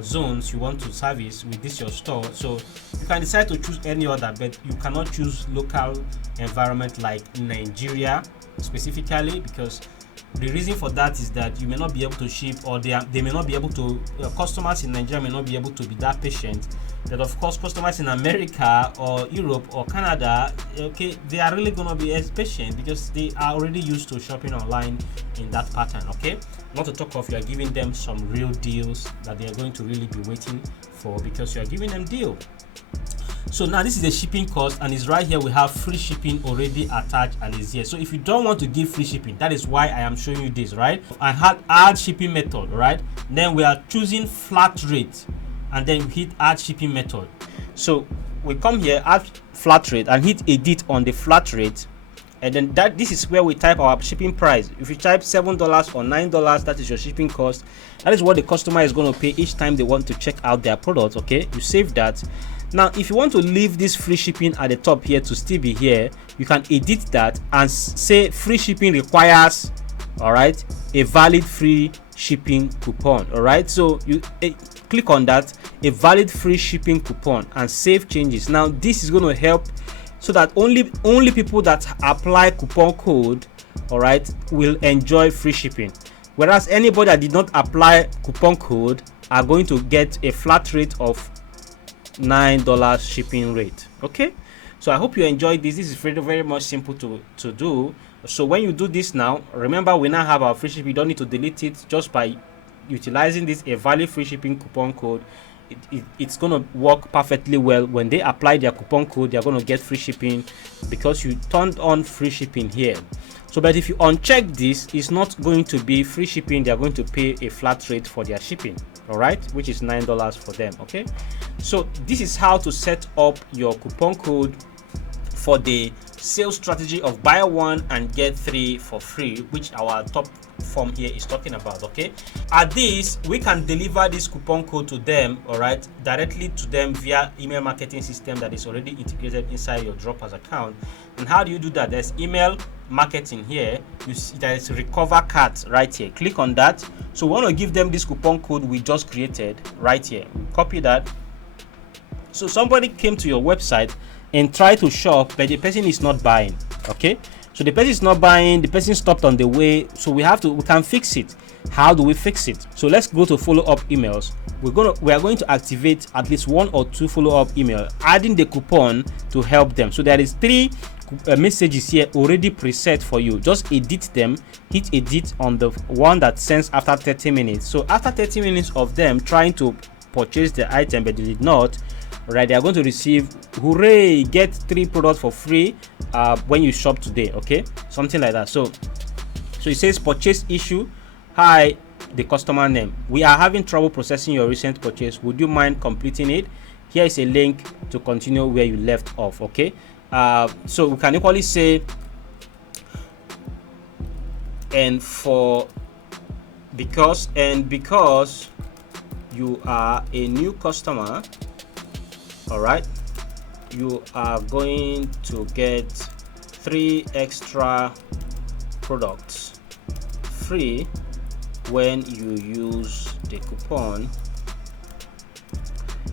zones you want to service with this your store. So you can decide to choose any other, but you cannot choose local environment like Nigeria specifically, because the reason for that is that you may not be able to ship, or they may not be able to, customers in Nigeria may not be able to be that patient. That of course customers in America or Europe or Canada, okay, they are really going to be as patient because they are already used to shopping online in that pattern. Okay, not to talk of you are giving them some real deals that they are going to really be waiting for, because you are giving them deal. So now this is the shipping cost, and it's right here. We have free shipping already attached and is here. So if you don't want to give free shipping, that is why I am showing you this, right? I had add shipping method, right? Then we are choosing flat rate, and then hit add shipping method. So we come here, add flat rate, and hit edit on the flat rate, and then this is where we type our shipping price. If you type $7 or $9, that is your shipping cost. That is what the customer is going to pay each time they want to check out their product. Okay, you save that. Now if you want to leave this free shipping at the top here to still be here, you can edit that and say free shipping requires, all right, a valid free shipping coupon. All right, so you click on that, a valid free shipping coupon, and save changes. Now this is going to help so that only people that apply coupon code, all right, will enjoy free shipping, whereas anybody that did not apply coupon code are going to get a flat rate of $9 shipping rate. Okay, so I hope you enjoyed this. This is very, very much simple to do. So when you do this now, remember we now have our free shipping. You don't need to delete it. Just by utilizing this a valid free shipping coupon code, it's going to work perfectly well. When they apply their coupon code, they're going to get free shipping because you turned on free shipping here. So but if you uncheck this, it's not going to be free shipping. They're going to pay a flat rate for their shipping, all right, which is $9 for them. Okay, so this is how to set up your coupon code for the sales strategy of buy one and get 3 for free, which our top form here is talking about. Okay, at this we can deliver this coupon code to them, all right, directly to them via email marketing system that is already integrated inside your Droppers account. And how do you do that? There's email marketing here. You see there is recover cart right here. Click on that. So we want to give them this coupon code we just created right here. Copy that. So somebody came to your website and tried to shop, but the person is not buying. Okay, so the person is not buying, the person stopped on the way, so we can fix it. How do we fix it? So let's go to follow-up emails. We are going to activate at least 1 or 2 follow-up email, adding the coupon to help them. So there is 3 messages here already preset for you. Just edit them, hit edit on the one that sends after 30 minutes. So after 30 minutes of them trying to purchase the item but they did not, right, they are going to receive, hooray, get 3 products for free when you shop today. Okay, something like that. So it says purchase issue. Hi, the customer name, we are having trouble processing your recent purchase, would you mind completing it? Here is a link to continue where you left off. Okay, so we can equally say, because you are a new customer, all right, you are going to get 3 extra products free when you use the coupon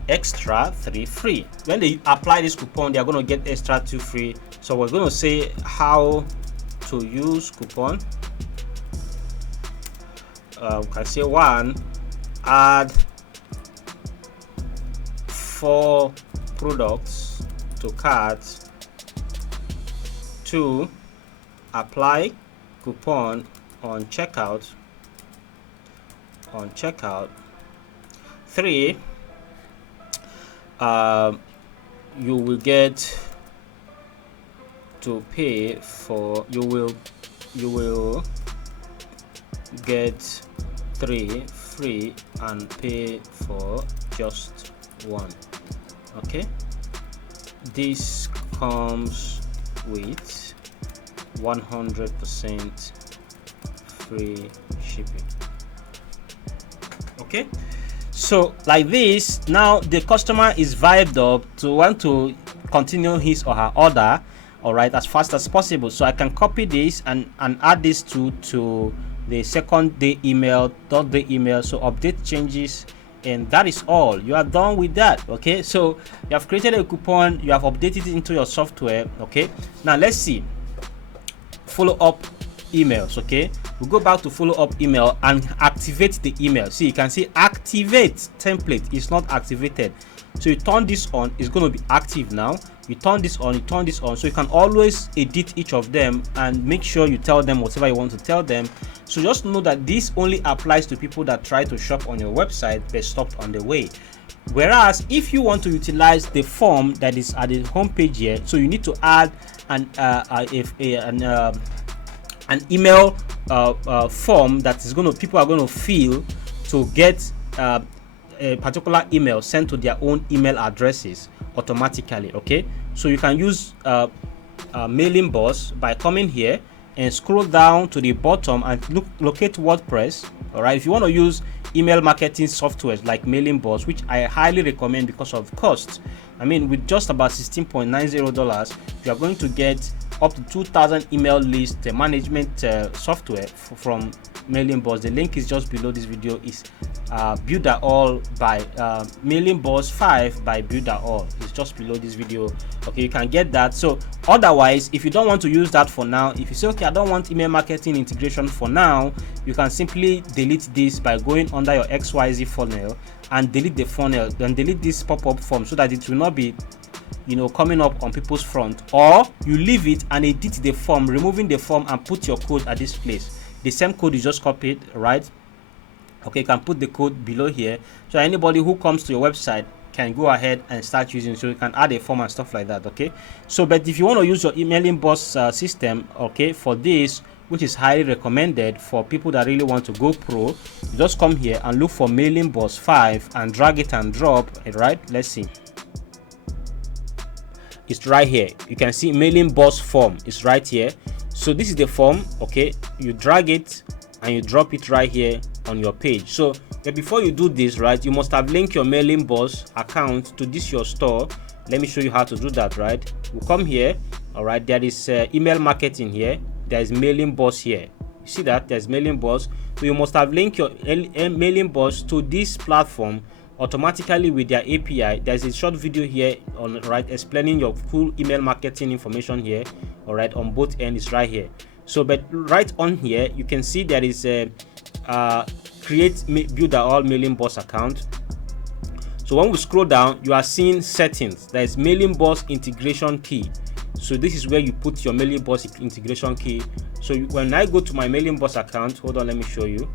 extra 3 free. When they apply this coupon, they are going to get extra 2 free. So we're going to say how to use coupon. We can say 1, add 4 products to cart, 2, apply coupon on checkout, 3, you will get to pay for, you will get 3 free and pay for just 1. Okay, this comes with 100% free shipping. Okay, so like this, now the customer is vibed up to want to continue his or her order, all right, as fast as possible. So I can copy this and add this to the second day email, third day email. So update changes, and that is all. You are done with that. Okay, so you have created a coupon, you have updated it into your software. Okay, now let's see follow up emails. Okay, we go back to follow up email and activate the email. See, you can see activate template is not activated. So you turn this on, it's going to be active now. You turn this on, so you can always edit each of them and make sure you tell them whatever you want to tell them. So just know that this only applies to people that try to shop on your website but stopped on the way. Whereas if you want to utilize the form that is at the home page here, so you need to add an email form that is people are going to fill to get a particular email sent to their own email addresses automatically. Okay, so you can use Mailing Boss by coming here and scroll down to the bottom and locate WordPress. All right, if you want to use email marketing softwares like Mailing Boss, which I highly recommend because of cost. I mean, with just about $16.90, you are going to get up to 2,000 email list management software from Mailing Boss. The link is just below this video. Is Builderall by Mailing Boss 5 by Builderall. It's just below this video. Okay, you can get that. So otherwise, if you don't want to use that for now, if you say, okay, I don't want email marketing integration for now, you can simply delete this by going under your XYZ funnel and delete the funnel, then delete this pop-up form so that it will not be, you know, coming up on people's front. Or you leave it and edit the form, removing the form and put your code at this place. The same code you just copied, right? Okay, you can put the code below here, so anybody who comes to your website can go ahead and start using. So you can add a form and stuff like that. Okay, so but if you want to use your emailing boss system, okay, for this, which is highly recommended for people that really want to go pro, you just come here and look for Mailing Boss 5 and drag it and drop it. Right, let's see, it's right here. You can see Mailing Boss form is right here. So this is the form. Okay, you drag it and you drop it right here on your page. So before you do this, right, you must have linked your Mailing Boss account to this your store. Let me show you how to do that. Right, we'll come here. All right, there is email marketing here, there is Mailing Boss here. You see that there's Mailing Boss. So you must have linked your Mailing Boss to this platform automatically with their API. There's a short video here on right explaining your full email marketing information here. All right, on both ends right here. So but right on here you can see there is a Builderall Mailing Boss account. So when we scroll down, you are seeing settings. There is Mailing Boss integration key. So this is where you put your Mailing Boss integration key. So when I go to my Mailing Boss account, hold on, let me show you.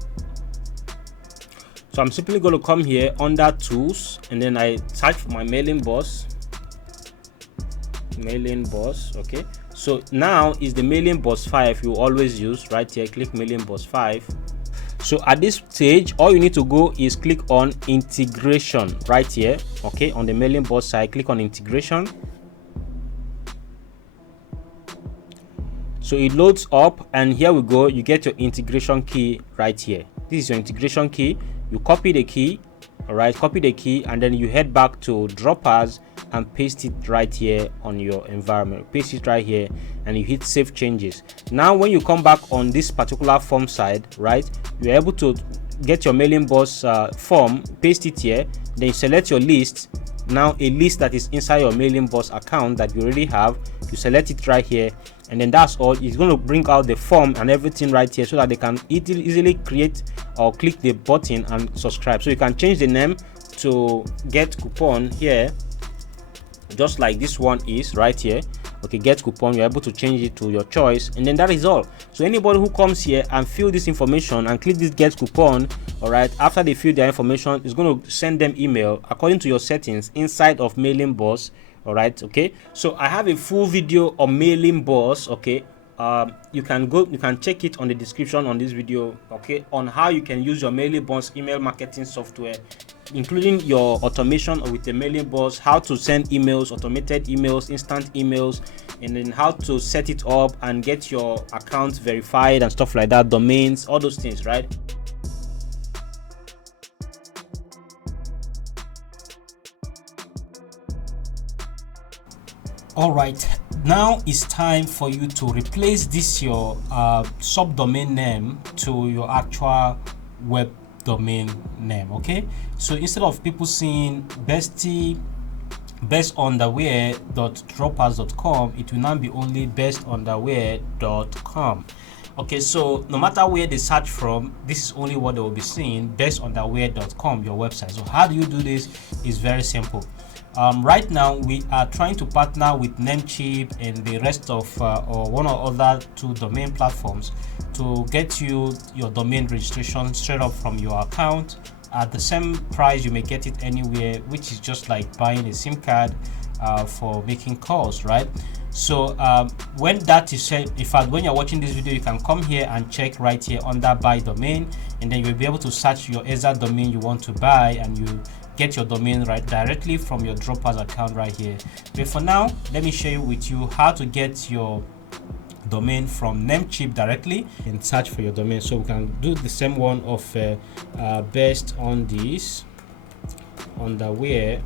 So I'm simply going to come here under tools and then I search for my Mailing Boss. Okay, so now is the Mailing Boss 5 you always use. Right here, click Mailing Boss 5. So at this stage, all you need to go is click on integration right here. Okay, on the Mailing Boss side, click on integration. So it loads up and here we go, you get your integration key right here. This is your integration key. You copy the key, all right, copy the key, and then you head back to droppers and paste it right here on your environment. Paste it right here and you hit save changes. Now when you come back on this particular form side, right, you're able to get your Mailing Boss form, paste it here, then you select your list. Now a list that is inside your Mailing Boss account that you already have, you select it right here, and then that's all. It's going to bring out the form and everything right here so that they can easily create or click the button and subscribe. So you can change the name to get coupon here. just like this one is right here. Okay, get coupon, you're able to change it to your choice, and then that is all. So anybody who comes here and fill this information and click this get coupon, all right, after they fill their information, it's going to send them email according to your settings inside of Mailing Boss. All right, okay, so I have a full video on Mailing Boss. Okay, you can check it on the description on this video, okay, on how you can use your Mailing Boss email marketing software, including your automation with the Mailing Boss, how to send emails, automated emails, instant emails, and then how to set it up and get your account verified and stuff like that, domains, all those things, right? All right, now it's time for you to replace this your subdomain name to your actual web domain name. Okay, so instead of people seeing bestunderwear.droppers.com, it will now be only bestunderwear.com. Okay, so no matter where they search from, this is only what they will be seeing, bestunderwear.com, your website. So how do you do this? Is very simple. Right now we are trying to partner with Namecheap and the rest of or one or other two domain platforms to get you your domain registration straight up from your account at the same price you may get it anywhere, which is just like buying a SIM card for making calls, right? So when that is said, in fact, when you're watching this video, you can come here and check right here under buy domain, and then you'll be able to search your exact domain you want to buy, and you get your domain right directly from your Droppers account right here. But for now, let me share with you how to get your domain from Namecheap directly and search for your domain. So we can do the same one of best on this underwear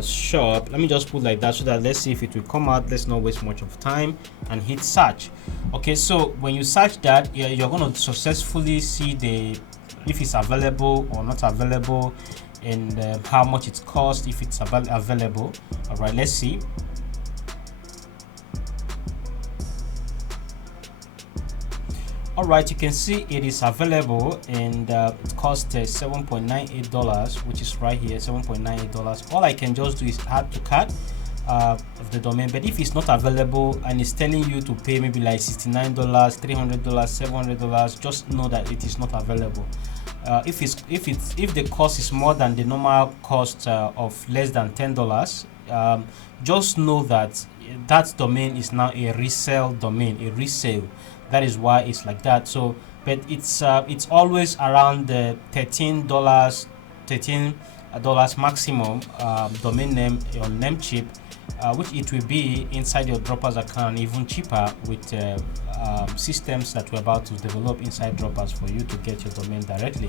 shop. Let me just put like that so that let's see if it will come out. Let's not waste much of time and hit search. Okay, so when you search that, you're going to successfully see the if it's available or not available, and how much it costs if it's available. All right, let's see. All right, you can see it is available, and it costs $7.98, which is right here, $7.98. All I can just do is add to cart of the domain. But if it's not available and it's telling you to pay maybe like $69, $300, $700, just know that it is not available. If the cost is more than the normal cost of less than $10, just know that that domain is now a resale domain, a resale. That is why it's like that. So, but it's always around the $13 maximum domain name on Namecheap, which it will be inside your Droppers account, even cheaper with systems that we're about to develop inside Droppers for you to get your domain directly.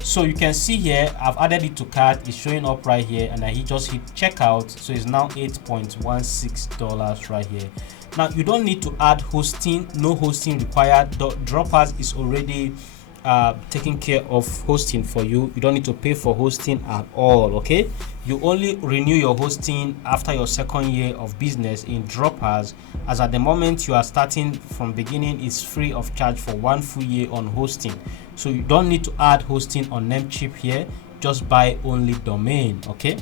So you can see here, I've added it to cart. It's showing up right here, and I just hit checkout. So it's now $8.16 right here. Now you don't need to add hosting, no hosting required. Droppers is already taking care of hosting for you. You don't need to pay for hosting at all. Okay, you only renew your hosting after your second year of business in Droppers, as at the moment you are starting from beginning, it's free of charge for 1 full year on hosting. So you don't need to add hosting on Namecheap here, just buy only domain. Okay,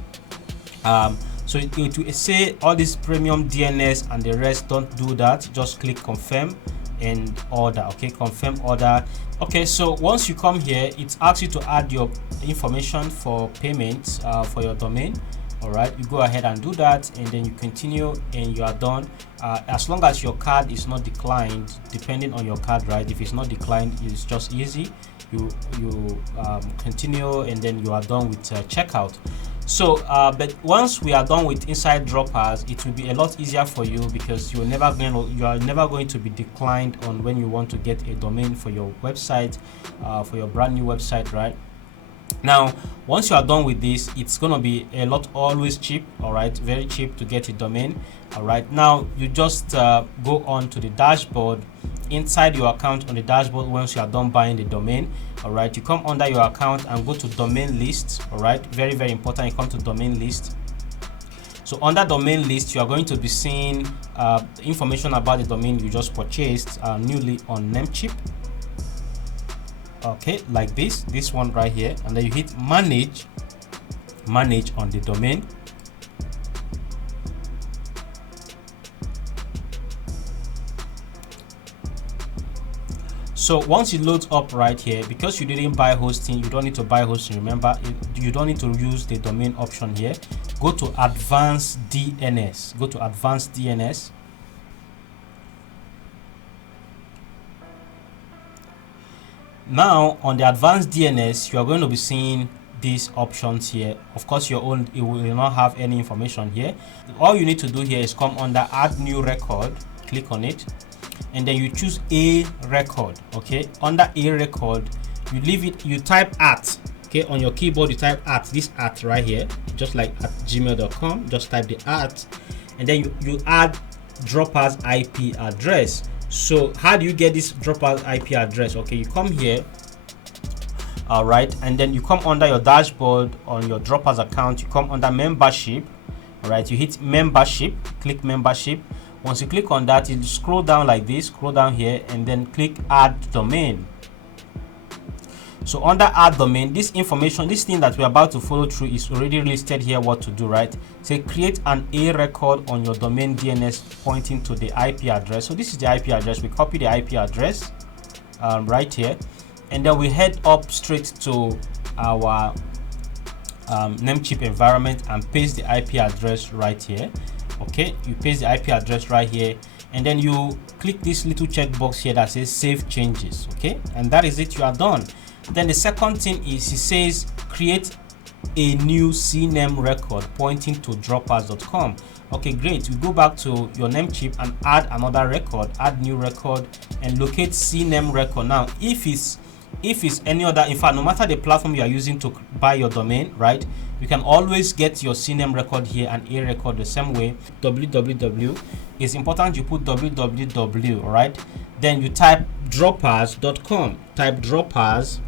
so it will say all this premium DNS and the rest. Don't do that, just click confirm and order. Okay, confirm order. Okay, so once you come here, it asks you to add your information for payment for your domain. All right, you go ahead and do that, and then you continue and you are done. As long as your card is not declined, depending on your card, right? If it's not declined, it's just easy. You continue, and then you are done with checkout. So but once we are done with inside Droppers, it will be a lot easier for you, because you are never going to be declined on when you want to get a domain for your website, for your brand new website, right? Now once you are done with this, it's gonna be a lot always cheap. All right, very cheap to get a domain. All right, now you just go on to the dashboard. Inside your account on the dashboard, once you are done buying the domain, all right, you come under your account and go to domain list. All right, very, very important, you come to domain list. So under domain list, you are going to be seeing information about the domain you just purchased newly on Namecheap. Okay, like this one right here, and then you hit manage manage on the domain. So once it loads up right here, because you didn't buy hosting, you don't need to buy hosting. Remember, you don't need to use the domain option here. Go to advanced DNS. Go to advanced DNS. Now on the advanced DNS, you are going to be seeing these options here. Of course, your own, it will not have any information here. All you need to do here is come under add new record, click on it, and then you choose a record. Okay, under a record, you leave it, you type at, okay, on your keyboard you type at, this at right here, just like at gmail.com, just type the at, and then you add dropper's IP address. So how do you get this dropper's IP address? Okay, you come here, all right, and then you come under your dashboard on your dropper's account, you come under membership, all right, you hit membership, click membership. Once you click on that, you scroll down like this, scroll down here, and then click add domain. So under add domain, this information, this thing that we're about to follow through is already listed here what to do, right? Say create an A record on your domain DNS pointing to the IP address. So this is the IP address. We copy the IP address right here, and then we head up straight to our Namecheap environment and paste the IP address right here. Okay, you paste the IP address right here, and then you click this little checkbox here that says save changes. Okay, and that is it, you are done. Then the second thing is, it says create a new CNAME record pointing to droppers.com. Okay, great. You go back to your Namecheap and add another record, add new record, and locate CNAME record. Now if it's any other, in fact, no matter the platform you are using to buy your domain, right, you can always get your CNAME record here and a record the same way. www, it's important you put www, right? Then you type droppers.com, type droppers,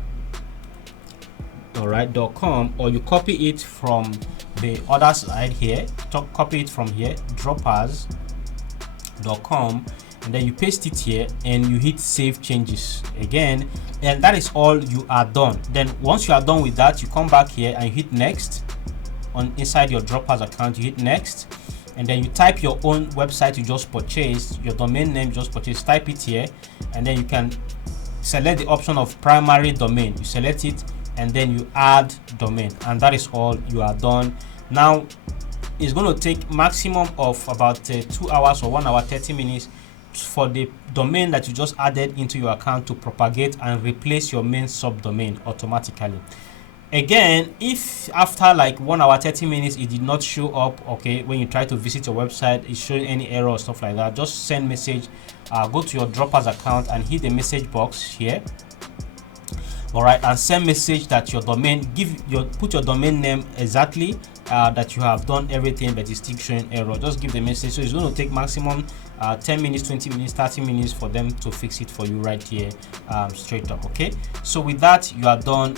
all right, .com, or you copy it from the other side here, copy it from here, droppers.com, and then you paste it here and you hit save changes again, and that is all, you are done. Then once you are done with that, you come back here and you hit next. On inside your Droppers account, you hit next, and then you type your own website you just purchased, your domain name you just purchased, type it here, and then you can select the option of primary domain. You select it and then you add domain, and that is all, you are done. Now it's going to take maximum of about 2 hours or 1 hour 30 minutes for the domain that you just added into your account to propagate and replace your main subdomain automatically. Again, if after like 1 hour 30 minutes it did not show up, okay, when you try to visit your website, it's showing any error or stuff like that, just send message, go to your Droppers account and hit the message box here, all right, and send message that your domain, put your domain name exactly, that you have done everything, but it's still showing error. Just give the message. So it's going to take maximum 10 minutes, 20 minutes, 30 minutes for them to fix it for you right here, straight up. Okay, so with that, you are done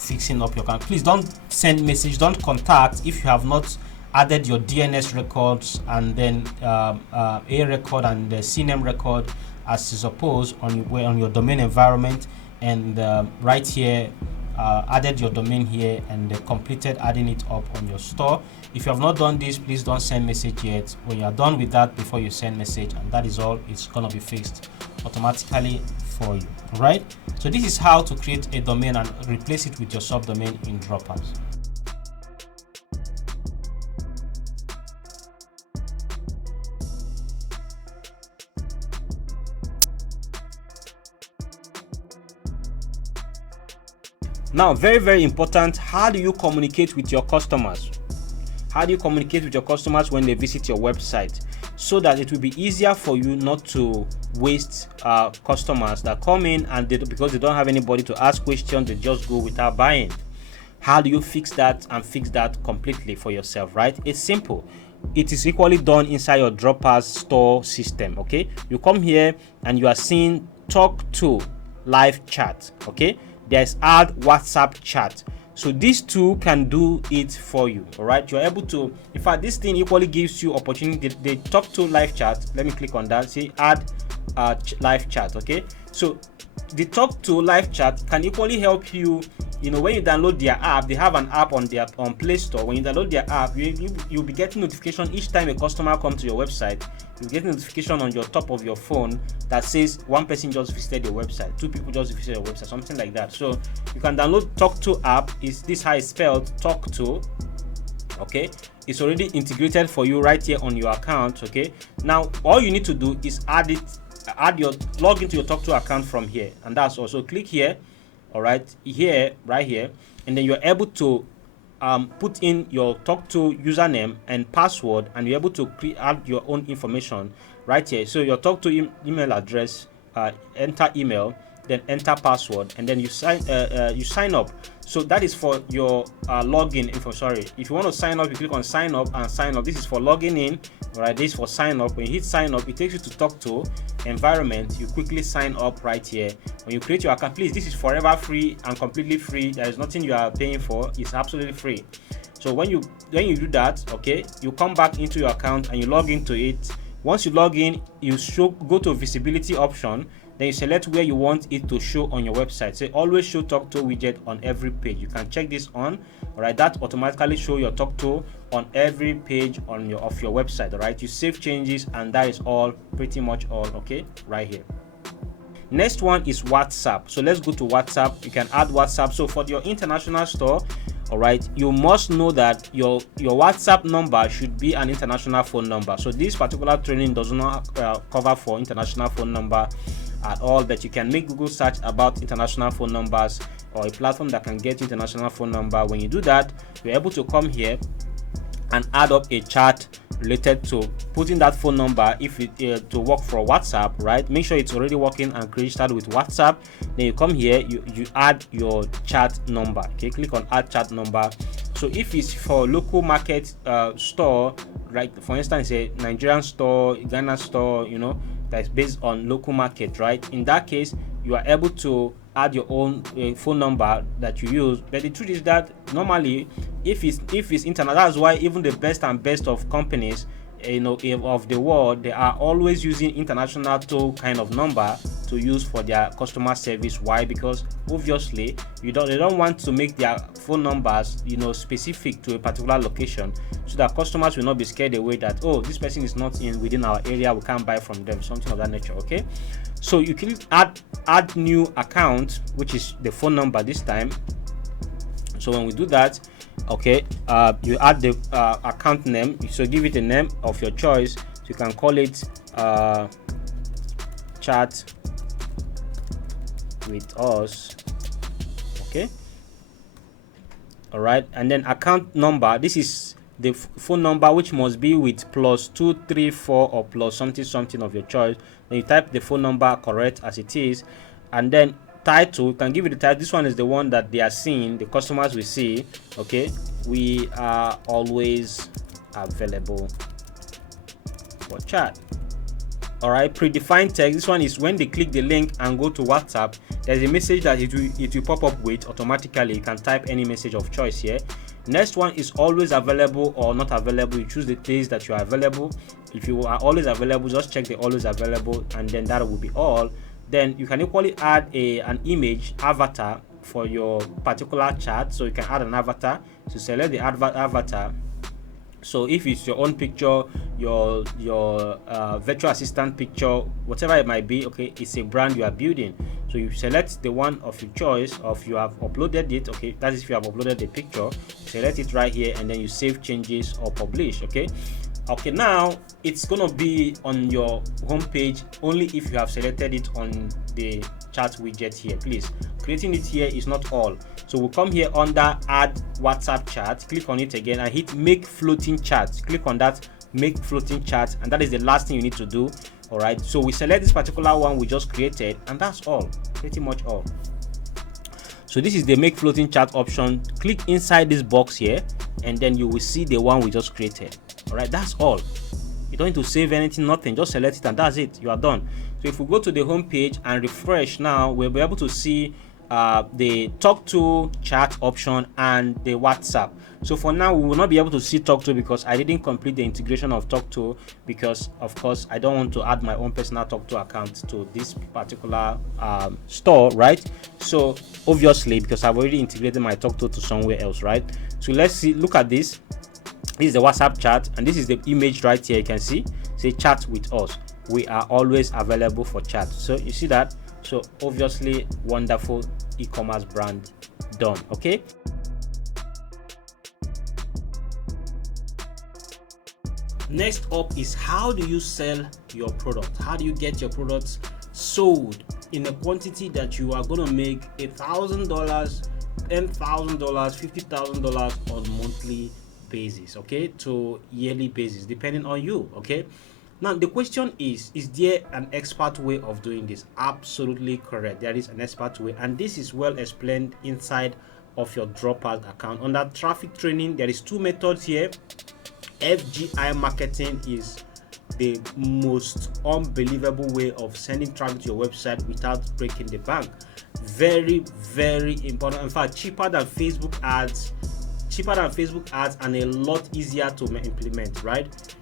fixing up your account. Please don't send message, don't contact if you have not added your DNS records and then a record and the CNAME record as is supposed on your domain environment, and right here added your domain here and completed adding it up on your store. If you have not done this, please don't send message yet. When you are done with that, before you send message, and that is all, it's gonna be fixed automatically for you. All right, so this is how to create a domain and replace it with your subdomain in Droppers. Now, very important, how do you communicate with your customers? How do you communicate with your customers when they visit your website, so that it will be easier for you not to waste customers that come in and because they don't have anybody to ask questions, they just go without buying? How do you fix that and fix that completely for yourself, right? It's simple. It is equally done inside your Droppers store system. Okay, you come here and you are seeing talk to live chat. Okay, there's add WhatsApp chat. So these two can do it for you. All right, you're able to, in fact, this thing equally gives you opportunity. They talk to live chat. Let me click on that, see add live chat. Okay, So the Talk to live chat can equally help you. You know, when you download their app, they have an app on their Play Store. When you download their app, you'll be getting notification each time a customer comes to your website. You get notification on your top of your phone that says one person just visited your website, 2 people just visited your website, something like that. So you can download Talk to app. Is this how it's spelled? Talk to. Okay, it's already integrated for you right here on your account. Okay, now all you need to do is log into your Talk to account from here, and that's also click here. All right here, and then you're able to put in your Talk to username and password, and you're able to add your own information right here. So your Talk to email address, enter email, then enter password, and then you sign up. So that is for your login info. Sorry, if you want to sign up, you click on sign up and sign up. This is for logging in. All right, this is for sign up. When you hit sign up, it takes you to Talk to environment. You quickly sign up right here. When you create your account, please, this is forever free and completely free. There is nothing you are paying for. It's absolutely free. So when you do that, okay, you come back into your account and you log into it. Once you log in, you go to visibility option. Then you select where you want it to show on your website. So always show Talk to widget on every page. You can check this on. All right, that automatically show your Talk to on every page on your website. All right, you save changes, and that is all, pretty much all. Okay, right here. Next one is WhatsApp. So let's go to WhatsApp. You can add WhatsApp. So for your international store, all right, you must know that your WhatsApp number should be an international phone number. So this particular training does not cover for international phone number at all, but you can make Google search about international phone numbers, or a platform that can get international phone number. When you do that, you're able to come here and add up a chart related to putting that phone number if it to work for WhatsApp, right? Make sure it's already working and registered with WhatsApp. Then you come here, you add your chat number. Okay, click on add chat number. So if it's for local market store, right, for instance a Nigerian store, Ghana store, you know, that's based on local market, right? In that case, you are able to add your own phone number that you use. But the truth is that normally if it's internet, that's why even the best of companies, you know, of the world, they are always using international toll kind of number to use for their customer service. Why? Because obviously they don't want to make their phone numbers, you know, specific to a particular location, so that customers will not be scared away that, oh, this person is not within our area, we can't buy from them, something of that nature. Okay, so you can add new account, which is the phone number this time. So when we do that, okay, you add the account name. So give it a name of your choice. So you can call it chat with us. Okay, all right, and then account number, this is the phone number, which must be with +234 or plus something of your choice. Then you type the phone number correct as it is, and then title, you can give it the title. This one is the one that they are seeing, the customers will see. Okay, we are always available for chat. All right, predefined text, this one is when they click the link and go to WhatsApp, there's a message that it will pop up with automatically. You can type any message of choice here. Next one is always available or not available. You choose the days that you are available. If you are always available, just check the always available, and then that will be all. Then you can equally add an image avatar for your particular chat. So you can add an avatar. So select the avatar. So if it's your own picture, your virtual assistant picture, whatever it might be, okay, it's a brand you are building. So you select the one of your choice, of you have uploaded it. Okay, that is if you have uploaded the picture, select it right here, and then you save changes or publish. Okay, now it's gonna be on your home page only if you have selected it on the chat widget here. Please, creating it here is not all. So we'll come here under add WhatsApp chat, click on it again and hit make floating chat. Click on that make floating chat, and that is the last thing you need to do. All right, so we select this particular one we just created, and that's all, pretty much all. So this is the make floating chat option. Click inside this box here, and then you will see the one we just created. All right, that's all. You don't need to save anything, nothing, just select it and that's it, you are done. So if we go to the home page and refresh now, we'll be able to see the talk to chat option and the WhatsApp. So for now, we will not be able to see talk to because I didn't complete the integration of talk to, because of course I don't want to add my own personal talk to account to this particular store, right? So obviously, because I've already integrated my talk to somewhere else, right? So let's see, look at this. This is the WhatsApp chat, and this is the image right here. You can see, say chat with us. We are always available for chat. So you see that? So obviously, wonderful e-commerce brand done. Okay. Next up is, how do you sell your product? How do you get your products sold in a quantity that you are going to make $1,000, $10,000, $50,000 on monthly basis, okay, to yearly basis, depending on you. Okay, now the question is there an expert way of doing this? Absolutely correct, there is an expert way, and this is well explained inside of your Droppers account. Under traffic training, there is two methods here. FGI marketing is the most unbelievable way of sending traffic to your website without breaking the bank. Very, very important. In fact, cheaper than Facebook ads, and a lot easier to implement, right?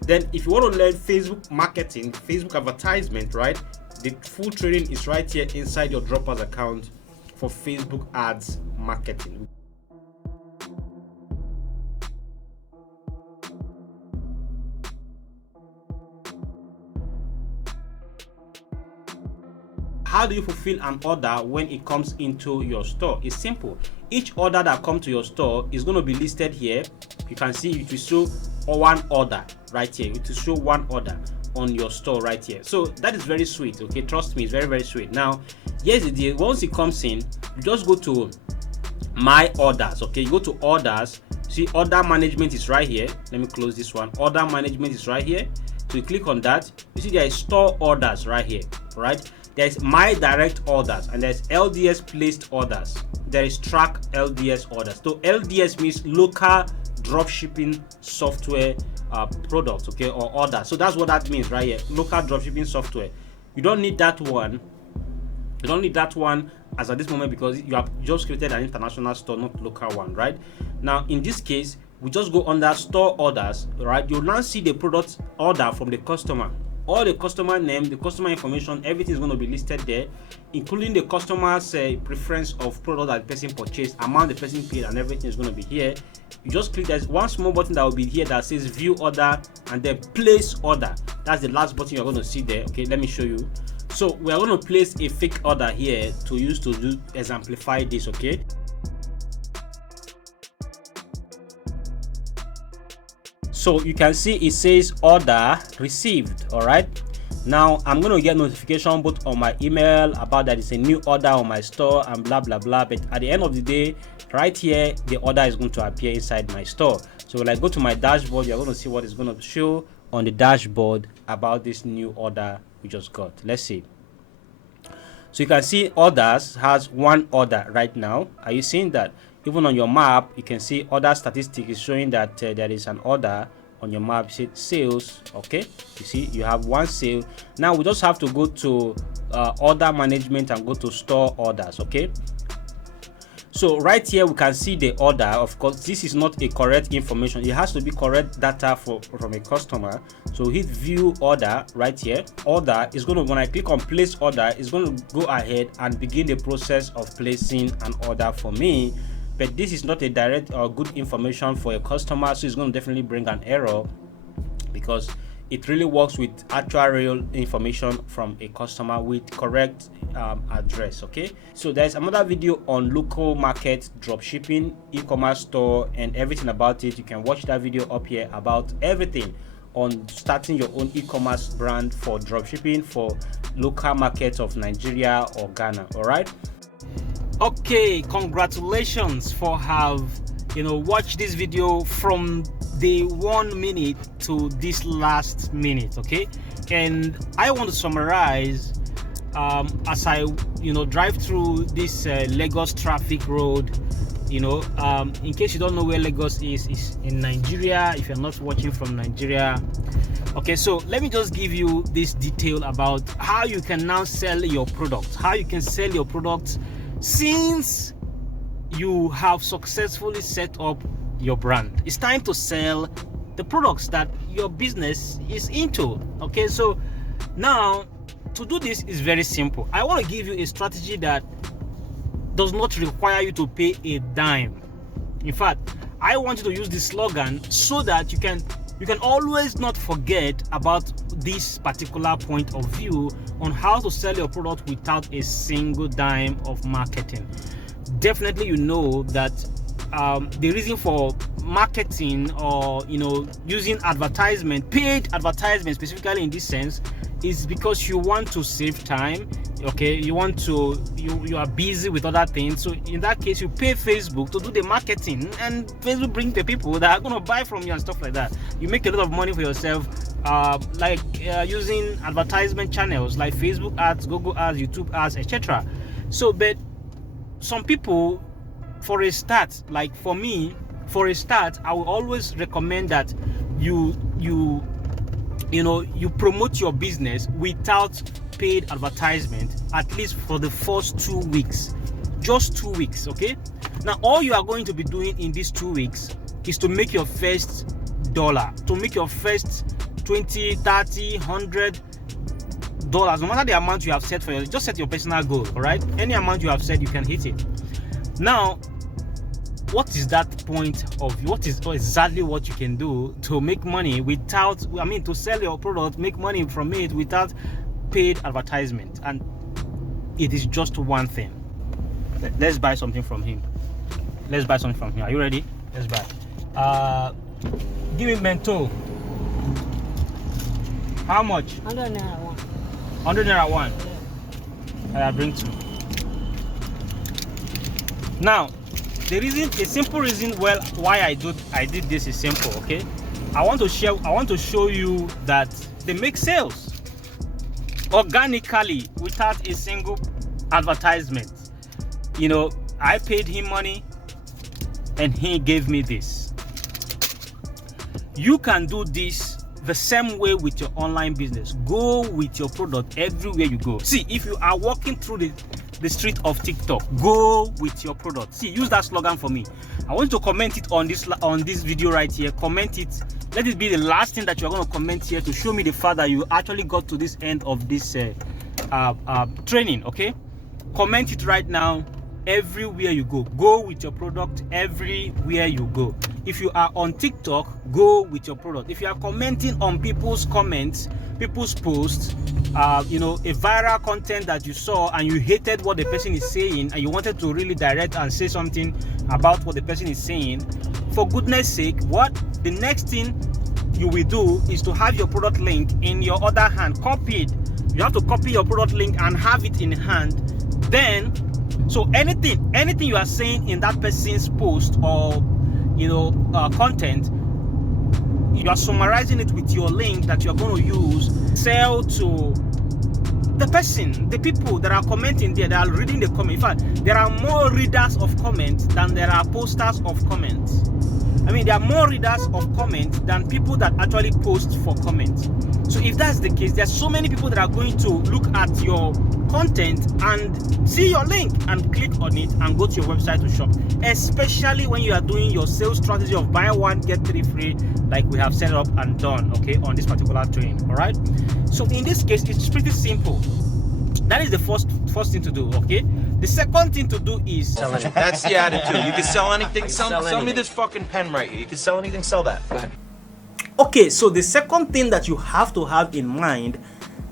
Then if you want to learn Facebook marketing, Facebook advertisement, right, the full training is right here inside your Droppers account for Facebook ads marketing. How do you fulfill an order when it comes into your store? It's simple. Each order that comes to your store is going to be listed here. You can see it will show one order right here. It will show one order on your store right here. So that is very sweet. Okay, trust me, it's very, very sweet. Now, here's the deal. Once it comes in, you just go to my orders. Okay, you go to orders. See, order management is right here. Let me close this one. Order management is right here. So you click on that. You see there is store orders right here. Right. There's my direct orders, and there's LDS placed orders. There is track LDS orders. So LDS means local dropshipping software product, okay, or order. So that's what that means right here. Local dropshipping software. You don't need that one. You don't need that one as at this moment, because you have just created an international store, not local one, right? Now in this case, we just go under store orders, right? You'll now see the product order from the customer. All the customer name, the customer information, everything is going to be listed there, including the customer's preference of product that the person purchased, amount the person paid, and everything is going to be here. You just click, there's one small button that will be here that says view order, and then place order. That's the last button you're going to see there. Okay, let me show you. So we are going to place a fake order here to use to exemplify this. Okay. So you can see it says order received. All right, now I'm going to get notification both on my email about that it's a new order on my store and blah blah blah, but at the end of the day, right here the order is going to appear inside my store. So when I go to my dashboard, you're going to see what is going to show on the dashboard about this new order we just got. Let's see. So you can see orders has one order right now. Are you seeing that? Even on your map, you can see order statistic is showing that there is an order on your map. See sales. Okay, you see you have one sale. Now we just have to go to order management and go to store orders. Okay, so right here we can see the order. Of course, this is not a correct information. It has to be correct data from a customer. So hit view order right here. Order is going to, when I click on place order, it's going to go ahead and begin the process of placing an order for me. But this is not a direct or good information for a customer, so it's going to definitely bring an error, because it really works with actual real information from a customer with correct address. Okay, so there's another video on local market dropshipping, e-commerce store, and everything about it. You can watch that video up here about everything on starting your own e-commerce brand for dropshipping for local markets of Nigeria or Ghana. All right. Okay, congratulations for have watched this video from the 1 minute to this last minute. Okay, and I want to summarize as I drive through this Lagos traffic road. In case you don't know where Lagos is in Nigeria. If you're not watching from Nigeria, Okay, so let me just give you this detail about how you can now sell your product, how you can sell your product since you have successfully set up your brand. It's time to sell the products that your business is into. Okay, so now to do this is very simple. I want to give you a strategy that does not require you to pay a dime. In fact, I want you to use this slogan so that you can always not forget about this particular point of view on how to sell your product without a single dime of marketing. Definitely, you know that the reason for marketing, or using advertisement, paid advertisement specifically in this sense, is because you want to save time. Okay, you are busy with other things, so in that case you pay Facebook to do the marketing, and Facebook brings the people that are going to buy from you and stuff like that. You make a lot of money for yourself, using advertisement channels like Facebook ads, Google ads, YouTube ads, etc. So, but some people, for a start, like for me, for a start, I will always recommend that you promote your business without paid advertisement, at least for the first 2 weeks. Just 2 weeks. Okay, now all you are going to be doing in these 2 weeks is to make your first dollar, to make your first 20, 30, $100, no matter the amount you have set for just set your personal goal. All right, any amount you have set, you can hit it. Now, what is that point of what is exactly what you can do to make money without, to sell your product, make money from it without paid advertisement? And it is just one thing. Let's buy something from him. Are you ready? Let's buy. Give me mento. How much? 100 naira one. 100 naira one. I bring two. Now, a simple reason why I did this is simple. Okay, I want to show you that they make sales organically without a single advertisement. I paid him money and he gave me this. You can do this the same way with your online business. Go with your product everywhere you go. See, if you are walking through the street of TikTok, go with your product. See, use that slogan for me. I want you to comment it on this video right here. Comment it. Let it be the last thing that you're going to comment here to show me the fact that you actually got to this end of this training. Okay, comment it right now. Everywhere you go with your product. Everywhere you go. If you are on TikTok, go with your product. If you are commenting on people's comments, people's posts, a viral content that you saw and you hated what the person is saying and you wanted to really direct and say something about what the person is saying, for goodness sake, the next thing you will do is to have your product link in your other hand copied. You have to copy your product link and have it in hand. Then, so anything you are saying in that person's post or content, you are summarizing it with your link that you are going to use, sell to the people that are commenting there, that are reading the comment. In fact, there are more readers of comments than there are posters of comments. There are more readers of comments than people that actually post for comments. So if that's the case, there's so many people that are going to look at your content and see your link and click on it and go to your website to shop, especially when you are doing your sales strategy of buy one get three free, like we have set up and done, okay, on this particular training. All right, so in this case it's pretty simple. That is the first thing to do. Okay, the second thing to do is that's the attitude. You can sell anything. Sell me this fucking pen right here. You can sell anything, sell that. Go ahead. Okay, so the second thing that you have to have in mind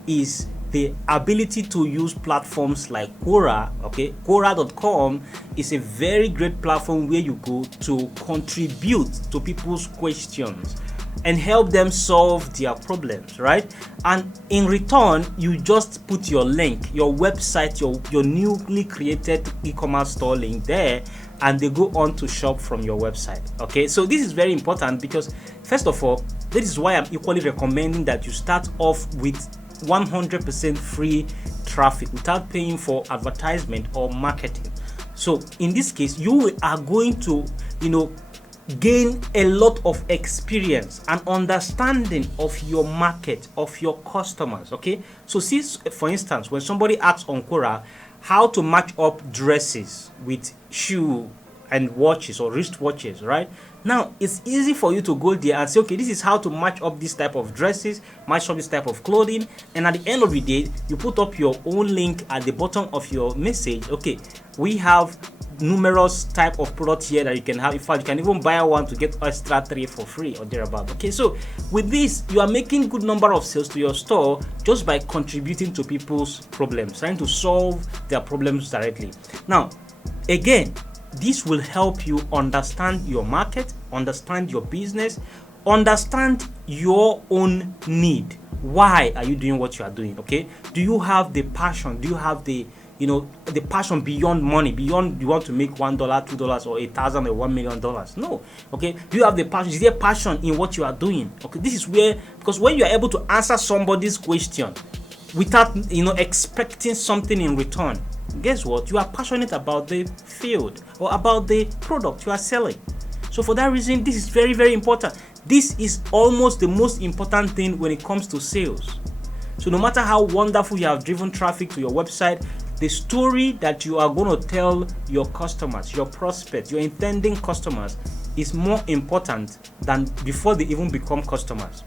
is the ability to use platforms like Quora. Okay, Quora.com is a very great platform where you go to contribute to people's questions and help them solve their problems, right? And in return, you just put your link, your website, your newly created e-commerce store link there, and they go on to shop from your website. Okay, so this is very important because, first of all, this is why I'm equally recommending that you start off with 100% free traffic without paying for advertisement or marketing. So in this case, you are going to gain a lot of experience and understanding of your market, of your customers. Okay, so see, for instance, when somebody asks on Quora how to match up dresses with shoe and watches or wristwatches, right? Now it's easy for you to go there and say, okay, this is how to match up this type of dresses, match up this type of clothing, and at the end of the day, you put up your own link at the bottom of your message. Okay, we have numerous type of products here that you can have. In fact, you can even buy one to get extra 3 for free or thereabout. Okay, so with this, you are making good number of sales to your store just by contributing to people's problems, trying to solve their problems directly. Now, again, this will help you understand your market, understand your business, understand your own need. Why are you doing what you are doing? Okay, do you have the passion? Do you have the the passion beyond money, beyond you want to make $1, $2, or $1,000 or $1 million? No. Okay, do you have the passion? Is there passion in what you are doing? Okay, this is where, because when you are able to answer somebody's question without expecting something in return, guess what? You are passionate about the field or about the product you are selling. So for that reason, this is very, very important. This is almost the most important thing when it comes to sales. So no matter how wonderful you have driven traffic to your website, the story that you are going to tell your customers, your prospects, your intending customers is more important than before they even become customers.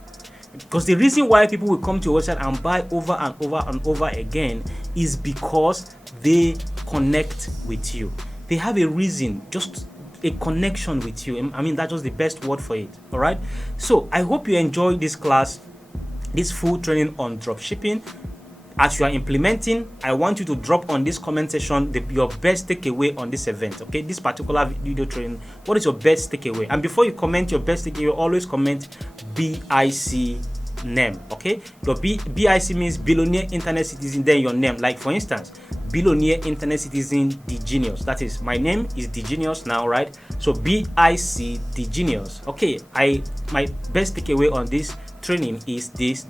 Because the reason why people will come to your website and buy over and over and over again is because they connect with you. They have a reason, just a connection with you. I mean, that's just the best word for it. All right. So I hope you enjoyed this class, this full training on dropshipping. As you are implementing, I want you to drop on this comment section your best takeaway on this event. Okay, this particular video training. What is your best takeaway? And before you comment your best takeaway, always comment BIC name. Okay, your BIC means billionaire internet citizen, then your name. Like for instance, billionaire internet citizen D Genius. That is, my name is D Genius now, right? So BIC D Genius. Okay, my best takeaway on this training is this.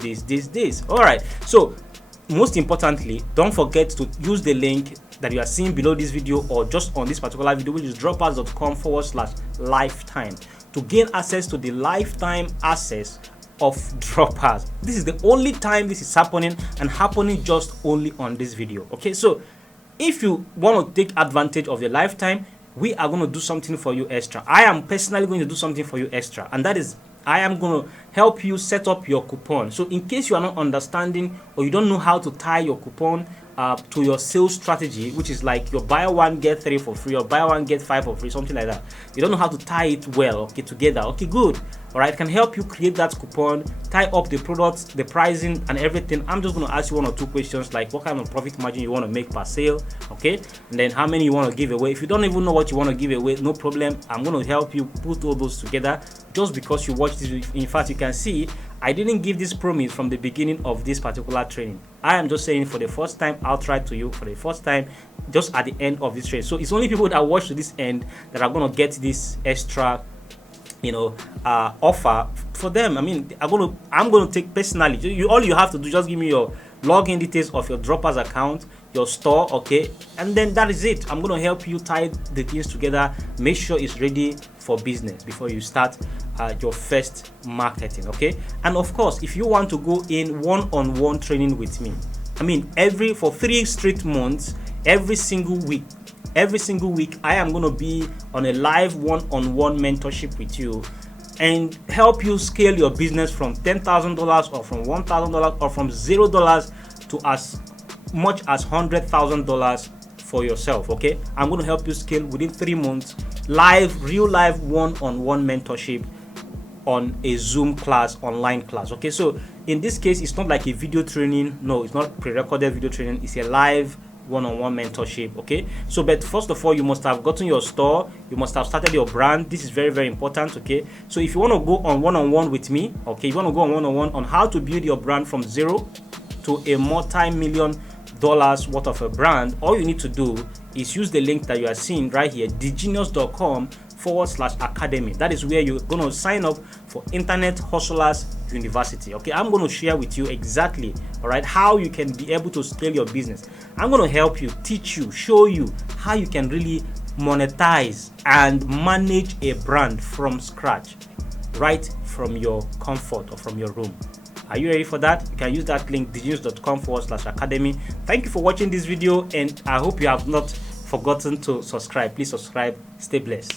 All right, so most importantly, don't forget to use the link that you are seeing below this video or just on this particular video, which is droppers.com/lifetime, to gain access to the lifetime access of droppers. This is the only time this is happening, and happening just only on this video. Okay, so if you want to take advantage of the lifetime, we are going to do something for you extra. I am personally going to do something for you extra, and that is, I am going to help you set up your coupon. So in case you are not understanding or you don't know how to tie your coupon to your sales strategy, which is like your buy one get 3 for free or buy one get 5 for free, something like that, you don't know how to tie it well, okay, together. Okay, good. All right, I can help you create that coupon, tie up the products, the pricing and everything. I'm just going to ask you 1 or 2 questions, like what kind of profit margin you want to make per sale, okay, and then how many you want to give away. If you don't even know what you want to give away, no problem, I'm going to help you put all those together just because you watched this. In fact, you can see I didn't give this promise from the beginning of this particular training. I am just saying for the first time outright to you, for the first time, just at the end of this training. So it's only people that watch to this end that are going to get this extra offer for them. I mean, I'm going to take personally. All you have to do, just give me your login details of your droppers account, your store, okay, and then that is it. I'm going to help you tie the things together, make sure it's ready for business before you start your first marketing. Okay, and of course, if you want to go in one-on-one training with me, I mean, for 3 straight months, every single week I am going to be on a live one-on-one mentorship with you and help you scale your business from $10,000 or from $1,000 or from $0 to as much as $100,000 for yourself. Okay, I'm going to help you scale within 3 months, real live one-on-one mentorship on a Zoom class, online class. Okay, so in this case, it's not like a video training. No, it's not pre-recorded video training. It's a live one-on-one mentorship. Okay, so but first of all, you must have gotten your store, you must have started your brand. This is very, very important. Okay, so if you want to go on one-on-one with me, okay, you want to go on one-on-one on how to build your brand from zero to a multi-million dollars worth of a brand, all you need to do is use the link that you are seeing right here, dgenius.com/academy. That is where you're going to sign up for Internet Hustlers University. Okay, I'm going to share with you exactly, all right, how you can be able to scale your business. I'm going to help you, teach you, show you how you can really monetize and manage a brand from scratch, right from your comfort or from your room. Are you ready for that? You can use that link, diginews.com/academy. Thank you for watching this video, and I hope you have not forgotten to subscribe. Please subscribe. Stay blessed.